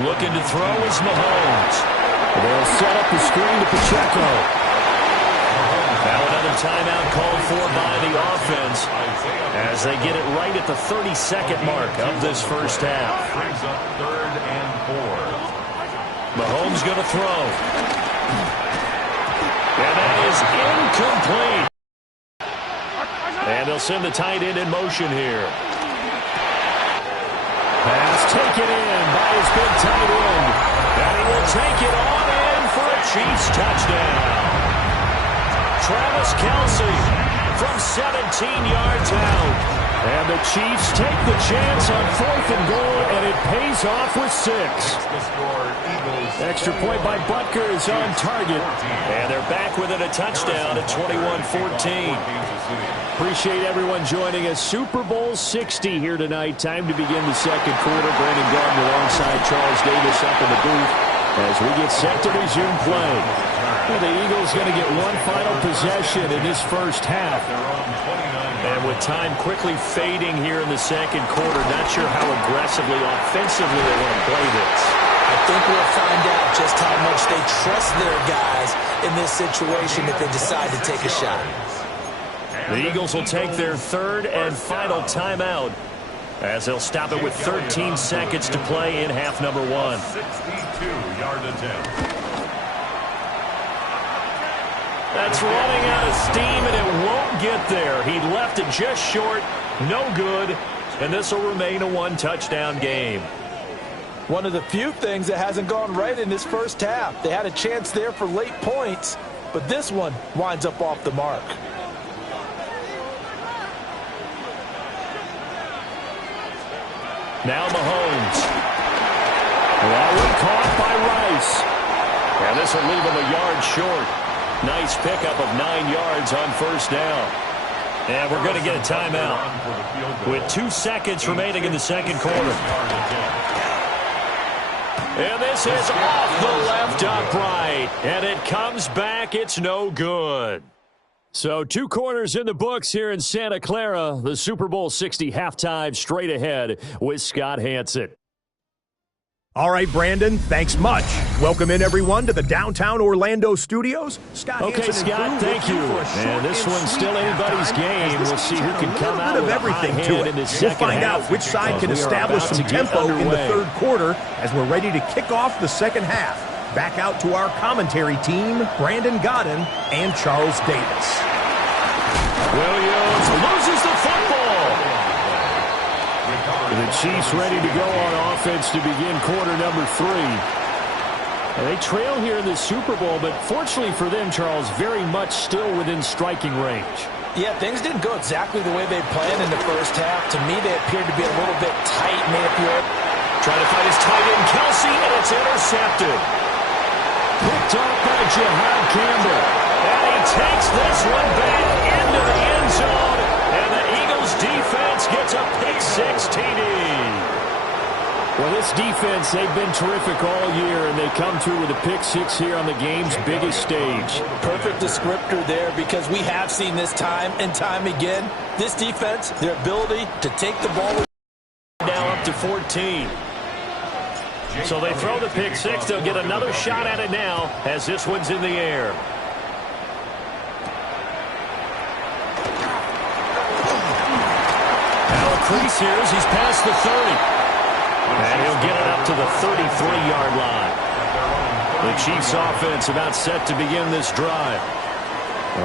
Looking to throw is Mahomes. They'll set up the screen to Pacheco. Now another timeout called for by the offense as they get it right at the 30-second mark of this first half. Brings up 3rd and 4. Mahomes going to throw. And that is incomplete. And they'll send the tight end in motion here. Pass taken in by his big tight end. And he will take it on in for a Chiefs touchdown. Travis Kelce from 17 yards out. And the Chiefs take the chance on 4th and goal, and it pays off with 6. Extra point by Butker is on target. And they're back within a touchdown at 21-14. Appreciate everyone joining us. Super Bowl 60 here tonight. Time to begin the second quarter. Brandon Gordon alongside Charles Davis up in the booth as we get set to resume play. Well, the Eagles going to get one final possession in this first half. And with time quickly fading here in the second quarter, not sure how aggressively, offensively they want to play this. I think we'll find out just how much they trust their guys in this situation if they decide to take a shot. The Eagles will take their 3rd and final timeout as they'll stop it with 13 seconds to play in half number 1. 62-yard attempt. That's running out of steam, and it won't get there. He left it just short, no good, and this will remain a one-touchdown game. One of the few things that hasn't gone right in this first half. They had a chance there for late points, but this one winds up off the mark. Now Mahomes. That one caught by Rice. And this will leave him a yard short. Nice pickup of 9 yards on first down. And we're going to get a timeout with 2 seconds remaining in the second quarter. And this is off the left upright. And it comes back. It's no good. So 2 corners in the books here in Santa Clara. The Super Bowl 60 halftime straight ahead with Scott Hanson. All right, Brandon, thanks much. Welcome in, everyone, to the downtown Orlando studios. Scott okay, Hanson Scott, thank you. And this one's still anybody's game. We'll see who can come out with everything a high to hand it. in this We'll second find half, out which side can establish some tempo in the third quarter as we're ready to kick off the second half. Back out to our commentary team, Brandon Gaudin and Charles Davis. Williams loses the The Chiefs ready to go on offense to begin quarter number 3. And they trail here in the Super Bowl, but fortunately for them, Charles, very much still within striking range. Yeah, things didn't go exactly the way they planned in the first half. To me, they appeared to be a little bit tight, Mayfield. Trying to find his tight end, Kelsey, and it's intercepted. Picked off by Jihad Campbell. And he takes this one back into the end zone. And the Eagles defense gets a pick-6 TD. Well, this defense, they've been terrific all year, and they come through with a pick-6 here on the game's biggest stage. Perfect descriptor there, because we have seen this time and time again. This defense, their ability to take the ball. Now up to 14. So they throw the pick-6. They'll get another shot at it now as this one's in the air. Now a crease here as he's past the 30. And he'll get it up to the 33-yard line. The Chiefs offense about set to begin this drive.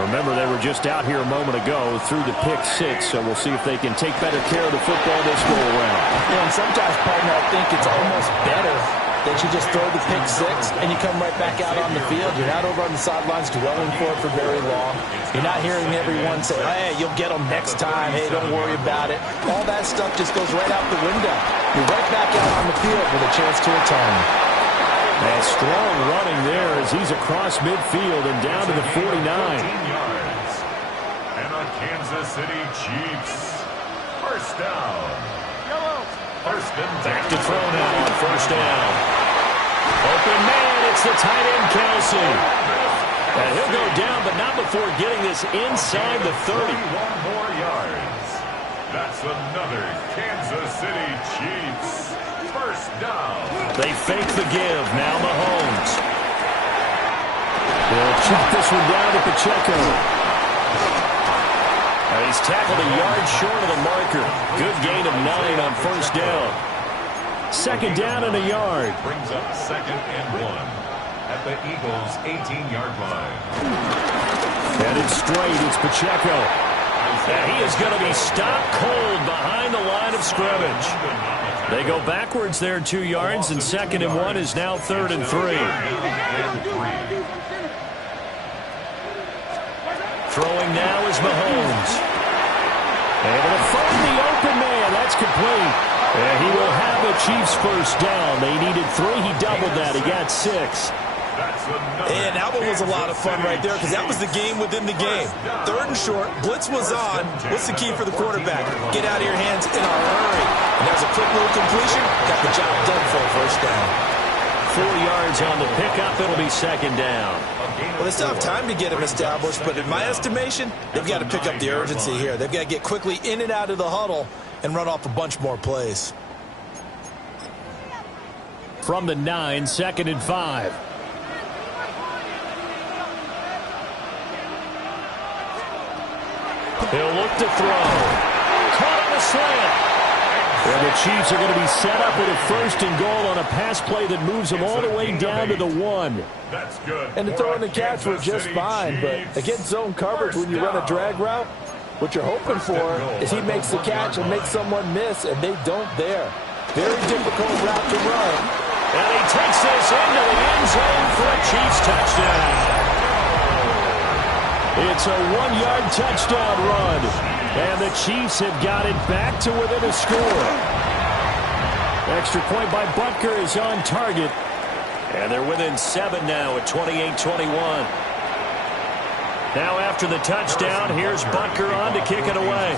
Remember, they were just out here a moment ago through the pick-6, so we'll see if they can take better care of the football this go-around. Yeah, and sometimes, partner, I think it's almost better that you just throw the pick-6 and you come right back out on the field. You're not over on the sidelines dwelling for it for very long. You're not hearing everyone say, hey, you'll get them next time. Hey, don't worry about it. All that stuff just goes right out the window. You're right back out on the field with a chance to atone. And strong running there as he's across midfield and down to the 49. 15 yards. And a Kansas City Chiefs first down. First and back to throw now on first down. Open man, it's the tight end Kelsey. And he'll go down, but not before getting this inside the 30. 31 more yards. That's another Kansas City Chiefs first down. They fake the give. Now Mahomes. They'll check this one down to Pacheco. He's tackled a yard short of the marker. Good gain of 9 on first down. Second down and a yard. Brings up second and 1 at the Eagles' 18-yard line. Headed straight, it's Pacheco. And he is going to be stopped cold behind the line of scrimmage. They go backwards there 2 yards, and second and 1 is now third and 3. Throwing now is Mahomes. Able to find the open man. That's complete. And he will have the Chiefs first down. They needed 3. He doubled that. He got 6. And that one was a lot of fun right there, because that was the game within the game. Third and short, blitz was on. What's the key for the quarterback? Get out of your hands in a hurry. And there's a quick little completion. Got the job done for a first down. 4 yards on the pickup. It'll be second down. Well, they still have time to get him established, but in my estimation, they've got to pick up the urgency here. They've got to get quickly in and out of the huddle and run off a bunch more plays. From the 9, second and 5. He'll look to throw. Caught on a slant. And the Chiefs are going to be set up with a first and goal on a pass play that moves them all the way down to the 1. That's good. And the throw and the catch were just fine, but against zone coverage, when you run a drag route, what you're hoping for is he makes the catch and makes someone miss, and they don't there. Very difficult route to run. And he takes this into the end zone for a Chiefs touchdown. It's a 1-yard touchdown run. And the Chiefs have got it back to within a score. Extra point by Butker is on target. And they're within 7 now at 28-21. Now after the touchdown, here's Butker on to kick it away.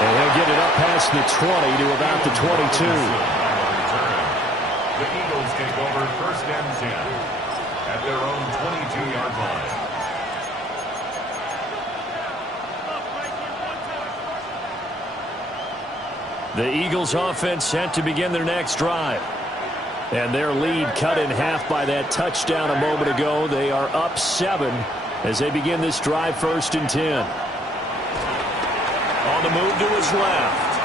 And he'll get it up past the 20 to about the 22. The Eagles take over first and 10 at their own 22-yard line. The Eagles offense set to begin their next drive. And their lead cut in half by that touchdown a moment ago. They are up 7 as they begin this drive first and 10. On the move to his left.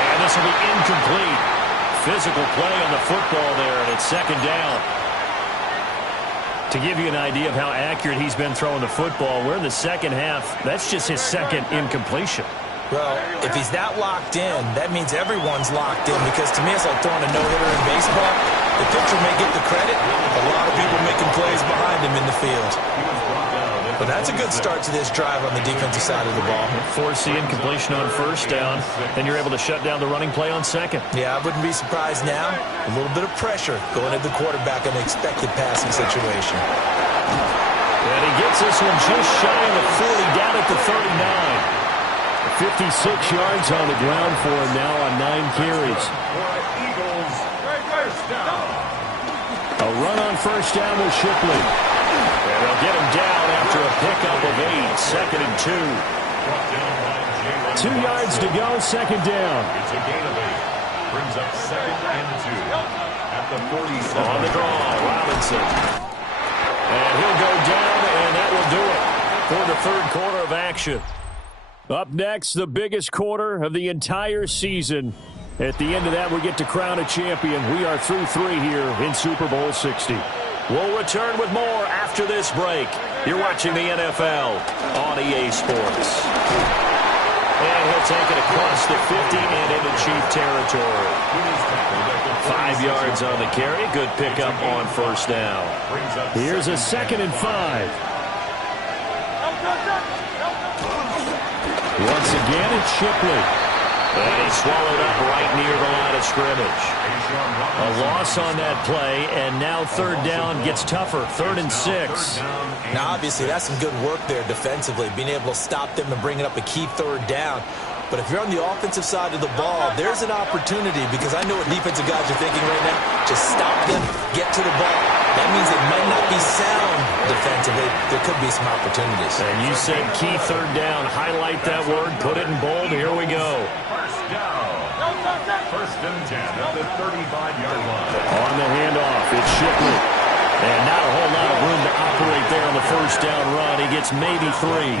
And this will be incomplete. Physical play on the football there, and it's second down. To give you an idea of how accurate he's been throwing the football, we're in the second half. That's just his second incompletion. Well, if he's that locked in, that means everyone's locked in, because to me it's like throwing a no-hitter in baseball. The pitcher may get the credit. A lot of people making plays behind him in the field. But that's a good start to this drive on the defensive side of the ball. Force the incompletion on first down, then you're able to shut down the running play on second. Yeah, I wouldn't be surprised now. A little bit of pressure going at the quarterback in an expected passing situation. And he gets this one just shy of the 40, down at the 39. 56 yards on the ground for him now on 9 carries. Eagles, first down. A run on first down with Shipley. And they'll get him down after a pickup of 8, second and 2. 2 yards to go, second down. It's a gain of 8. Brings up second and 2. At the 47. On the draw, Robinson. And he'll go down, and that will do it for the third quarter of action. Up next, the biggest quarter of the entire season. At the end of that, we get to crown a champion. We are through 3 here in Super Bowl 60. We'll return with more after this break. You're watching the NFL on EA Sports. And he'll take it across the 50 and into Chief territory. 5 yards on the carry. Good pickup on first down. Here's a 2nd and 5. Once again, it's Shipley. And he's swallowed up right near the line of scrimmage. A loss on that play, and now third down gets tougher. 3rd and 6. Now, obviously, that's some good work there defensively, being able to stop them and bringing up a key third down. But if you're on the offensive side of the ball, there's an opportunity, because I know what defensive guys are thinking right now. Just stop them, get to the ball. That means it might not be sound defensively. There could be some opportunities. And you said key third down. Highlight that word. Put it in bold. Here we go. First down. 1st and 10 at the 35-yard line. On the handoff, it's Shipley. And not a whole lot of room to operate there on the first down run. He gets maybe 3.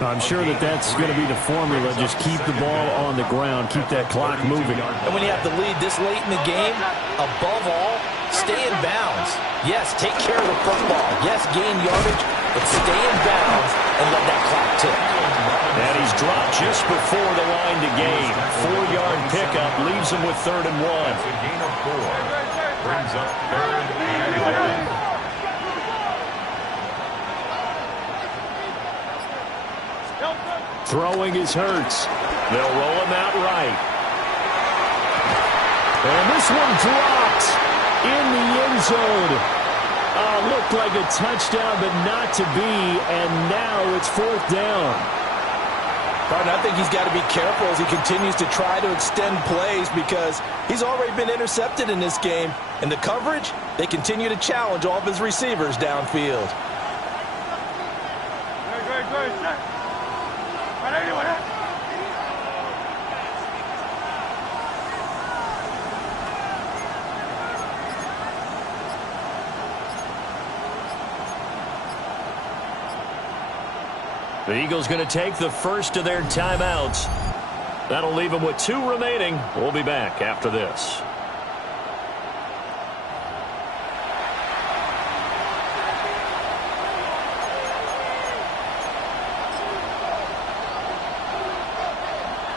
I'm sure that's going to be the formula. Just keep the ball on the ground. Keep that clock moving. And when you have the lead this late in the game, above all, stay in bounds. Yes, take care of the football. Yes, gain yardage, but stay in bounds and let that clock tick. And he's dropped just before the line to gain. 4-yard pickup leaves him with 3rd and 1. It's a gain of 4. Brings up 3rd and 1. Throwing is Hurts. They'll roll him out right. And this one dropped in the end zone. Looked like a touchdown, but not to be. And now it's 4th down. Pardon, I think he's got to be careful as he continues to try to extend plays, because he's already been intercepted in this game. And the coverage, they continue to challenge all of his receivers downfield. The Eagles going to take the first of their timeouts. That'll leave them with 2 remaining. We'll be back after this.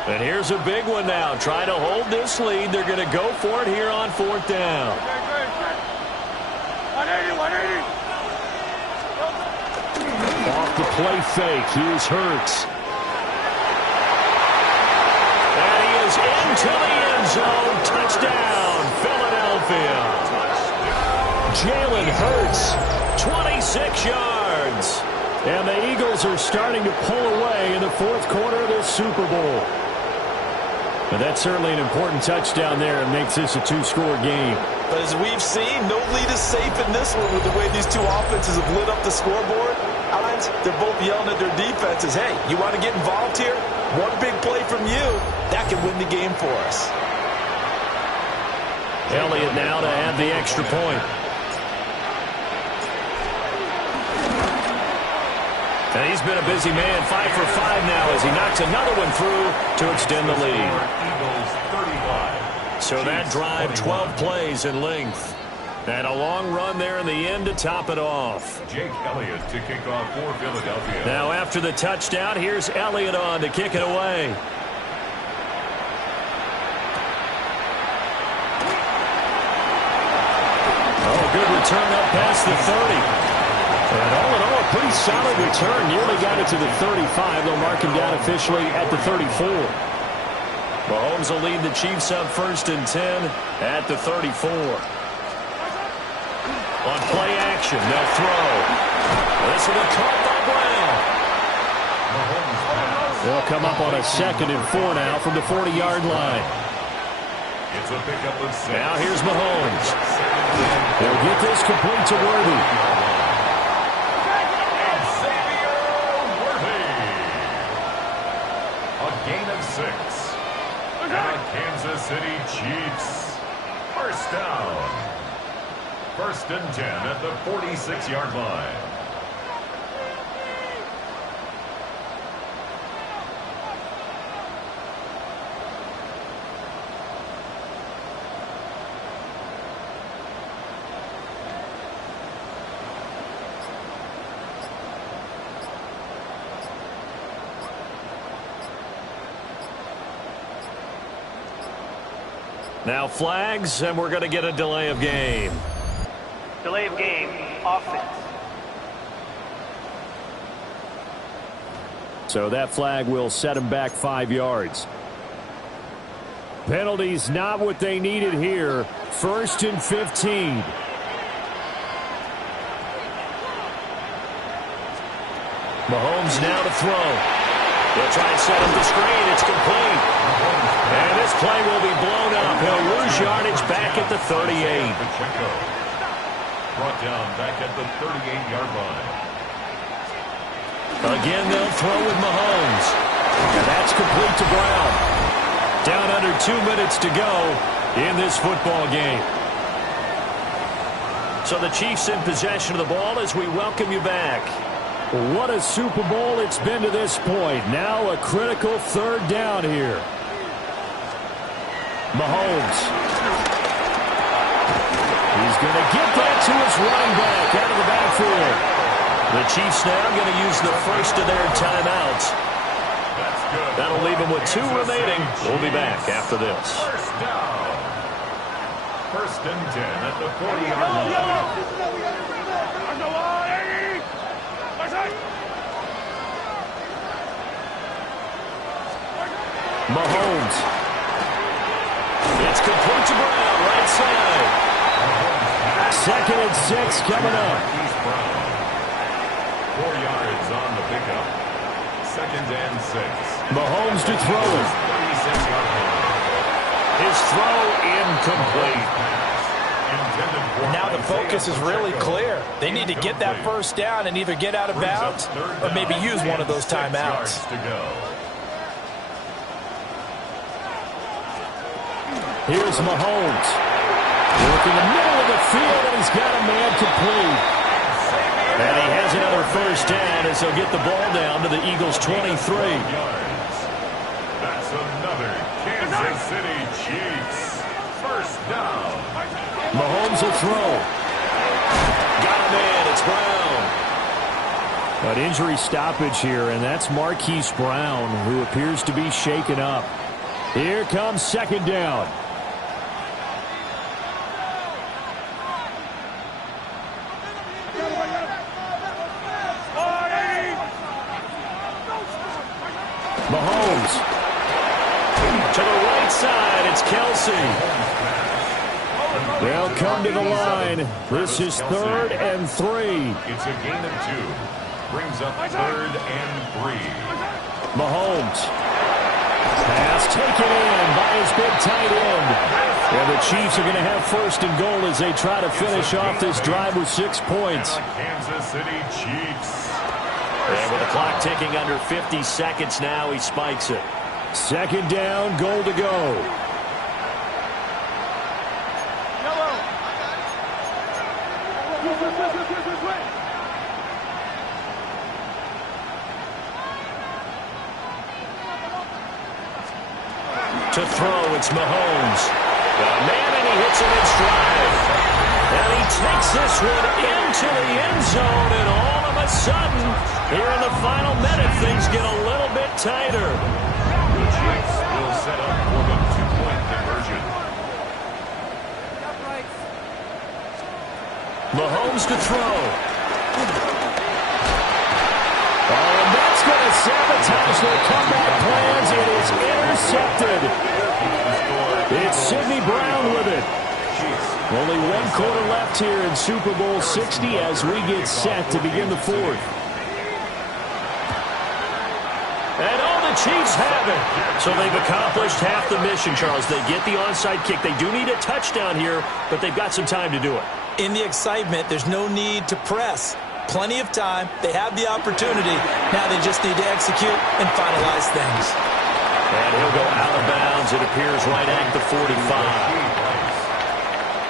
And here's a big one now. Trying to hold this lead. They're going to go for it here on 4th down. 180. Off the play fake. Here's Hurts. And he is into the end zone. Touchdown, Philadelphia. Jalen Hurts. 26 yards. And the Eagles are starting to pull away in the 4th quarter of this Super Bowl. But that's certainly an important touchdown there and makes this a 2-score game. But as we've seen, no lead is safe in this one with the way these two offenses have lit up the scoreboard. They're both yelling at their defenses, hey, you want to get involved here? One big play from you, that can win the game for us. Elliott now to add the extra point. And he's been a busy man, 5 for 5 now as he knocks another one through to extend the lead. So that drive, 12 plays in length. And a long run there in the end to top it off. Jake Elliott to kick off for Philadelphia. Now after the touchdown, here's Elliott on to kick it away. Oh, good return up past the 30. And all in all, a pretty solid return. Nearly got it to the 35. They'll mark him down officially at the 34. Mahomes will lead the Chiefs up 1st and 10 at the 34. On play action, they'll throw. This will be caught by Brown. They'll come up on a 2nd and 4 now from the 40-yard line. It's a pickup of 6. Now here's Mahomes. They'll get this complete to Worthy. A gain of 6. And the Kansas City Chiefs. 1st down. 1st and 10 at the 46-yard line. Now flags, and we're going to get a delay of game. Delay of game, offense. So that flag will set him back 5 yards. Penalties not what they needed here. 1st and 15. Mahomes now to throw. They'll try and set up the screen. It's complete. And this play will be blown up. He'll lose yardage back at the 38. Pacheco brought down back at the 38-yard line. Again, they'll throw with Mahomes. And that's complete to Brown. Down under 2 minutes to go in this football game. So the Chiefs in possession of the ball as we welcome you back. What a Super Bowl it's been to this point. Now a critical 3rd down here. Mahomes. He's going to get that to his running back out of the backfield. The Chiefs now going to use the first of their timeouts. That's good. That'll leave them with 2 remaining. We'll be back after this. 1st down. 1st and 10 at the 40-yard line. Mahomes. It's complete to Brown, right side. 2nd and 6 coming up. Marquise Brown. 4 yards on the pickup. 2nd and 6. Mahomes to throw it. 36-yard line. His throw incomplete. Now the focus is really clear. They need to get that 1st down and either get out of bounds or maybe use one of those timeouts. Here's Mahomes. Working the middle of the field, and he's got a man complete. And he has another 1st down as he'll get the ball down to the Eagles' 23. That's another Kansas City Chiefs 1st down. Mahomes will throw. Got him in. It's Brown. An injury stoppage here, and that's Marquise Brown, who appears to be shaken up. Here comes 2nd down. Mahomes. To the right side, it's Kelsey. They'll come to the line. This is 3rd and 3. It's a gain of 2. Brings up 3rd and 3. Mahomes. Pass taken in by his big tight end. And the Chiefs are going to have 1st and goal as they try to finish off this drive with 6 points. Kansas City Chiefs. And with the clock ticking under 50 seconds now, he spikes it. 2nd down, goal to go. To throw, it's Mahomes. Man, and he hits him in stride. And he takes this one into the end zone, and all of a sudden, here in the final minute, things get a little bit tighter. The Chiefs will set up for the two-point conversion. Mahomes to throw. Oh, and that's going to sabotage their comeback plans. It is intercepted. It's Sidney Brown with it. Only one quarter left here in Super Bowl 60 as we get set to begin the fourth. And all the Chiefs have it. So they've accomplished half the mission, Charles. They get the onside kick. They do need a touchdown here, but they've got some time to do it. In the excitement, there's no need to press. Plenty of time. They have the opportunity. Now they just need to execute and finalize things. And he'll go out of bounds, it appears, right at the 45.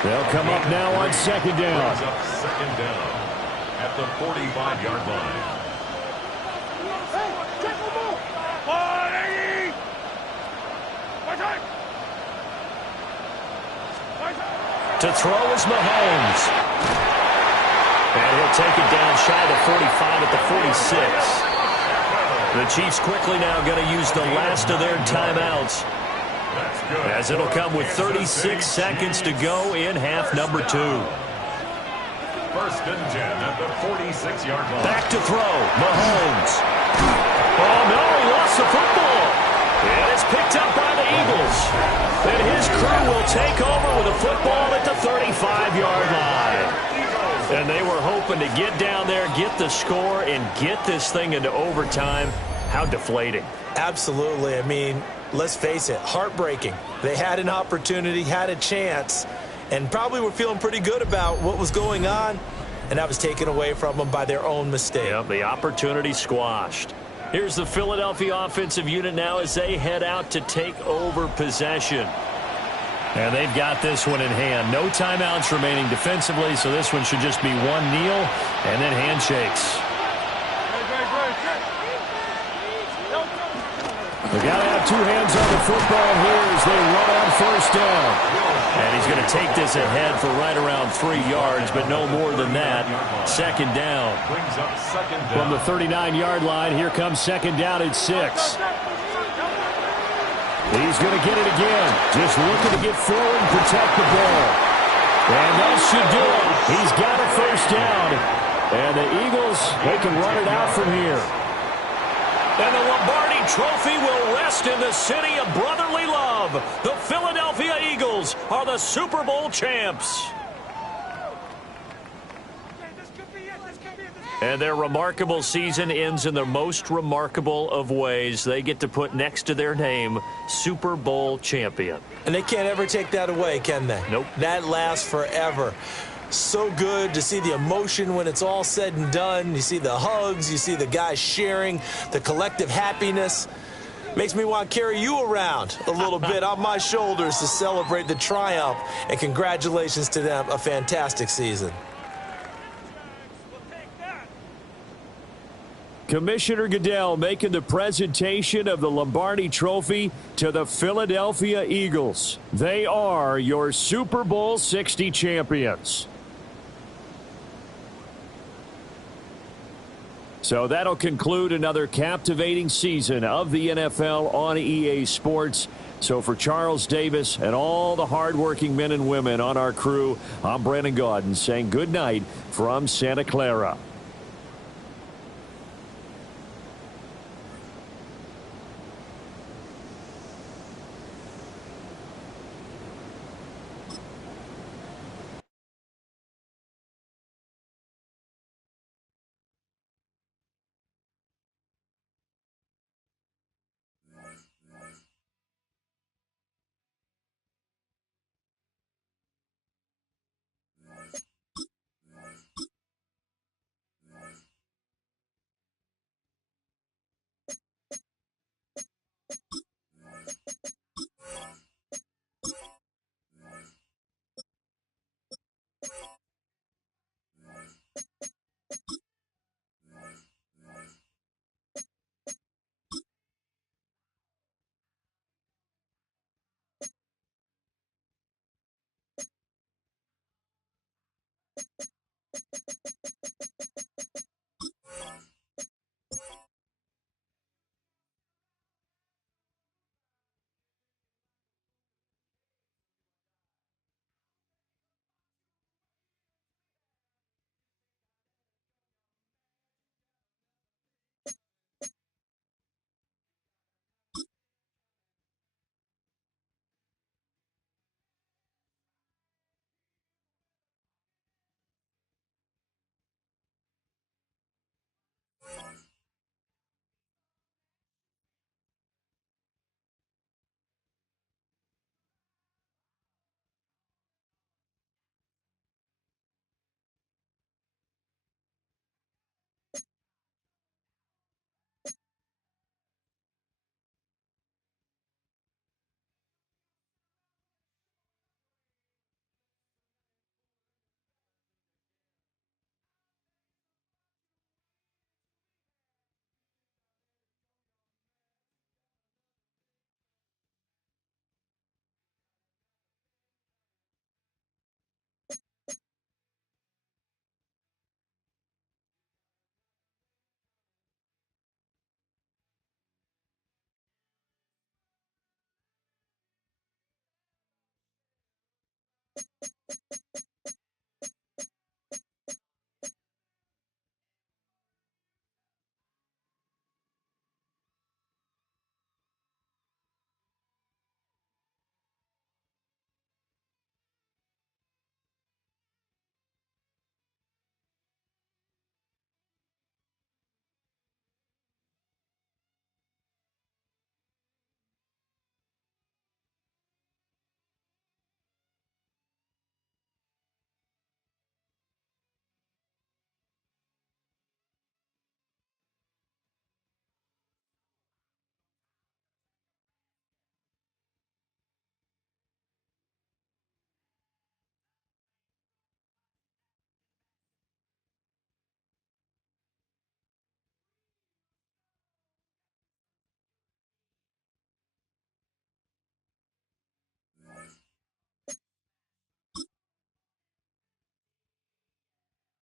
They'll come up now on second down. Up second down at the 45-yard line. To throw is Mahomes. And he'll take it down shy of the 45 at the 46. The Chiefs quickly now going to use the last of their timeouts, as it'll come with 36 seconds to go in half number 2. First and 10 at the 46-yard line. Back to throw. Mahomes. Oh, no, he lost the football. And it's picked up by the Eagles. And his crew will take over with a football at the 35-yard line. And they were hoping to get down there, get the score, and get this thing into overtime. How deflating. Absolutely. I mean, let's face it, heartbreaking. They had an opportunity, had a chance, and probably were feeling pretty good about what was going on, and that was taken away from them by their own mistake. Yep, the opportunity squashed. Here's the Philadelphia offensive unit now as they head out to take over possession. And they've got this one in hand. No timeouts remaining defensively, so this one should just be one kneel and then handshakes. They got to have two hands on the football here as they run on first down. And he's going to take this ahead for right around 3 yards, but no more than that. Second down. Brings up second down. From the 39-yard line, here comes second down at 6. He's going to get it again. Just looking to get forward and protect the ball. And that should do it. He's got a first down. And the Eagles, they can run it out from here. And the Lombardi Trophy will rest in the city of brotherly love. The Philadelphia Eagles are the Super Bowl champs. And their remarkable season ends in the most remarkable of ways. They get to put next to their name, Super Bowl champion. And they can't ever take that away, can they? Nope. That lasts forever. So good to see the emotion when it's all said and done. You see the hugs, you see the guys sharing, the collective happiness. Makes me want to carry you around a little bit on my shoulders to celebrate the triumph. And congratulations to them, a fantastic season. Commissioner Goodell making the presentation of the Lombardi Trophy to the Philadelphia Eagles. They are your Super Bowl 60 champions. So that'll conclude another captivating season of the NFL on EA Sports. So for Charles Davis and all the hardworking men and women on our crew, I'm Brandon Gaudin saying good night from Santa Clara.